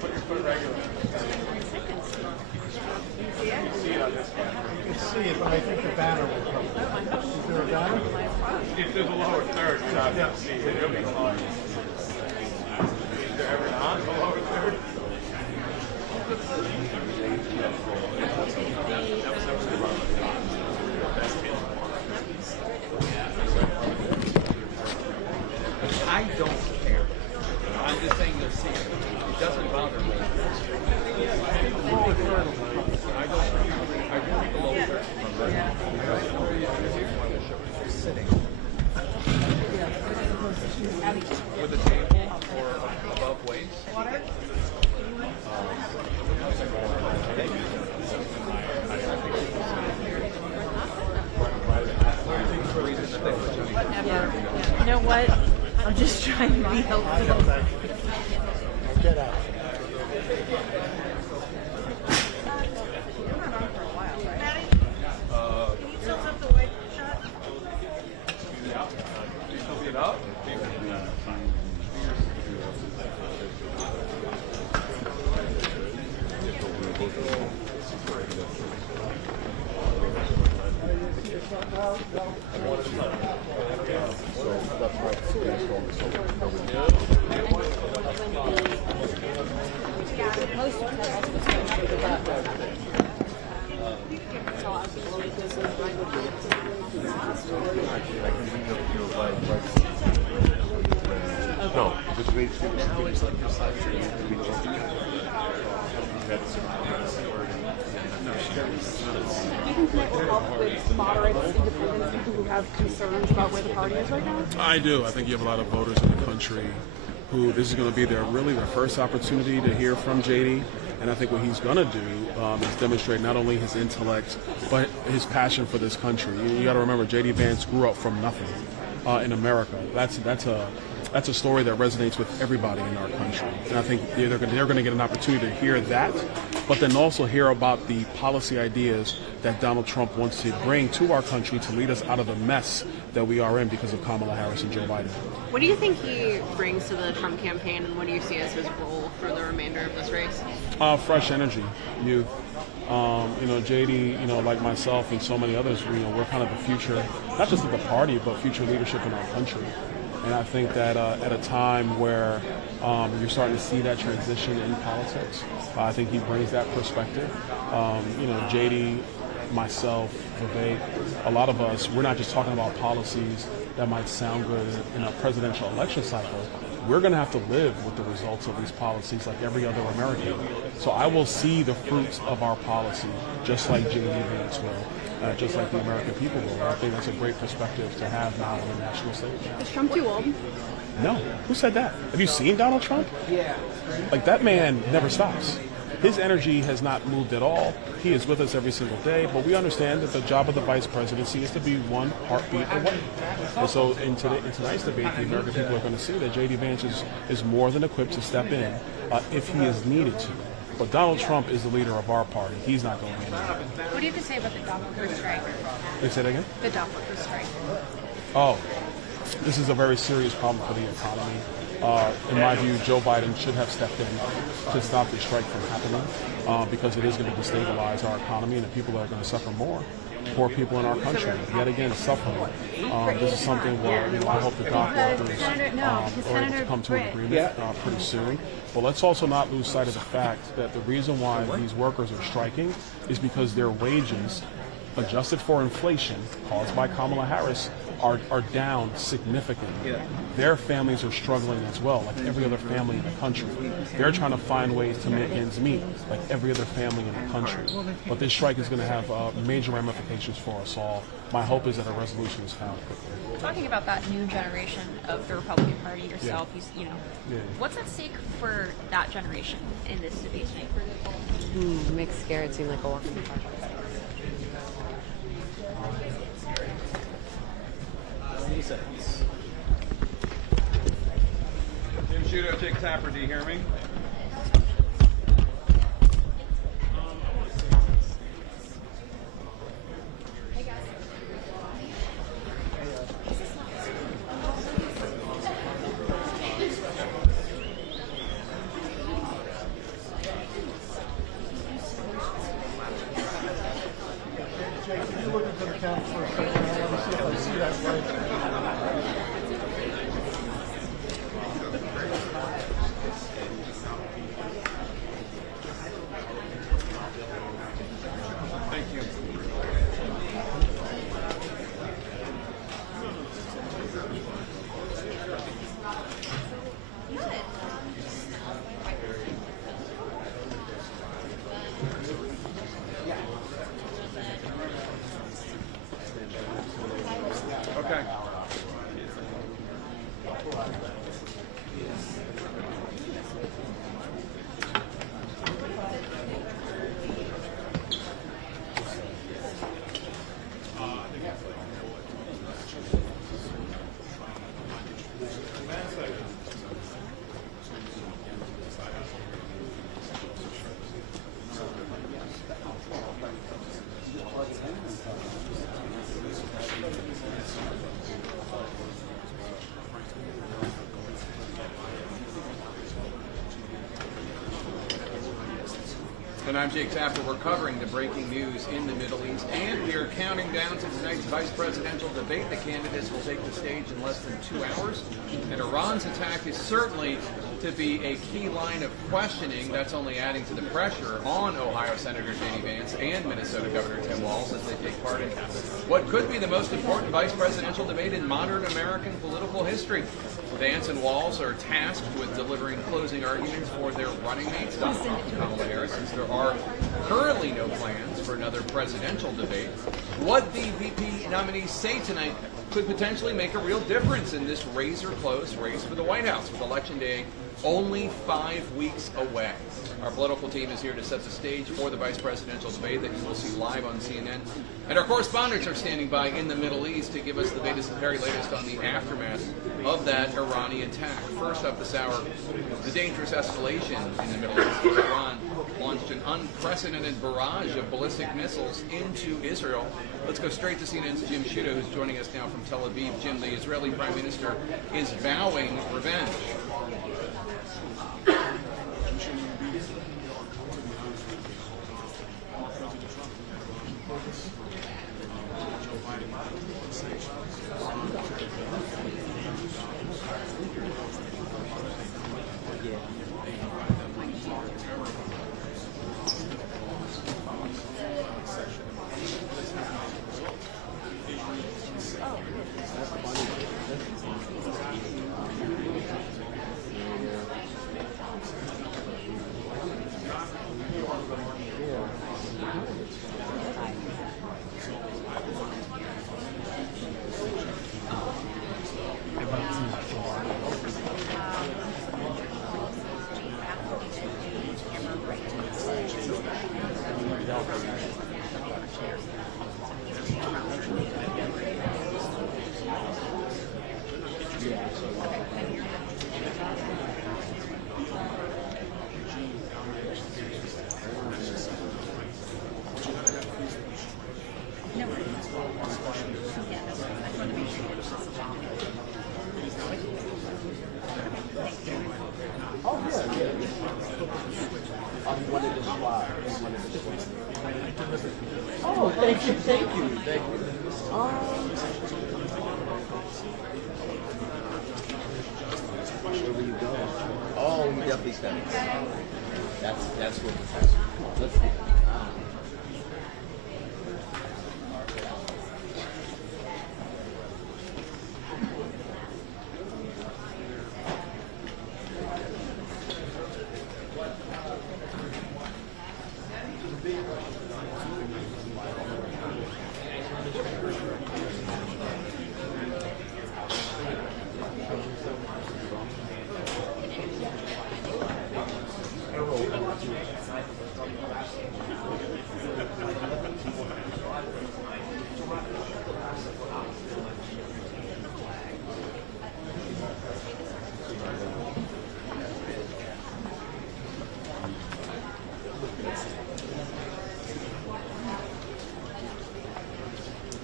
Put your foot regular. See it? You can see it, but I think the banner will come. Is there a banner? If there's a lower third, you're not going to see it. It'll be fine. Is there ever not a lower third? I don't care. I'm just saying they'll see it. It doesn't bother me. I really below 30. Sitting. With a table or above waist. Water? Whatever. You know what? I'm just trying to be helpful. Get out. Can you tilt up the white shot? Yeah. Do you tilt it up? No, just wait. Now it's like your side Do you can connect help with moderates, independents, people who have concerns about where the party is right now? I do. I think you have a lot of voters in the country who this is going to be their first opportunity to hear from JD. And I think what he's going to do is demonstrate not only his intellect, but his passion for this country. You got to remember, JD Vance grew up from nothing in America. That's a story that resonates with everybody in our country. And I think they're going to get an opportunity to hear that, but then also hear about the policy ideas that Donald Trump wants to bring to our country to lead us out of the mess that we are in because of Kamala Harris and Joe Biden. What do you think he brings to the Trump campaign, and what do you see as his role for the remainder of this race? Fresh energy, youth. JD, like myself and so many others, we're kind of the future, not just of the party, but future leadership in our country. And I think that at a time where you're starting to see that transition in politics, I think he brings that perspective. JD myself, Vivek, a lot of us, we're not just talking about policies that might sound good in a presidential election cycle. We're going to have to live with the results of these policies like every other American. So I will see the fruits of our policy just like J.D. Vance will, just like the American people will. I think that's a great perspective to have now on the national stage. Is Trump too old? No. Who said that? Have you seen Donald Trump? Yeah. Like, that man never stops. His energy has not moved at all. He is with us every single day, but we understand that the job of the vice presidency is to be one heartbeat away. And so in tonight's debate, the American people are going to see that J.D. Vance is more than equipped to step in if he is needed to. But Donald Trump is the leader of our party. He's not going anywhere. What do you have to say about the dock workers strike? Can you say that again? The dock workers strike. Oh, this is a very serious problem for the economy. In my view, Joe Biden should have stepped in to stop the strike from happening because it is going to destabilize our economy and the people that are going to suffer more. Poor people in our country, yet again, suffering. This is something where I hope the dock workers are able to come to an agreement pretty soon. But let's also not lose sight of the fact that the reason why these workers are striking is because their wages, adjusted for inflation caused by Kamala Harris, are down significantly. Their families are struggling as well, like every other family in the country. They're trying to find ways to make ends meet, like every other family in the country. But this strike is going to have major ramifications for us all. My hope is that a resolution is found quickly. Talking about that new generation of the Republican Party yourself, what's at stake for that generation in this debate tonight? Makes scared seem like a walk in the park. Jim Sciutto, Jake Tapper, do you hear me? Jake, can you look into the camera for a second? I want to see if I see that right. Okay. And I'm Jake Tapper. We're covering the breaking news in the Middle East, and we are counting down to tonight's vice presidential debate. The candidates will take the stage in less than 2 hours, and Iran's attack is certainly to be a key line of questioning. That's only adding to the pressure on Ohio Senator J.D. Vance and Minnesota Governor Tim Walz as they take part in what could be the most important vice presidential debate in modern American political history. Vance and Walz are tasked with delivering closing arguments for their running mates, Donald Trump and Kamala Harris, since there are currently no plans for another presidential debate. What the VP nominees say tonight could potentially make a real difference in this razor-close race for the White House, with Election Day only 5 weeks away. Our political team is here to set the stage for the vice presidential debate that you will see live on CNN. And our correspondents are standing by in the Middle East to give us the very latest on the aftermath of that Iranian attack. First up this hour, the dangerous escalation in the Middle East, where Iran launched an unprecedented barrage of ballistic missiles into Israel. Let's go straight to CNN's Jim Sciutto, who's joining us now from Tel Aviv. Jim, the Israeli Prime Minister is vowing revenge. Oh, yeah, yeah. On one of the slides. Oh, thank you, thank you, thank you. Wherever you go. Oh, you definitely said it. That's what let's see.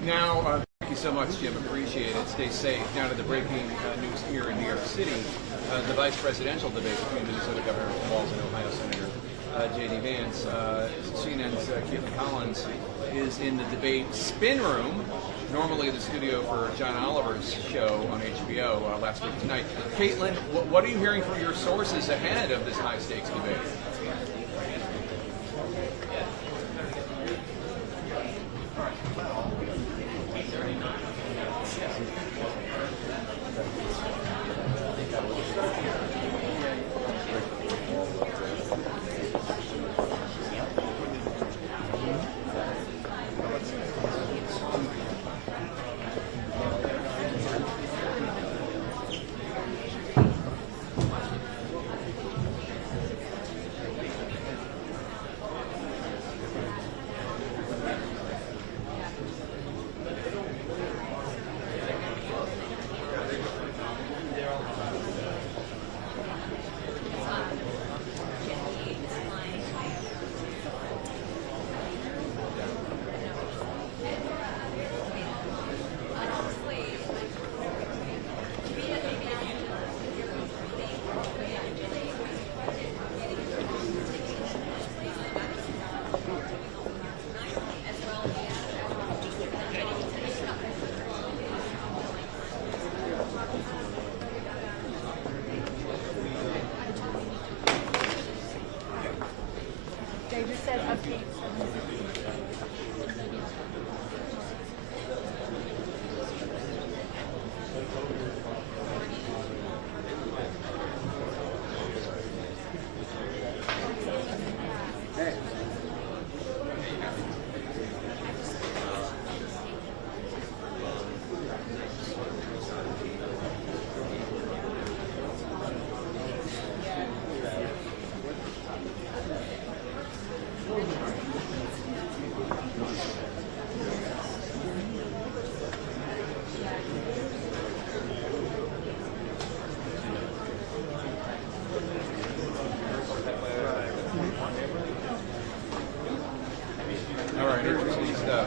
Now, thank you so much, Jim. Appreciate it. Stay safe. Now to the breaking news here in New York City. The vice presidential debate between Minnesota Governor Tim Walz and Ohio Senator J.D. Vance. CNN's Caitlin Collins is in the debate spin room, normally the studio for John Oliver's show on HBO last week tonight. Caitlin, what are you hearing from your sources ahead of this high-stakes debate?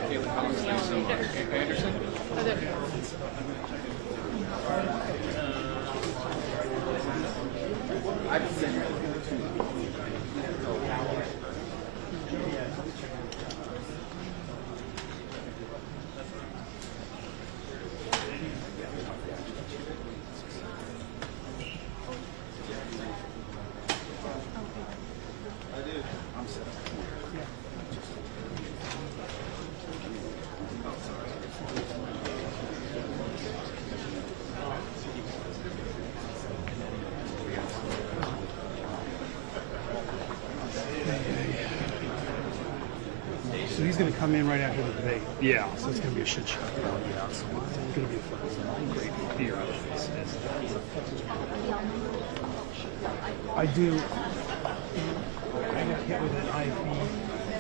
Caitlin Collins, thanks so much. Anderson? So he's going to come in right after the debate. Yeah. So it's going to be a shit show. Yeah. It's going to be a fucking great fear out of this. I do. I got hit with an IV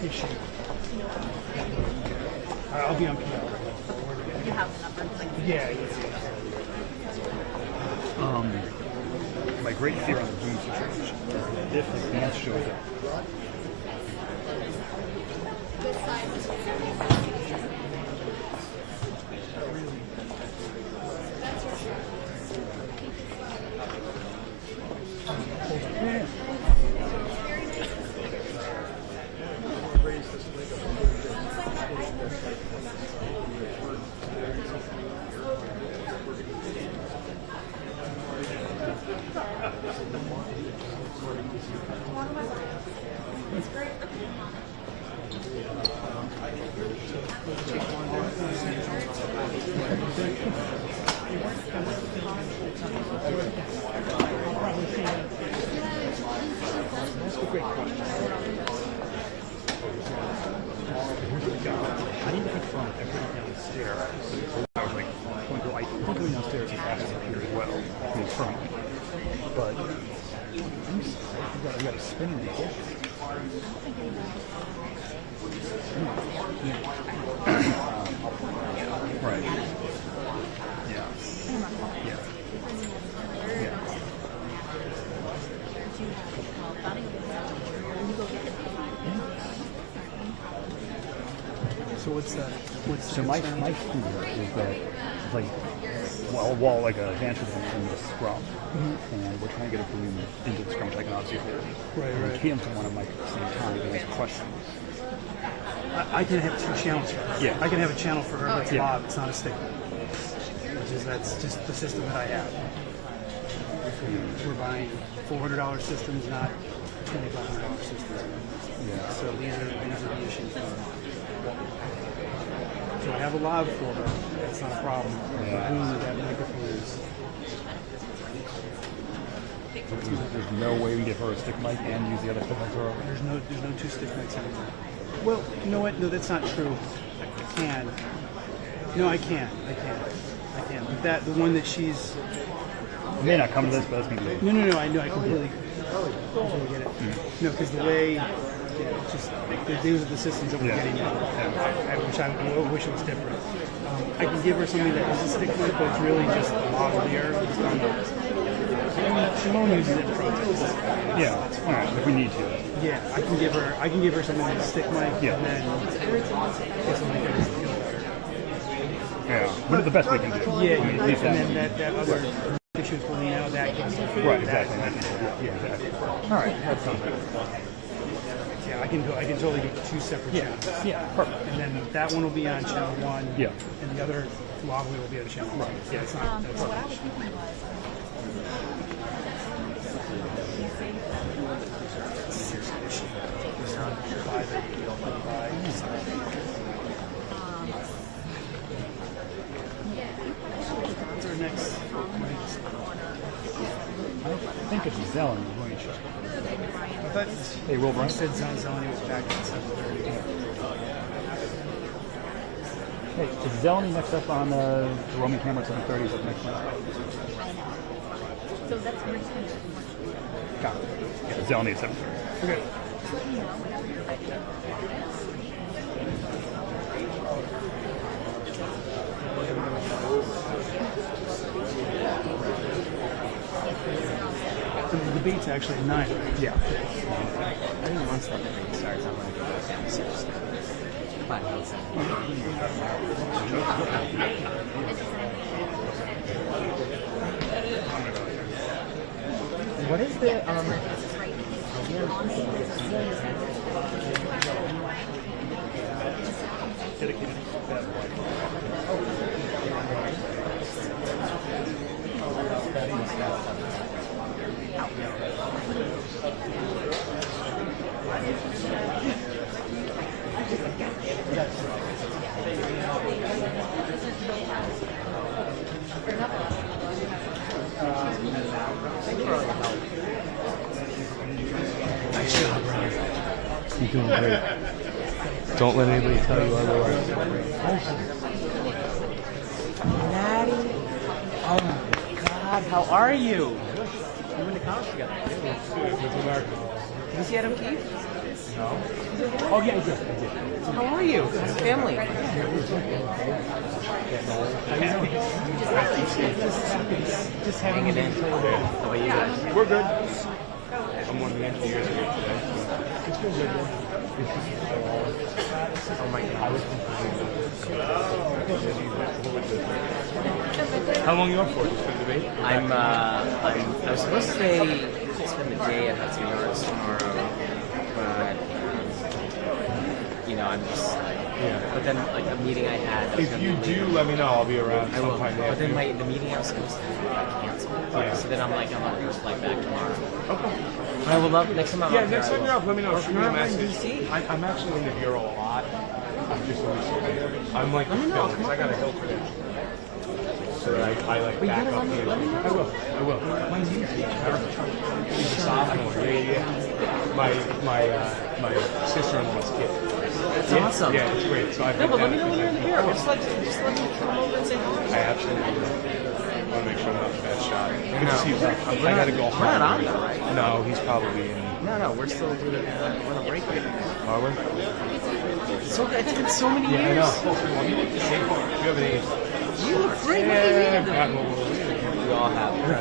issue. I'll be on PR. You have the number. Yeah. My great fear on the Zoom situation. If the dance shows up. That's a great question. I need to confirm everything downstairs. I was like, I'm going downstairs and back up here as well. Confirm. But you got a spinning edition. Right. Yeah. Yeah. Yeah. So what's that? So my fear is that it's like while like a dancer in the scrum, and we're trying to get a balloon into the scrum, which I can obviously hold. Right, and right. Kim can want to mic at the same time and ask questions. I can have two channels for her. Yeah. I can have a channel for her that's Yeah. live. It's not a stick. That's just the system that I have. We're buying $400 systems, not $2,500 systems. Yeah. So these are the issues. So I have a live for her. That's not a problem. Yeah. The boom with that microphone is. There's no way we can get her a stick mic and use the other equipment for her. There's no two stick mics anymore. Well, you know what? No, that's not true. I can. No, I can. But the one that she's. It may not come to this, but it's going to be. No. I know. I completely get it. No, because the way. These are the systems that we're getting now. I wish it was different. I can give her something that is a stick mic, but it's really just a lavalier. Simone uses it in protest. Yeah, all right, if we need to. Yeah, I can give her something that's a stick mic, Yeah. and then get something that feel better. Yeah, we do the best we can do. Yeah, At least and then that other issue with pulling out that gets Right, exactly. Yeah, exactly. All right, that sounds good. Yeah, I can totally do two separate channels. Yeah, perfect. And then that one will be on channel 1. Yeah. And the other lavalier will be on channel 1. Yeah, it's not. That's What I was thinking was, next. I think it's Zelen we're going to check. I thought Hey, Will Bryan. you said Zeleny was back at 7:30. Hey, is Zeleny next up on the Roman camera at 7:30? Is that next one? so that's next time. Got it. Yeah, Zeleny at 7:30. Okay. So the debate's actually at 9, right? Yeah. I think once that debate starts, I'm going to go downstairs. But what is the Nice job, Ryan. You're doing great. Don't let anybody tell you otherwise. Natty? Oh my God, how are you? We went to college together. Did you see Adam Keefe? No. Oh yeah, I did. How are you? How's the family? Just hanging in. How about you guys? We're good. I'm one of the engineers here today. Oh my God. How long are you up for? Just for the debate? I was supposed to spend the day at Hudson Yards tomorrow, but know, I'm just like, but then like a meeting I had. If you do, let me know. I'll be around I will. sometime. But then the meeting I was supposed to have got canceled. Yeah. So then I'm like, I'm on the first flight back tomorrow. Okay. I would love next time I'm Yeah, up next there, time you're up, let me know. Or Shoot me a if you're message. in DC. I'm actually in the bureau a lot. I'm just in DC. I'm like, Let me know, because I got a Hill credential. So that I like But you back gotta up here. let me know. I will. When's you? She's a sophomore. Yeah. My sister-in-law's kid. That's awesome. Yeah, it's great. So I No, but let me know when you're in the bureau. Just let me come over and say hi. I absolutely will. I want to make sure I'm not the bad shot. Good No. to see you. I gotta go home. We're not on though, right? No, he's probably in. No, we're still doing it. We're on a break right now. Are we? So it's been so many Yeah, I years. know. You have an age. You look great. What do you mean? We all have. Yeah.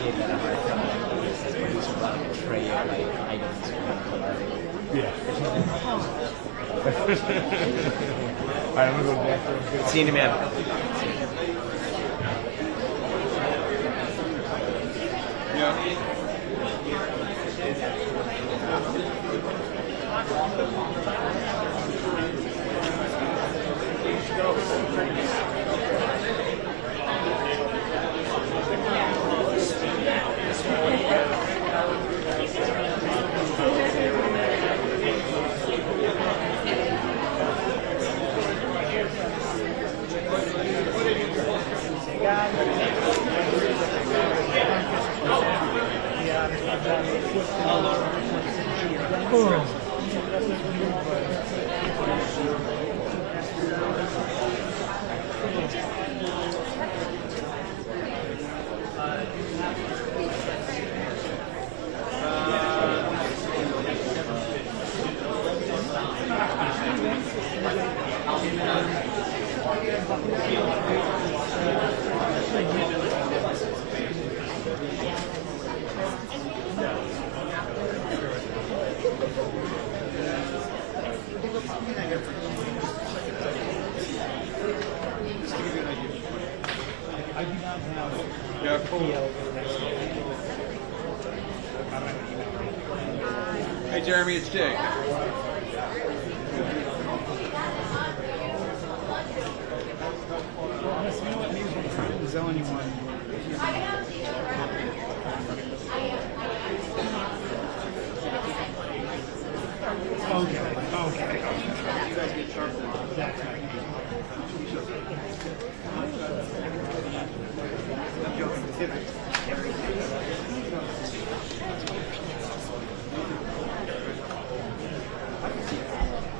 Gave that a hard time. He's about to tray of like items. Yeah. All right, I'm gonna go back there. See you, man. Yeah. Yeah, cool. Hey, Jeremy, it's Jake. Is there anyone? Okay. That's right.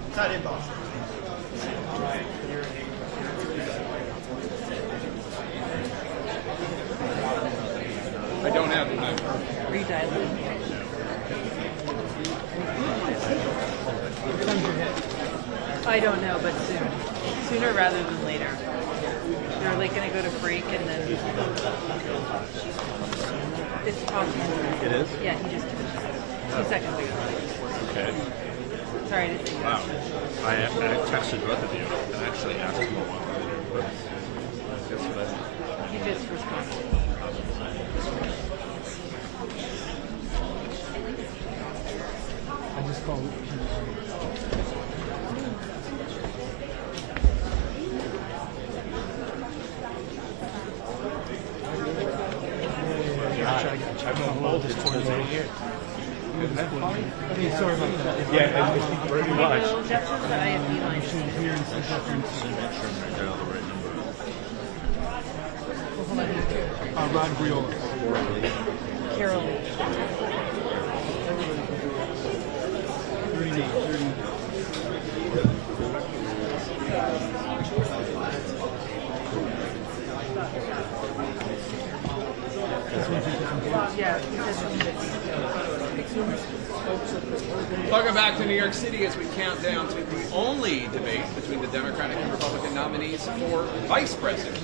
It's not in Boston. I don't have the number. I don't know, but soon. Sooner rather than later. They're like going to go to break and then... It's possible. It is? Yeah, he just took it. 2 seconds ago. Okay. Sorry to say. Wow. I texted both of you and actually asked them what. Guess what? He just responded. I just called. I've known both his for many years. Isn't that funny? Hey, sorry about that. Yeah, it's pretty much. Jeff says that I have beeline. Here and see difference. Rod Briola. Carol. 30. Yeah. Welcome back to New York City as we count down to the only debate between the Democratic and Republican nominees for Vice President.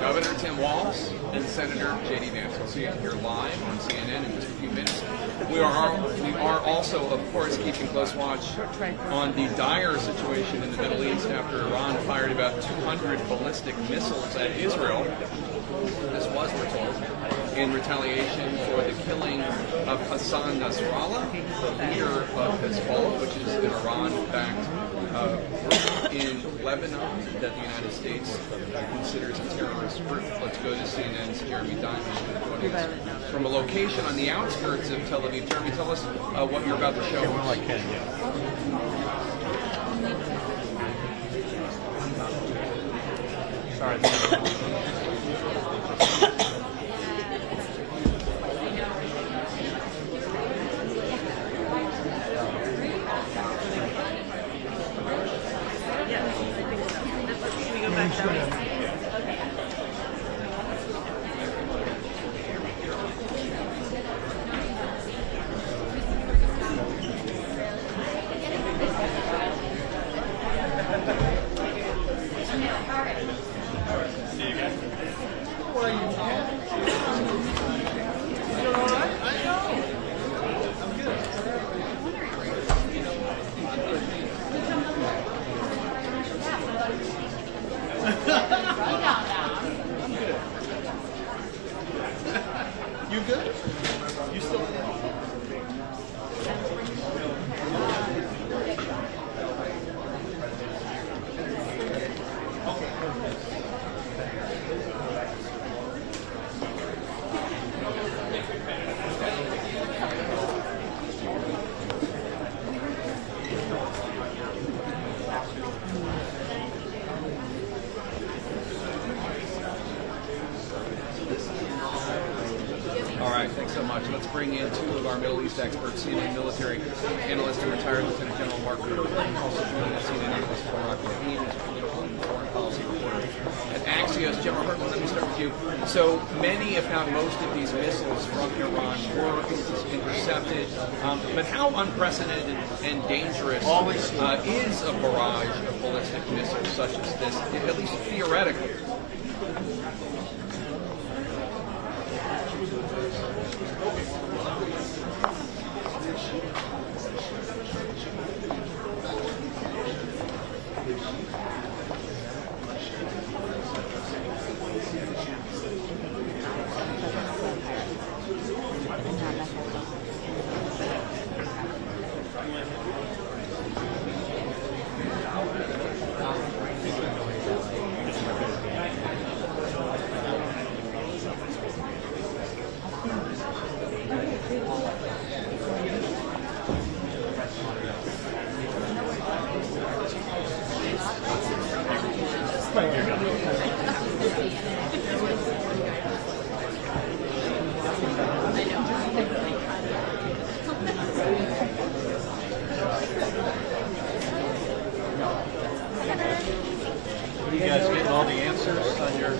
Governor Tim Walz and Senator J.D. Vance. We'll see you here live on CNN in just a few minutes. We are also, of course, keeping close watch on the dire situation in the Middle East after Iran fired about 200 ballistic missiles at Israel. This was, we're told, in retaliation for the killing of Hassan Nasrallah, the leader of Hezbollah, which is an Iran-backed group in Lebanon that the United States considers a terrorist group. Let's go to CNN's Jeremy Diamond joining us from a location on the outskirts of Tel Aviv. Jeremy, tell us what you're about to show us. I can, yeah. Sorry. You good? You still Thanks so much. Let's bring in two of our Middle East experts, CNN military analyst and retired Lieutenant General Mark Rubin, also joining us, CNN analyst Barack Rahim, who's a political and foreign policy reporter at Axios. General Hartman, let me start with you. So many, if not most, of these missiles from Iran were intercepted, but how unprecedented and dangerous is a barrage of ballistic missiles such as this, at least theoretically? You guys getting all the answers on your...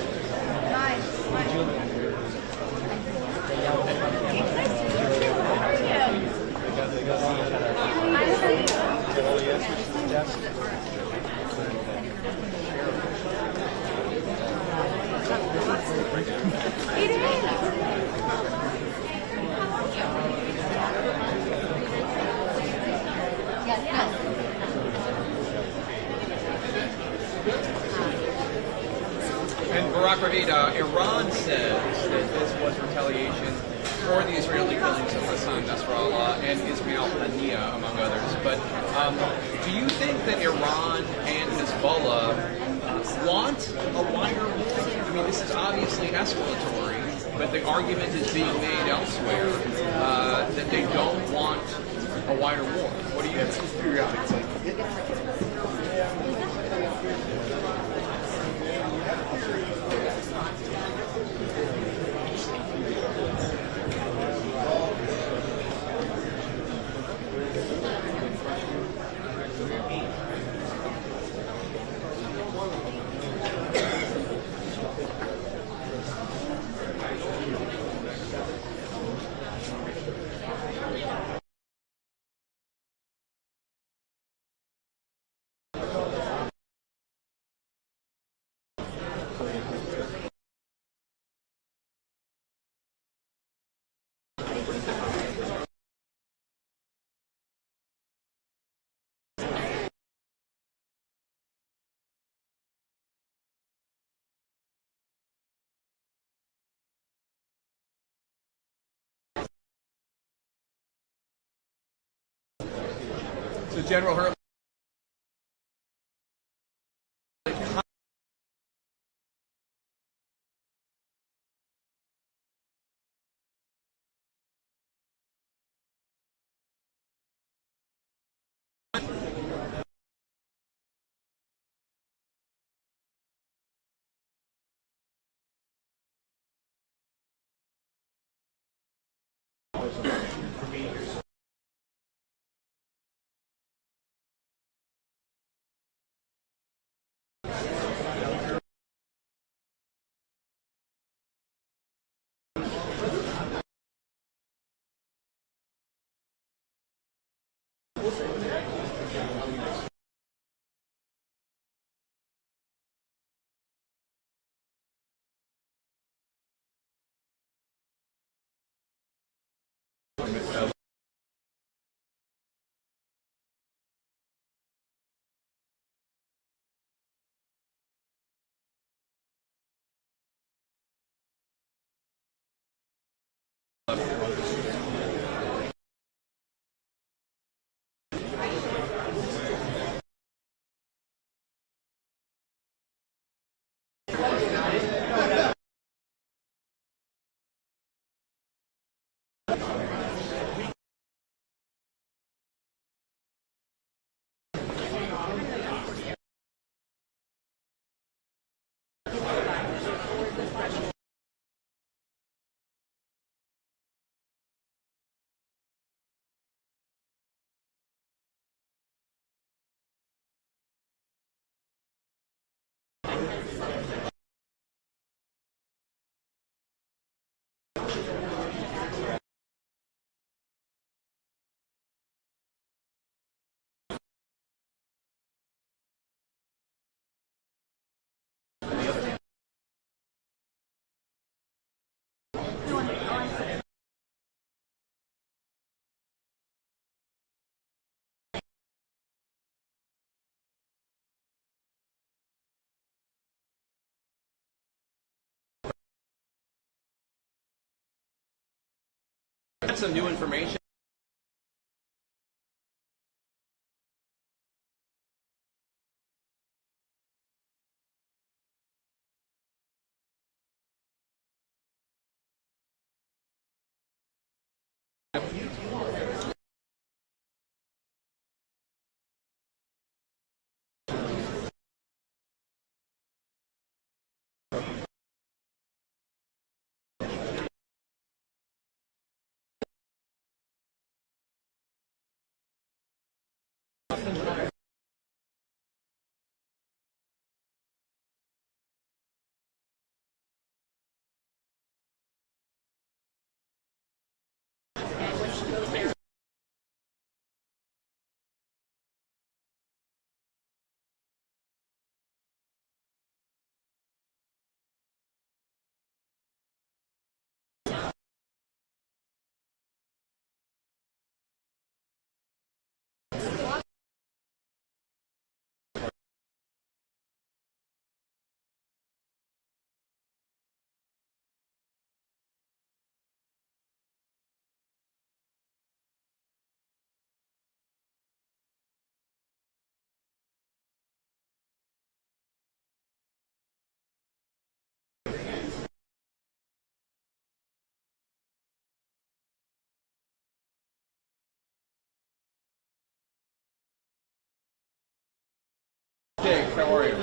And Barack Ravid, Iran says that this was retaliation for the Israeli killings of Hassan Nasrallah and Ismail Haniyeh, among others. But do you think that Iran and Hezbollah want a wider war? I mean, this is obviously escalatory, but the argument is being made elsewhere that they don't want a wider war. What do you think? Periodic. So General Hurley. That's some new information. Jake, how are you?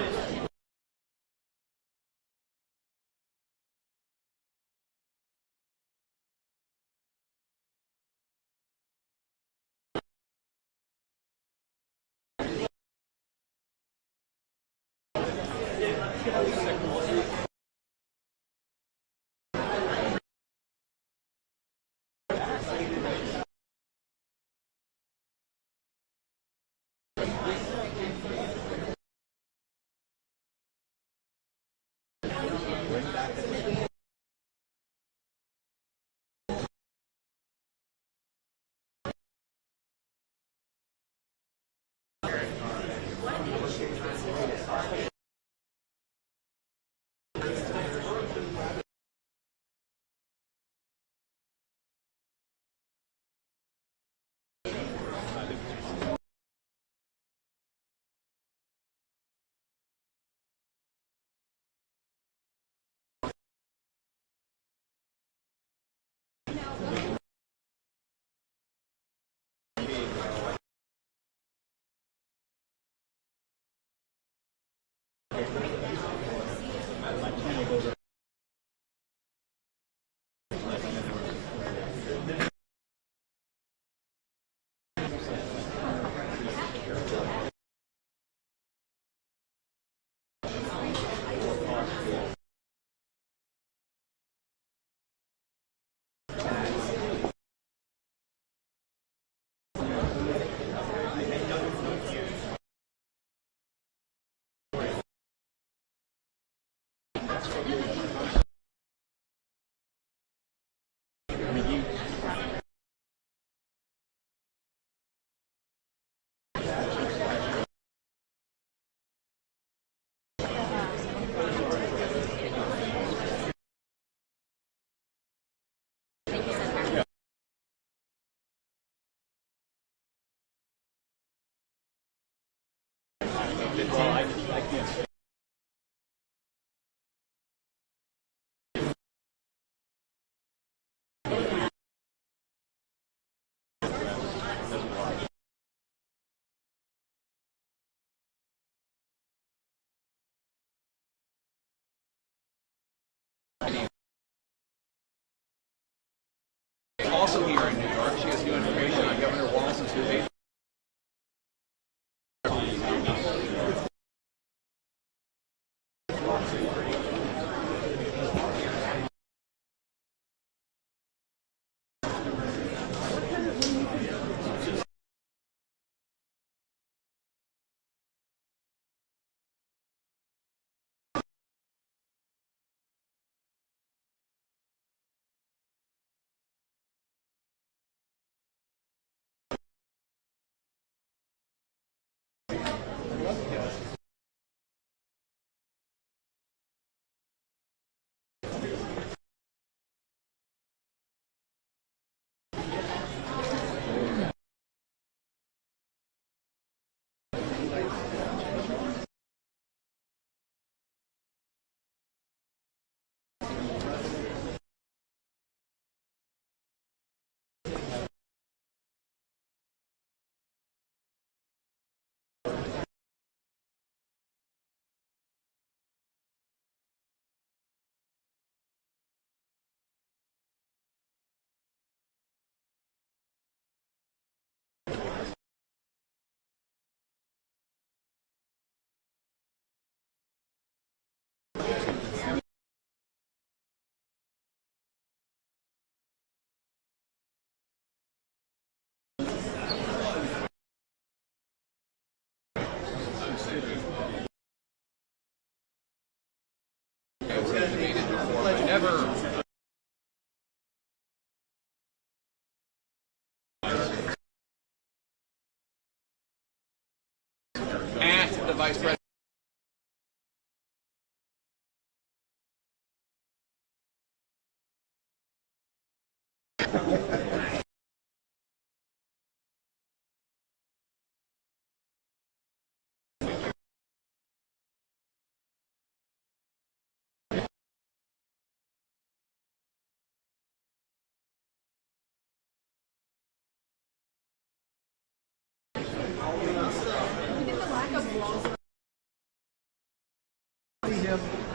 never at the vice president.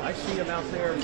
I see him out there.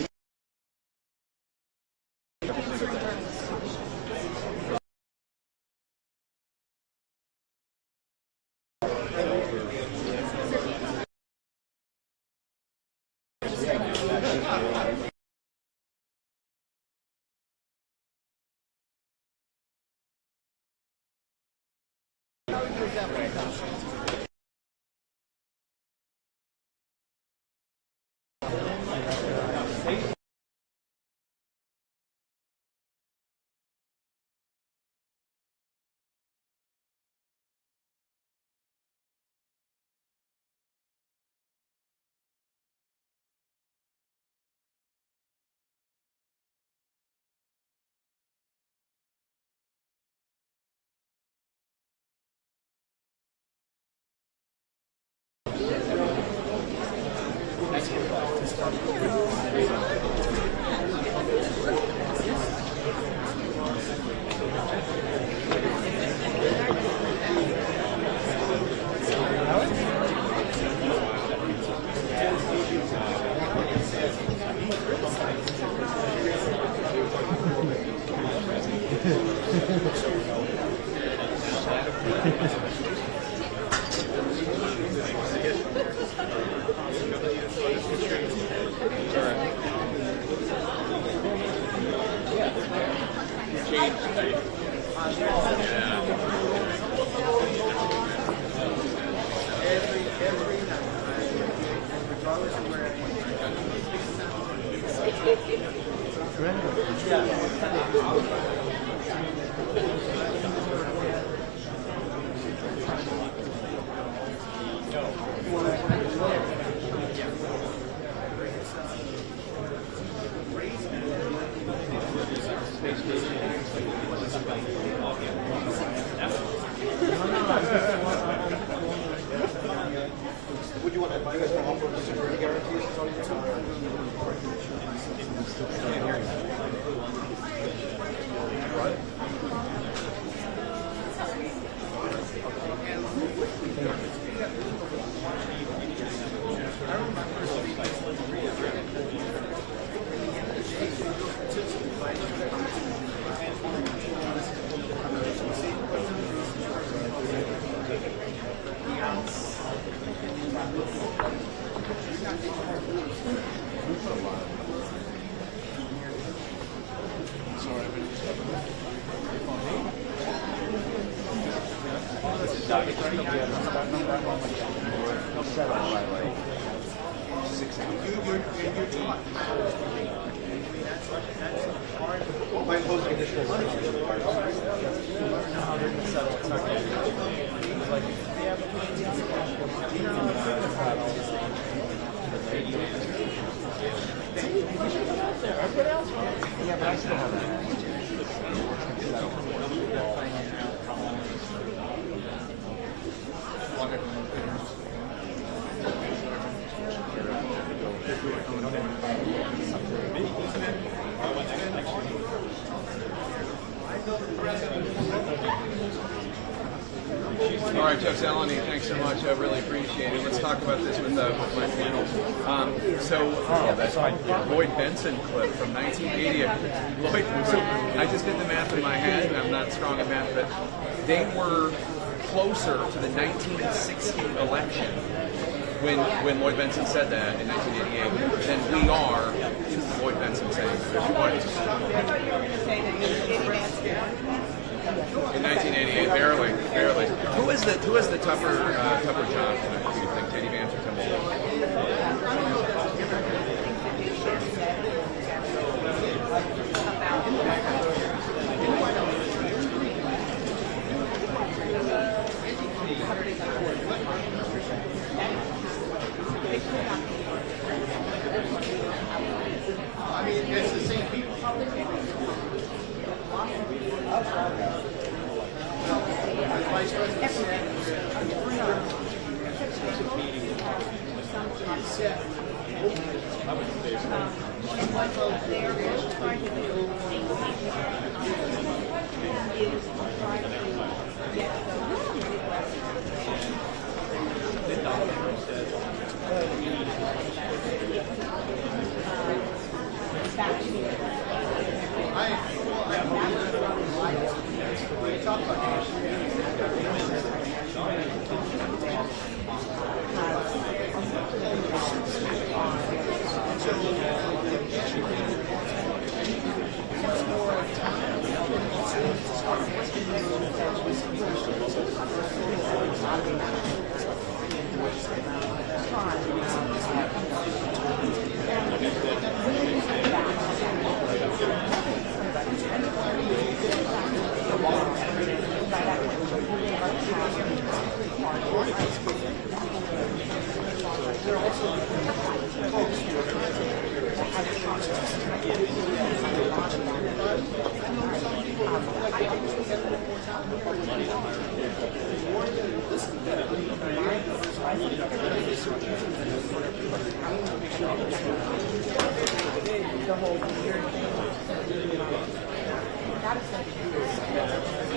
Would you want to buy us to offer security guarantees? All right, Jeff Zeleny, thanks so much. I really appreciate it. Let's talk about this with my panel. That's my Lloyd Benson clip from 1980. Lloyd, so I just did the math in my head, and I'm not strong at math, but they were closer to the 1960 election when Lloyd Benson said that in 1988 than we are to Lloyd Benson saying that. In 1988, barely. Who is the tougher job tonight? Do you think, J.D. Vance or Tim Wolf?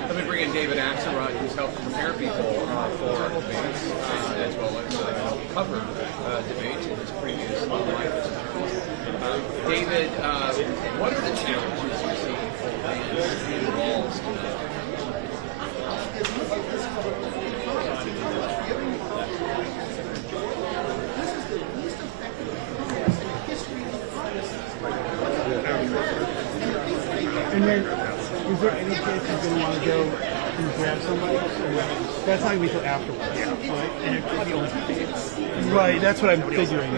Let me bring in David Axelrod, who's helped prepare people for debates, as well as cover debates in his previous life. David, what are the challenges you see for bands in walls tonight? And then, is there any chance you're going to want to go and grab somebody? That's not going to be until afterwards. Yeah. Right? And it could be only right, that's what I'm figuring.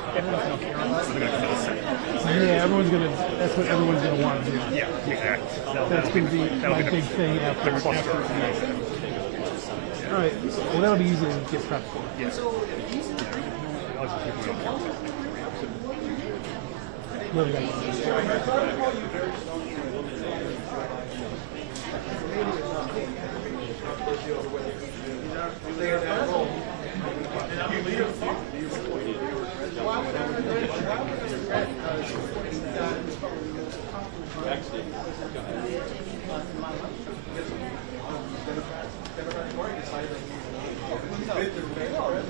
Yeah, everyone's going to, that's what everyone's going to want to do. Yeah, exactly. That's going to be my big thing after. All right, well, that'll be easy to get prepped for. Yeah. What do we got?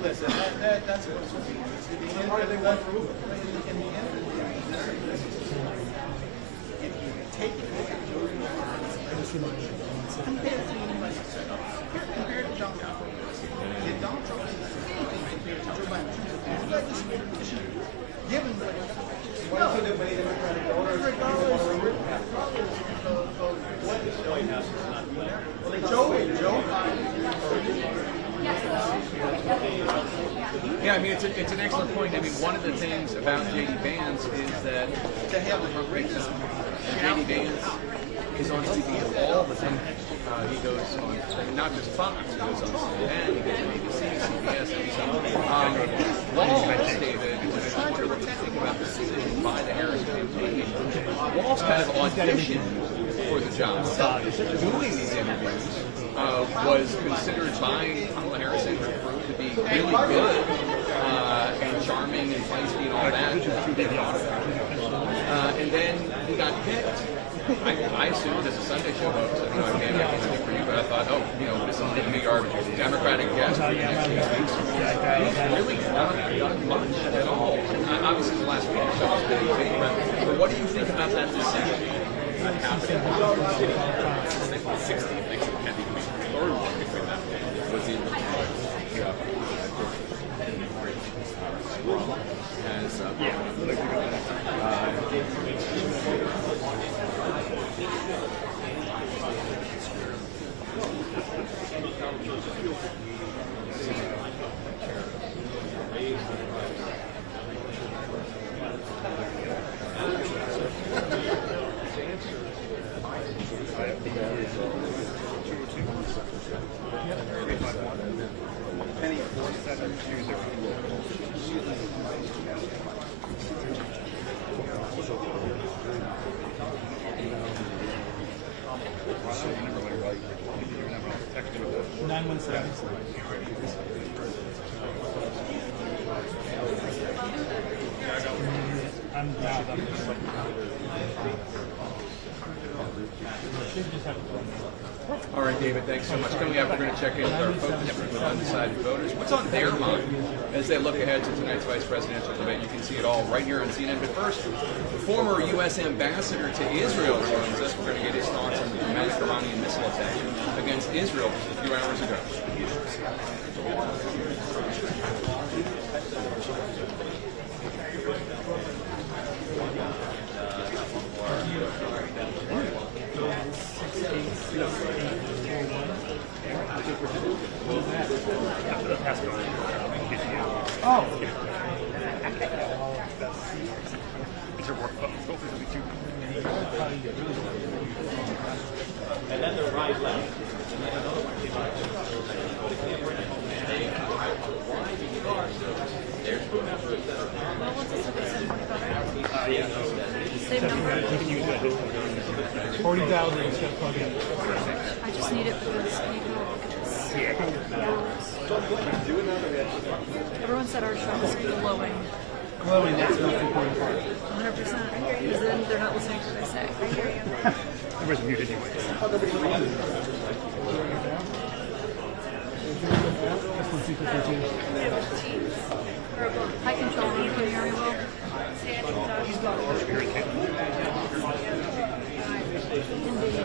Listen, that's what it's going to be. If you take it, compared to anybody compared to John Trump, if Donald Trump is Joe Biden, given what Yeah, I mean, it's an excellent point. I mean, one of the things about J.D. Vance is that to have the right now, J.D. Vance is on TV all the time. He goes on, not just Fox, he goes on CNN, he goes on ABC, CBS, NBC. Walls, David, which is really think about the decision by the Harris campaign. Walls kind of auditioned for the job. Doing these interviews was considered by Kamala Harris and her crew to be really good and charming and feisty and all that. And then he got picked. I assumed as a Sunday show host, I don't know, maybe I can speak for you, but I thought, oh, you know, this is a big arbitrary Democratic guest for the next 6 weeks. He's really not done much at all. Obviously, the last week or so has been big, but what do you think about that decision? That happened. 60 makes it can't even be third one between them. Was he All right, David, thanks so much. Coming up, we're going to check in with our focus group with undecided voters. What's on their mind as they look ahead to tonight's vice presidential debate? You can see it all right here on CNN. But first, the former U.S. ambassador to Israel joins us. We're going to get his thoughts on the dramatic Iranian missile attack against Israel just a few hours ago. Oh. And then the right left. Same number. 40,000 is going to plug in. I just need it because you can look at this. Everyone said our show was glowing. Glowing, that's the most important part. 100%. Because then they're not listening to what I say. I hear you. Everybody's muted anyway. High control, you can hear me well. Indeed.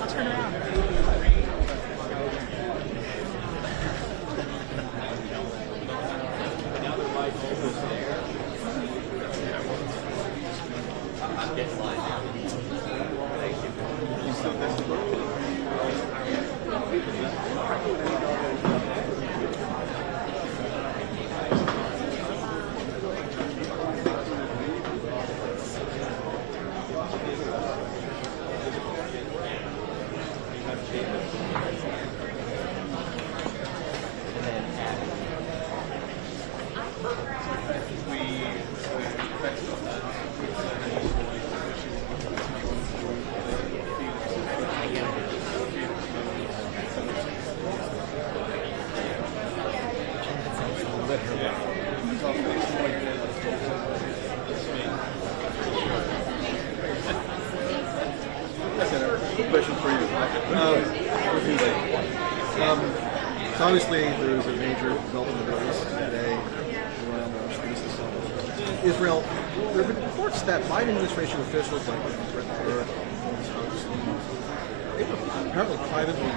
I'll turn around. Question for you. So obviously there was a major development in the Middle East today around Israel. There have been reports that Biden administration officials like Brett Burke, they were apparently privately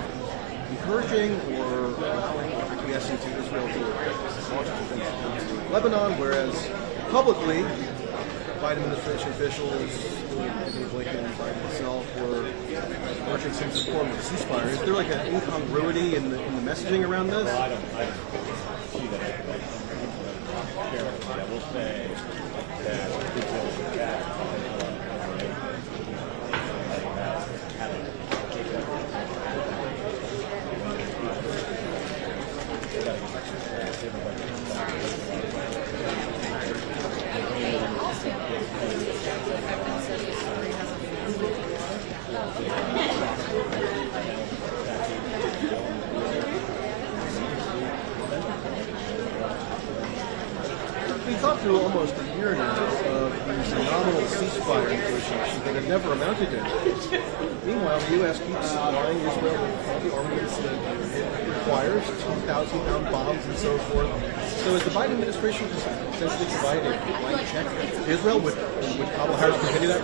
encouraging or acquiescing to Israel to launch against Lebanon, whereas publicly Biden administration officials, Anthony Blinken and Biden himself, were urging some form of ceasefire. Is there like an incongruity in the messaging around this? Well, I don't see that. I will say that Israel is attacked We've gone through almost a year now of these nominal ceasefire negotiations that have never amounted to anything. Meanwhile, the U.S. keeps supplying Israel with all the armaments that it requires, 2,000-pound bombs and so forth. So is the Biden administration just essentially providing a blank check to Israel? Would Kamala Harris continue that?